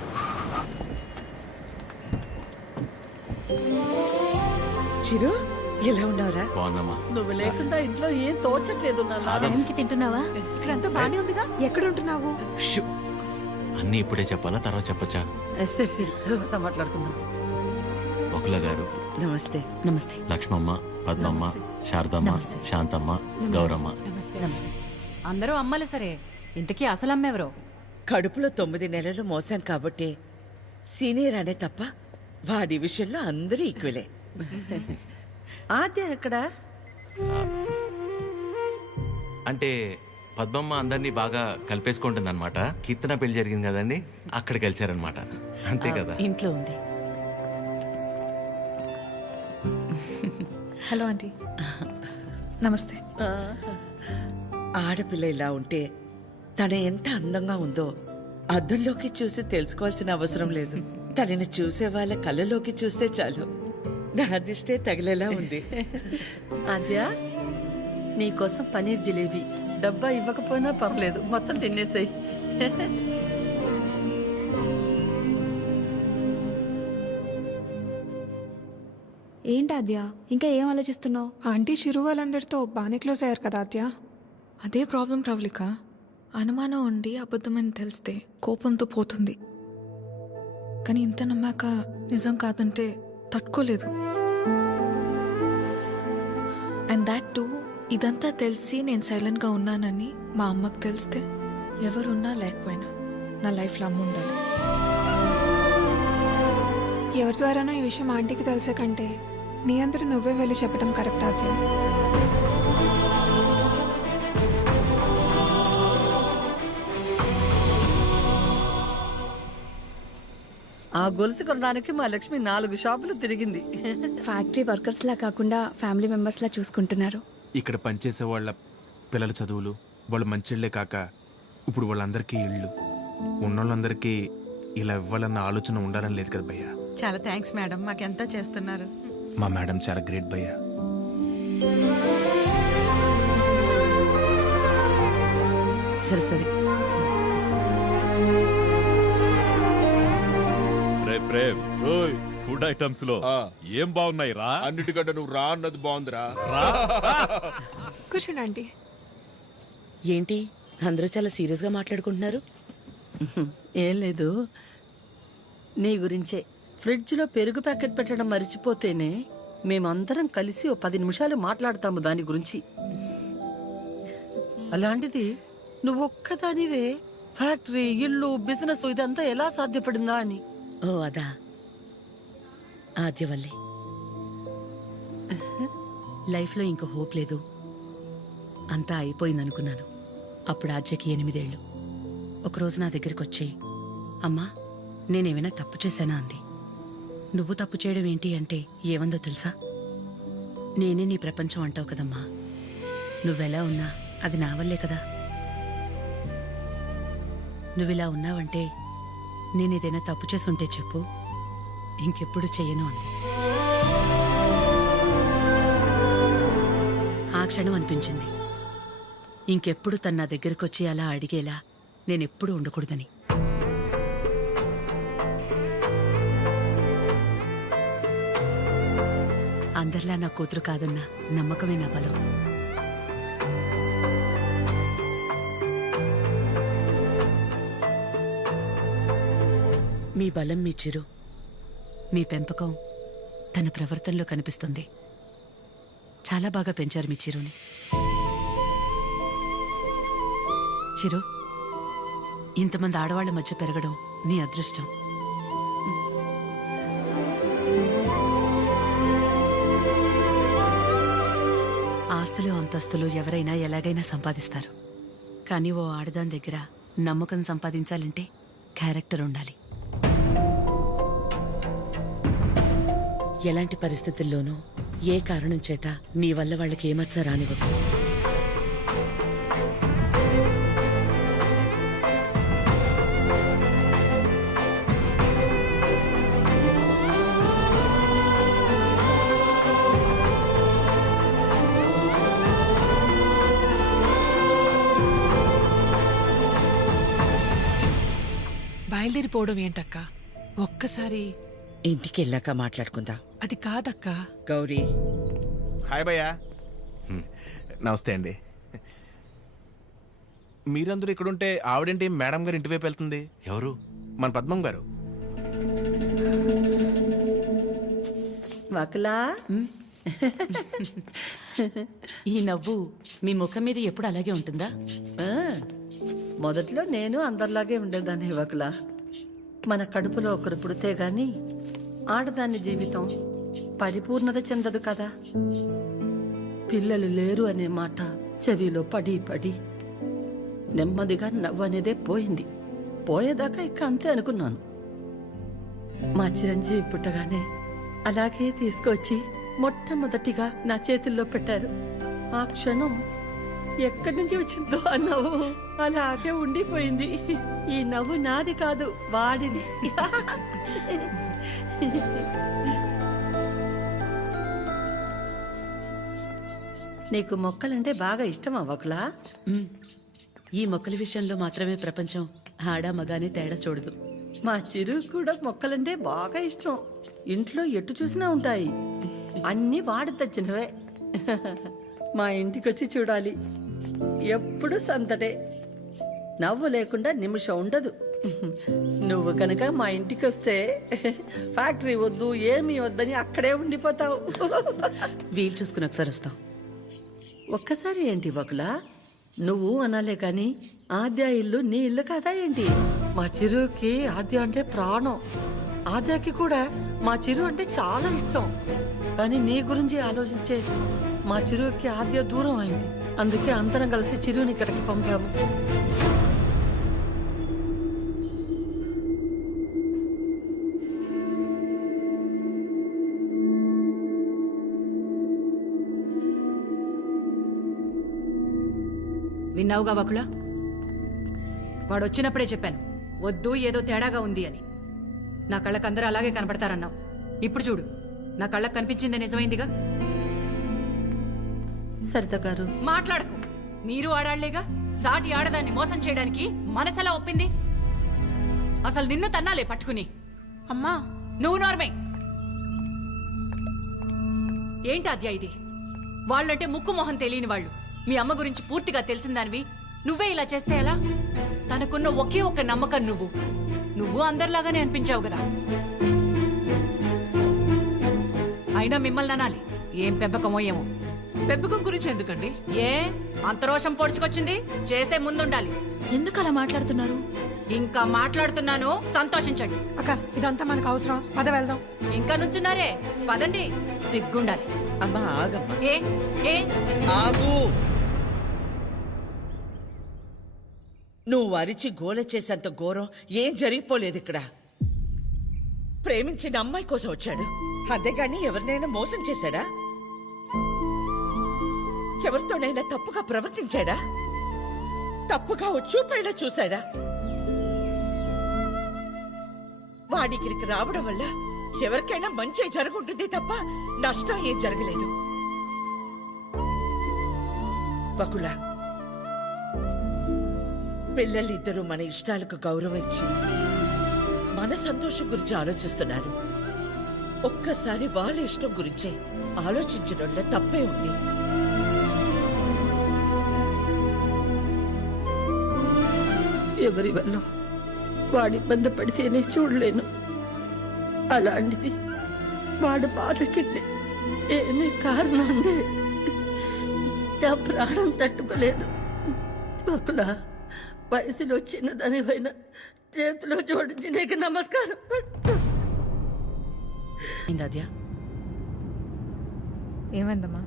చిరు, ఎలా ఉన్నావురా? బాగున్నామా? నువ్వు లేకుండా ఇంట్లో ఏం తోచట్లేదు. టైంకి తింటున్నావా? ఇక్కడంతా బానే ఉందిగా. ఎక్కడ ఉంటున్నావు? అన్నీ ఇప్పుడే చెప్పాలా, తర్వాత చెప్పచ్చా? సరే తర్వాత మాట్లాడుకుందాం. బకుల గారు, నమస్తే. నమస్తే. లక్ష్మమ్మ, పద్మమ్మ, శారదమ్మ, శాంతమ్మ, గౌరమ్మ. అందరూ అమ్మలు సరే, ఇంతకీ అసలు అమ్మెవరో? కడుపులో 9 నెలలు మోసాను కాబట్టి సీనియర్ అనే తప్ప వాడి విషయంలో అందరూ ఈక్వలే. ఆద్య ఎక్కడ? అంటే పద్మమ్మ అందరినీ బాగా కలిపేసుకుంటుంది అనమాట. కీర్తన పెళ్లి జరిగింది కదండి, అక్కడ కలిశారనమాట. అంతే కదా? ఇంట్లో ఉంది. Hello aunty. నమస్తే. ఆడపిల్ల ఇలా ఉంటే తన ఎంత అందంగా ఉందో అద్దంలోకి చూసి తెలుసుకోవాల్సిన అవసరం లేదు. తనని చూసే వాళ్ళ కళ్ళలోకి చూస్తే చాలు. నా దిష్టే తగిలేలా ఉంది. అద్యా, నీకోసం పనీర్ జిలేబీ. డబ్బా ఇవ్వకపోయినా పర్లేదు, మొత్తం తినేసాయి. ఏంటి ఆద్య, ఇంకా ఏం ఆలోచిస్తున్నావు? ఆంటీ చిరు వాళ్ళందరితో బాగానే క్లోజ్ అయ్యారు కదా ఆద్య. అదే ప్రాబ్లం ప్రవళిక. అనుమానం ఉండి అబద్ధమని తెలిస్తే కోపంతో పోతుంది, కానీ ఇంత నమ్మాక నిజం కాదంటే తట్టుకోలేదు. అండ్ దాట్ టూ, ఇదంతా తెలిసి నేను సైలెంట్గా ఉన్నానని మా అమ్మకు తెలిస్తే ఎవరున్నా లేకపోయినా నా లైఫ్లో అమ్మ ఉండాలి. ఎవరి ద్వారానో ఈ విషయం ఆంటీకి తెలిసే కంటే నీ అందరూ నువ్వే వెళ్ళి చెప్పడం కరెక్ట్ ఆద్య. ఆ గొలుసు కొనడానికి మా లక్ష్మి 4 షాపులు తిరిగింది. ఫ్యాక్టరీ వర్కర్స్ లా కాకుండా ఫ్యామిలీ మెంబర్స్ లా చూసుకుంటున్నారు. ఇక్కడ పనిచేసే వాళ్ళ పిల్లల చదువులు, వాళ్ళు మంచిళ్లే కాక ఇప్పుడు వాళ్ళందరికీ ఇళ్ళు, ఉన్నోళ్ళందరికీ ఇలా ఇవ్వాలన్న ఆలోచన ఉండాలని లేదు కదా భయ్యా. చాలా థ్యాంక్స్ మేడం, మాకెంతో చేస్తున్నారు. మా మేడం చాలా గ్రేట్ భయ్యా. సరే సరే. ప్రేమ్, ఫుడ్ ఐటమ్స్ లో ఏం బాగున్నాయి రా? అన్నిటికంటే నువ్వు రా అన్నది బాగుందిరా. కూర్చోండి ఆంటీ. ఏంటి అందరూ చాలా సీరియస్గా మాట్లాడుకుంటున్నారు? ఏం లేదు, నీ గురించే. ఫ్రిడ్జ్లో పెరుగు ప్యాకెట్ పెట్టడం మర్చిపోతేనే మేమందరం కలిసి ఓ 10 నిమిషాలు మాట్లాడతాము దాని గురించి. అలాంటిది నువ్వు ఒక్కదానివే ఫ్యాక్టరీ, ఇల్లు, బిజినెస్ ఇదంతా ఎలా సాధ్యపడిందా అని. ఓ అదా, ఆద్య వల్లే. లైఫ్లో ఇంక హోప్ లేదు, అంతా అయిపోయిందనుకున్నాను. అప్పుడు ఆద్యకి 8 ఏళ్ళు. ఒకరోజు నా దగ్గరికి వచ్చి, అమ్మా నేనేమైనా తప్పు చేశానా అంది. నువ్వు తప్పు చేయడం ఏంటి అంటే ఏమందో తెలుసా? నేనే నీ ప్రపంచం అంటావు కదమ్మా, నువ్వెలా ఉన్నా అది నా వల్లే కదా. నువ్విలా ఉన్నావంటే నేనేదైనా తప్పు చేసి ఉంటే చెప్పు, ఇంకెప్పుడు చెయ్యను అంది. ఆ క్షణం అనిపించింది ఇంకెప్పుడు తన నా దగ్గరకు వచ్చి అలా అడిగేలా నేనెప్పుడు ఉండకూడదని. అందరిలా నా కూతురు కాదన్న నమ్మకమే నా బలం. మీ బలం మీ చిరు, మీ పెంపకం తన ప్రవర్తనలో కనిపిస్తుంది. చాలా బాగా పెంచారు మీ చిరుని. చిరు, ఇంతమంది ఆడవాళ్ల మధ్య పెరగడం నీ అదృష్టం. ఆస్తులు అంతస్తులు ఎవరైనా ఎలాగైనా సంపాదిస్తారు, కానీ ఓ ఆడదాని దగ్గర నమ్మకం సంపాదించాలంటే క్యారెక్టర్ ఉండాలి. ఎలాంటి పరిస్థితుల్లోనూ ఏ కారణం చేత నీ వల్ల వాళ్ళకి ఏమచ్చ రానివ్వదు. బయలుదేరిపోవడం ఏంటక్క? ఒక్కసారి ఇంటికి వెళ్ళాక మాట్లాడుకుందాం. అది కాదక్క. గౌరీ. హాయ్ భయ్యా. నమస్తే అండి. మీరందరూ ఇక్కడుంటే ఆవిడేంటి మేడం గారు ఇంటి వైపు వెళ్తుంది? ఎవరు? మన పద్మం గారు. వకులా ఈ నవ్వు మీ ముఖం మీద ఎప్పుడు అలాగే ఉంటుందా? మొదట్లో నేను అందరిలాగే ఉండేదాన్ని వకులా. మన కడుపులో ఒకరు పుడితే గాని ఆడదాని జీవితం పరిపూర్ణత చెందదు కదా. పిల్లలు లేరు అనే మాట చెవిలో పడి పడి నెమ్మదిగా నవ్వు అనేదే పోయింది. పోయేదాకా ఇక అంతే అనుకున్నాను. మా చిరంజీవి పుట్టగానే అలాగే తీసుకొచ్చి మొట్టమొదటిగా నా చేతుల్లో పెట్టారు. ఆ క్షణం ఎక్కడి నుంచి వచ్చిందో ఆ నవ్వు అలాగే ఉండిపోయింది. ఈ నవ్వు నాది కాదు, వాడిది. నీకు మొక్కలంటే బాగా ఇష్టమా వకులా? ఈ మొక్కల విషయంలో మాత్రమే ప్రపంచం ఆడా మగానే తేడా చూడదు. మా చిరు కూడా మొక్కలంటే బాగా ఇష్టం. ఇంట్లో ఎటు చూసినా ఉంటాయి. అన్నీ వాడి తెచ్చినవే. మా ఇంటికొచ్చి చూడాలి. ఎప్పుడు సందడే. నవ్వు లేకుండా నిమిషం ఉండదు. నువ్వు కనుక మా ఇంటికి వస్తే ఫ్యాక్టరీ వద్దు ఏమీ వద్దని అక్కడే ఉండిపోతావు. వీలు చూసుకుని ఒకసారి వస్తాం. ఒక్కసారి ఏంటి వకులా? నువ్వు అనాలే కాని ఆద్య ఇల్లు నీ ఇల్లు కాదా ఏంటి? మా చిరుకి ఆద్య అంటే ప్రాణం. ఆద్యకి కూడా మా చిరు అంటే చాలా ఇష్టం. కానీ నీ గురించి ఆలోచించే మా చిరుకి ఆద్య దూరం అయింది. అందుకే అందరం కలిసి చిరుని ఇక్కడికి పంపాము. విన్నావుగా వకులా? వాడు వచ్చినప్పుడే చెప్పాను వద్దు, ఏదో తేడాగా ఉంది అని. నా కళ్ళకు అందరూ అలాగే కనపడతారన్నావు. ఇప్పుడు చూడు, నా కళ్ళకు కనిపించింది నిజమైందిగా. సరిత గారు మాట్లాడకు. మీరు ఆడాళ్లేగా. సాటి ఆడదాన్ని మోసం చేయడానికి మనసెలా ఒప్పింది? అసలు నిన్ను తన్నాలే పట్టుకుని. అమ్మా నువ్వు నోర్మే. ఏంటి అద్యా ఇది? వాళ్ళంటే ముక్కు మొహం తెలియని వాళ్ళు. మీ అమ్మ గురించి పూర్తిగా తెలిసిందానివి నువ్వే ఇలా చేస్తే ఎలా? తనకున్న ఒకే ఒక్క నమ్మకం నువ్వు అందరిలాగానే అనిపించావు కదా. అయినా మిమ్మల్ని అనాలి. ఏం పెంపకమో ఏమో. పెంపకం గురించి ఎందుకండి? ఏ అంత రోషం పొడుచుకొచ్చింది? చేసే ముందుండాలి. ఎందుకు అలా మాట్లాడుతున్నారు? ఇంకా మాట్లాడుతున్నాను, సంతోషించండి. అక్క ఇదంతా మనకు అవసరం. పద వెళ్దాం. ఇంకా నుంచున్నారే, పదండి. సిగ్గుండాలి. అమ్మా ఆగమ్మా. ఏ ఆగు. నువ్వు అరిచి గోల చేసేంత ఘోరం ఏం జరిగిపోలేదు ఇక్కడ. ప్రేమించిన అమ్మాయి కోసం వచ్చాడు, అంతేగాని ఎవరినైనా మోసం చేశాడా? ఎవరితోనైనా తప్పుగా ప్రవర్తించాడా? తప్పుగా చూపైనా చూశాడా? వాడికిడికి రావడం వల్ల ఎవరికైనా మంచి జరుగుంటుంది తప్ప నష్టం ఏం జరగలేదు. వకులా, పిల్లలిద్దరూ మన ఇష్టాలకు గౌరవం ఇచ్చి మన సంతోషం గురించి ఆలోచిస్తున్నారు. ఒక్కసారి వాళ్ళ ఇష్టం గురించే ఆలోచించడంలో తప్పే ఉంది. ఎవరి వల్ల వాడు ఇబ్బంది పడితేనే చూడలేను. అలాంటిది వాడు బాధకి ఏమీ కారణం ఉండే నా ప్రాణం తట్టుకోలేదు. ఒకలా వయసులో చిన్నదానివైనా చేతిలో జోడించి నీకు నమస్కారం. ఏమైందమ్మా?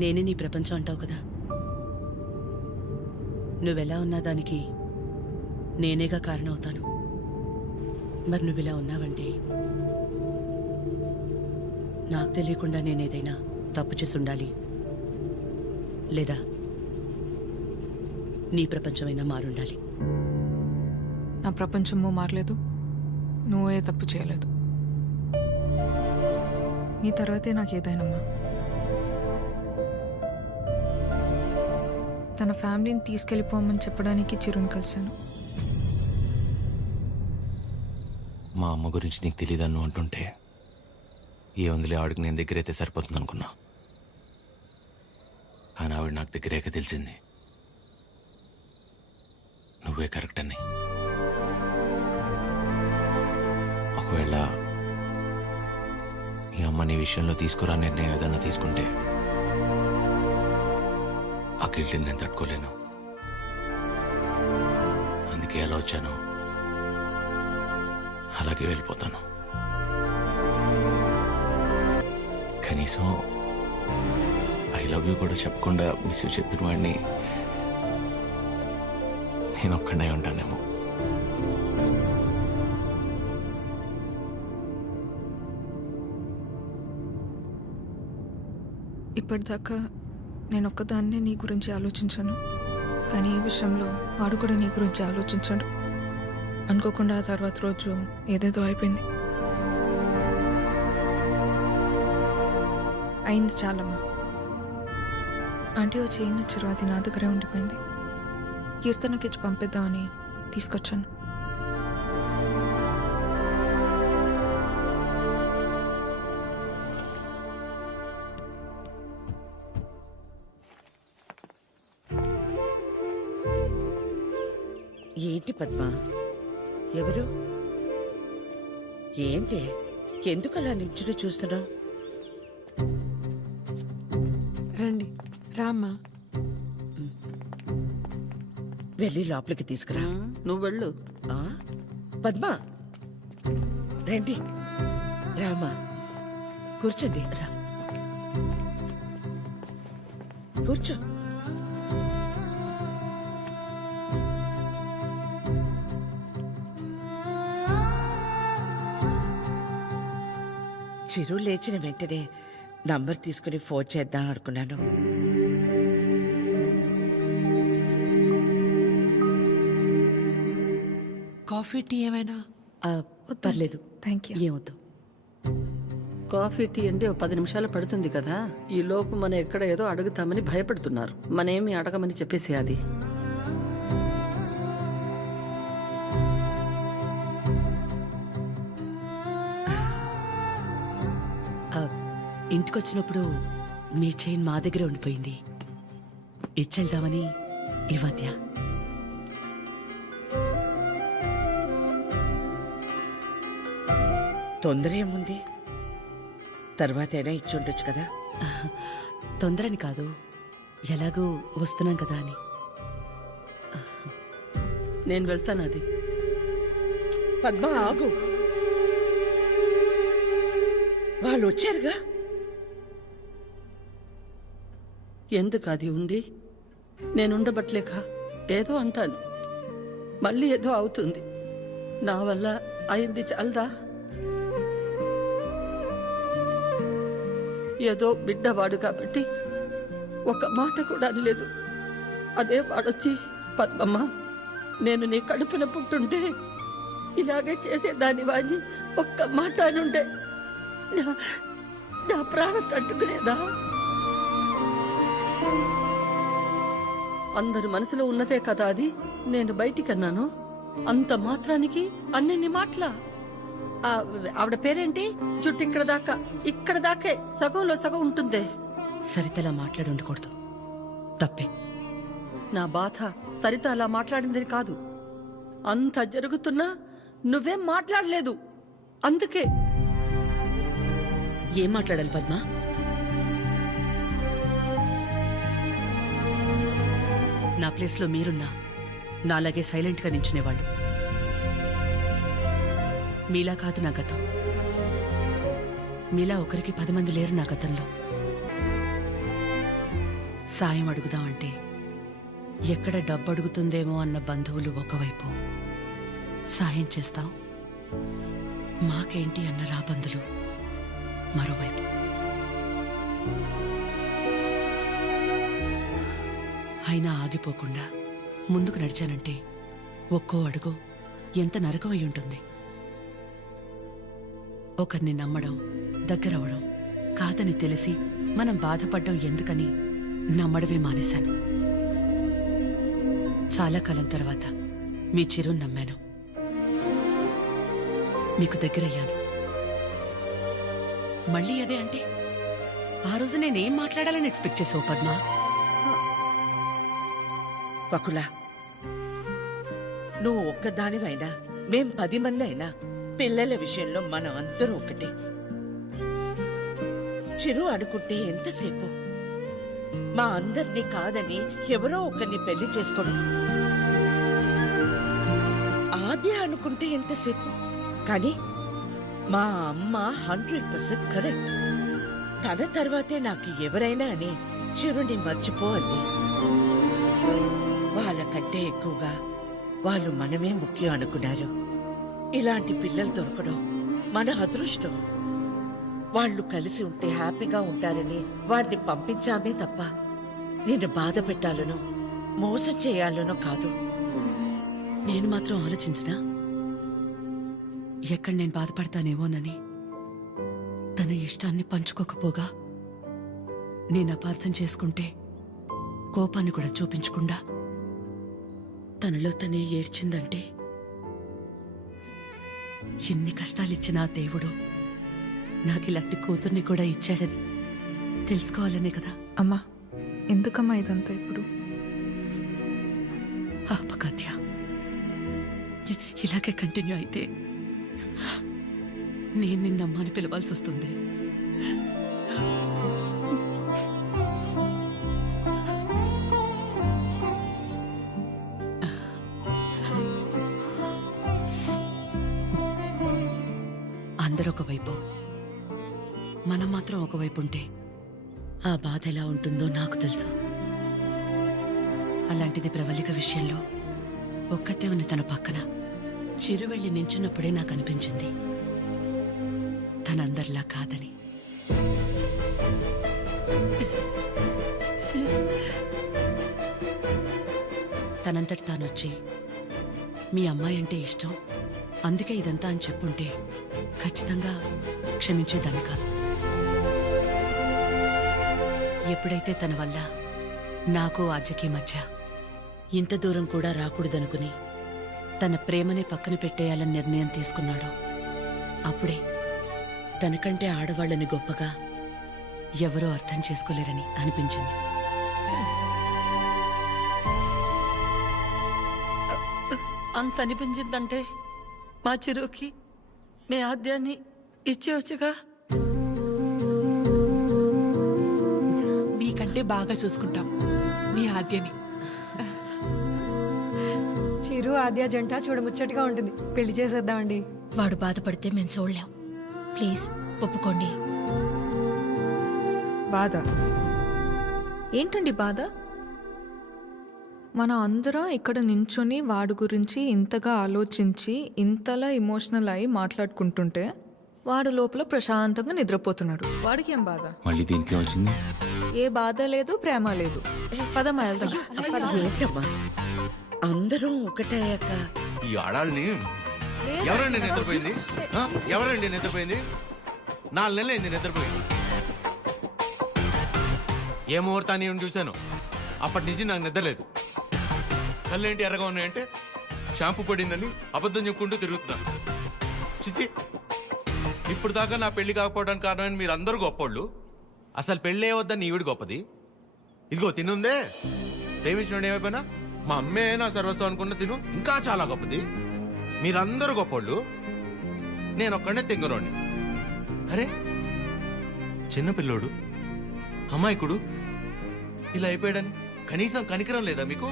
నేనే నీ ప్రపంచం అంటావు కదా. నువ్వెలా ఉన్నా దానికి నేనేగా కారణమవుతాను. మరి నువ్విలా ఉన్నావంటే నాకు తెలియకుండా నేనేదైనా తప్పు చేసి ఉండాలి, లేదా నీ ప్రపంచమైనా మారుండాలి. నా ప్రపంచము మారలేదు, నువ్వే తప్పు చేయలేదు. నీ తర్వాతే నాకు ఏదైనమ్మా. తన ఫ్యామిలీని తీసుకెళ్ళిపోమని చెప్పడానికి చిరుని కలిశాను. మా అమ్మ గురించి నీకు తెలియదన్ను అంటుంటే ఏ ఉందిలే, ఆవిడకి నేను దగ్గరైతే సరిపోతుంది అనుకున్నా. కానీ ఆవిడ నాకు దగ్గరేక తెలిసింది నువ్వే కరెక్ట్ అని. ఒకవేళ ఈ అమ్మ నీ విషయంలో తీసుకురా నిర్ణయం ఏదన్నా తీసుకుంటే ఆ గిల్ట్ని నేను తట్టుకోలేను. అందుకే ఎలా వచ్చాను అలాగే వెళ్ళిపోతాను. కనీసం ఐ లవ్ యూ కూడా చెప్పకుండా మిస్ యూ చెప్పిన వాడిని నేను ఒక్కడే ఉంటానేమో. ఇప్పటిదాకా నేను ఒక్కదాన్నే నీ గురించి ఆలోచించాను, కానీ ఈ విషయంలో వాడు కూడా నీ గురించి ఆలోచించాడు. అనుకోకుండా ఆ తర్వాత రోజు ఏదేదో అయిపోయింది. అయింది చాలమ్మా. ఆంటీ వచ్చి ఏం ఇచ్చారు, అది నా దగ్గరే ఉండిపోయింది. కీర్తనకి ఇచ్చి పంపిద్దామని తీసుకొచ్చాను. ఏంటి పద్మ? ఎవరు? ఏంటి? ఎందుకు అలా నిల్చుని చూస్తున్నావు? రండి రామ్మా. వెళ్ళి లోపలికి తీసుకురా. నువ్వు వెళ్ళు. పద్మ రండి, రామా కూర్చోండి. రా కూర్చో. చిరు లేచిన వెంటనే నంబర్ తీసుకుని ఫోన్ చేద్దాం అనుకున్నాను. కాఫీ టీ ఏమైనా? పర్లేదు, థ్యాంక్ యూ. ఏమొద్దు. కాఫీ టీ అంటే 10 నిమిషాలు పడుతుంది కదా. ఈ లోపు మనం ఎక్కడ ఏదో అడుగుతామని భయపడుతున్నారు. మనేమి అడగమని చెప్పేసి అది. ఇంటికొచ్చినప్పుడు మీ చైన్ మా దగ్గర ఉండిపోయింది, ఇచ్చెళ్దామని ఈ మధ్య. తొందర ఏముంది, తర్వాత అయినా ఇచ్చుండొచ్చు కదా. తొందరని కాదు, ఎలాగూ వస్తున్నాం కదా అని. నేను వెళ్తాను. అది పద్మ ఆగు, వాళ్ళు వచ్చారుగా. ఎందుకు అది ఉండి నేనుండబట్లేక ఏదో అంటాను, మళ్ళీ ఏదో అవుతుంది. నా వల్ల అయింది చాలదా? ఏదో బిడ్డవాడు కాబట్టి ఒక మాట కూడా అనలేదు. అదే వాడొచ్చి పద్మమ్మ నేను నీ కడుపున పుట్టుంటే ఇలాగే చేసేదాని వాడిని ఒక్క మాట అనుంటే నా ప్రాణం తట్టుకునేదా? అందరి మనసులో ఉన్నదే కదా అది. నేను బయటికన్నాను, అంత మాత్రానికి అన్ని మాటలా? ఆవిడ పేరేంటి? జుట్టు ఇక్కడ దాకే సగంలో సగం ఉంటుందే. సరితలా మాట్లాడి ఉండకూడదు, తప్పే. నా బాధ సరిత అలా మాట్లాడిందని కాదు, అంత జరుగుతున్నా నువ్వేం మాట్లాడలేదు. అందుకే. ఏం మాట్లాడాలి పద్మ? నా ప్లేస్లో మీరున్నా నాలాగే సైలెంట్గా నించునేవాళ్ళు. మీలా కాదు నా గతం. మీలా ఒకరికి 10 మంది లేరు నా గతంలో. సాయం అడుగుదామంటే ఎక్కడ డబ్బు అడుగుతుందేమో అన్న బంధువులు ఒకవైపు, సాయం చేస్తాం మాకేంటి అన్న రాబందులు మరోవైపు. అయినా ఆగిపోకుండా ముందుకు నడిచానంటే ఒక్కో అడుగు ఎంత నరకం అయి ఉంటుంది. ఒకరిని నమ్మడం, దగ్గరవడం కాదని తెలిసి మనం బాధపడ్డం ఎందుకని నమ్మడమే మానేశాను. చాలా కాలం తర్వాత మీ చిరుని నమ్మాను, మీకు దగ్గరయ్యాను. మళ్ళీ అదే అంటే ఆ రోజు నేనేం మాట్లాడాలని ఎక్స్పెక్ట్ చేసావు పద్మ? వకులా, నువ్వు ఒక్కదానివైనా మేం 10 మంది అయినా పిల్లల విషయంలో మనం అందరూ ఒకటే. చిరు అనుకుంటే ఎంతసేపు? మా అందరినీ కాదని ఎవరో ఒకరిని పెళ్లి చేసుకోవడం. ఆద్య అనుకుంటే ఎంతసేపు? కానీ మా అమ్మ 100% కరెక్ట్. తన తర్వాతే నాకు ఎవరైనా అని చిరుని మర్చిపో అంది. వాళ్ళకంటే ఎక్కువగా వాళ్ళు మనమే ముఖ్యం అనుకున్నారు. ఇలాంటి పిల్లలు దొరకడం మన అదృష్టం. వాళ్ళు కలిసి ఉంటే హ్యాపీగా ఉంటారని వాడిని పంపించామే తప్ప నిన్ను బాధ పెట్టాలనో మోసం చేయాలనో కాదు. నేను మాత్రం ఆలోచించినా ఎక్కడ నేను బాధపడతానేమోనని. తన ఇష్టాన్ని పంచుకోకపోగా నేను అపార్థం చేసుకుంటే కోపాన్ని కూడా చూపించకుండా తనలో తనే ఏడ్చిందంటే ఎన్ని కష్టాలిచ్చినా దేవుడు నాకు ఇలాంటి కూతుర్ని కూడా ఇచ్చాడని తెలుసుకోవాలనే కదా. అమ్మా ఎందుకమ్మా ఇదంతా ఇప్పుడు? ఆపకాత్య, ఇలాగే కంటిన్యూ అయితే నేను నిన్నమ్మని పిలవాల్సి వస్తుంది. అందరూ ఒకవైపు, మనం మాత్రం ఒకవైపు ఉంటే ఆ బాధ ఎలా ఉంటుందో నాకు తెలుసు. అలాంటిది ప్రవళిక విషయంలో ఒక్కతే ఉన్న తన పక్కన చిరు వెళ్ళి నించున్నప్పుడే నాకు అనిపించింది తనందరిలా కాదని. తనంతటి తానొచ్చి మీ అమ్మాయి అంటే ఇష్టం అందుకే ఇదంతా అని చెప్పుంటే ఖచ్చితంగా క్షమించేదాన్ని కాదు. ఎప్పుడైతే తన వల్ల నాకు ఆద్యకి మధ్య ఇంత దూరం కూడా రాకూడదనుకుని తన ప్రేమని పక్కన పెట్టేయాలని నిర్ణయం తీసుకున్నాడో అప్పుడే తనకంటే ఆడవాళ్ళని గొప్పగా ఎవరూ అర్థం చేసుకోలేరని అనిపించింది. అంత అనిపించిందంటే మా చిరుకి మీ ఆద్యాన్ని ఇచ్చేవచ్చుగా. మీకంటే బాగా చూసుకుంటాం మీ ఆద్యని. చిరు ఆద్య జంట చూడముచ్చటగా ఉంటుంది. పెళ్లి చేసేద్దామండి. వాడు బాధపడితే మేము చూడలేం. ప్లీజ్ ఒప్పుకోండి. బాధ ఏంటండి బాధ? మన అందరం ఇక్కడ నించుని వాడి గురించి ఇంతగా ఆలోచించి ఇంతలా ఎమోషనల్ అయి మాట్లాడుకుంటుంటే వాడు లోపల ప్రశాంతంగా నిద్రపోతున్నాడు. వాడికి ఏం బాధ? మళ్ళీ దీనికి వచ్చింది. ఏ బాధ లేదు, ప్రేమ లేదు. పదమ్మా వెళ్దాం. ఏంటమ్మా అందరం ఒకటయ్యాక ఈ ఆడాళ్ళని ఎవరండి నిద్రపోయింది? ఎవరండి నిద్రపోయింది? 4 నెలలు అయింది నిద్రపోయింది. ఏ ముహూర్తాన్ని చూశాను అప్పటి నుంచి నాకు నిద్రలేదు. కళ్ళేంటి ఎర్రగా ఉన్నాయంటే షాంపూ పడిందని అబద్ధం చెప్పుకుంటూ తిరుగుతున్నా. చిచి, ఇప్పుడు దాకా నా పెళ్లి కాకపోవడానికి కారణమైన మీరు అందరూ గొప్పోళ్ళు. అసలు పెళ్ళే వద్దని ఈవిడ గొప్పది. ఇదిగో తినుందే, ప్రేమించినోడు ఏమైపోయినా మా అమ్మే నా సర్వస్వం అనుకున్న తిను ఇంకా చాలా గొప్పది. మీరందరూ గొప్పోళ్ళు, నేను ఒక్కడే తెంగరోని. అరే చిన్నపిల్లోడు అమాయకుడు ఇలా అయిపోయాడని కనీసం కనికరం లేదా మీకు?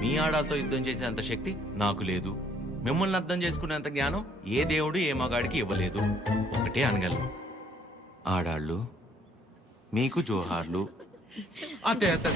మీ ఆడాలతో యుద్ధం చేసే అంత శక్తి నాకు లేదు. మిమ్మల్ని అర్థం చేసుకునేంత జ్ఞానం ఏ దేవుడు ఏ మగాడికి ఇవ్వలేదు. ఒకటే అనగలను, ఆడాళ్ళు మీకు జోహార్లు. అతే అంటే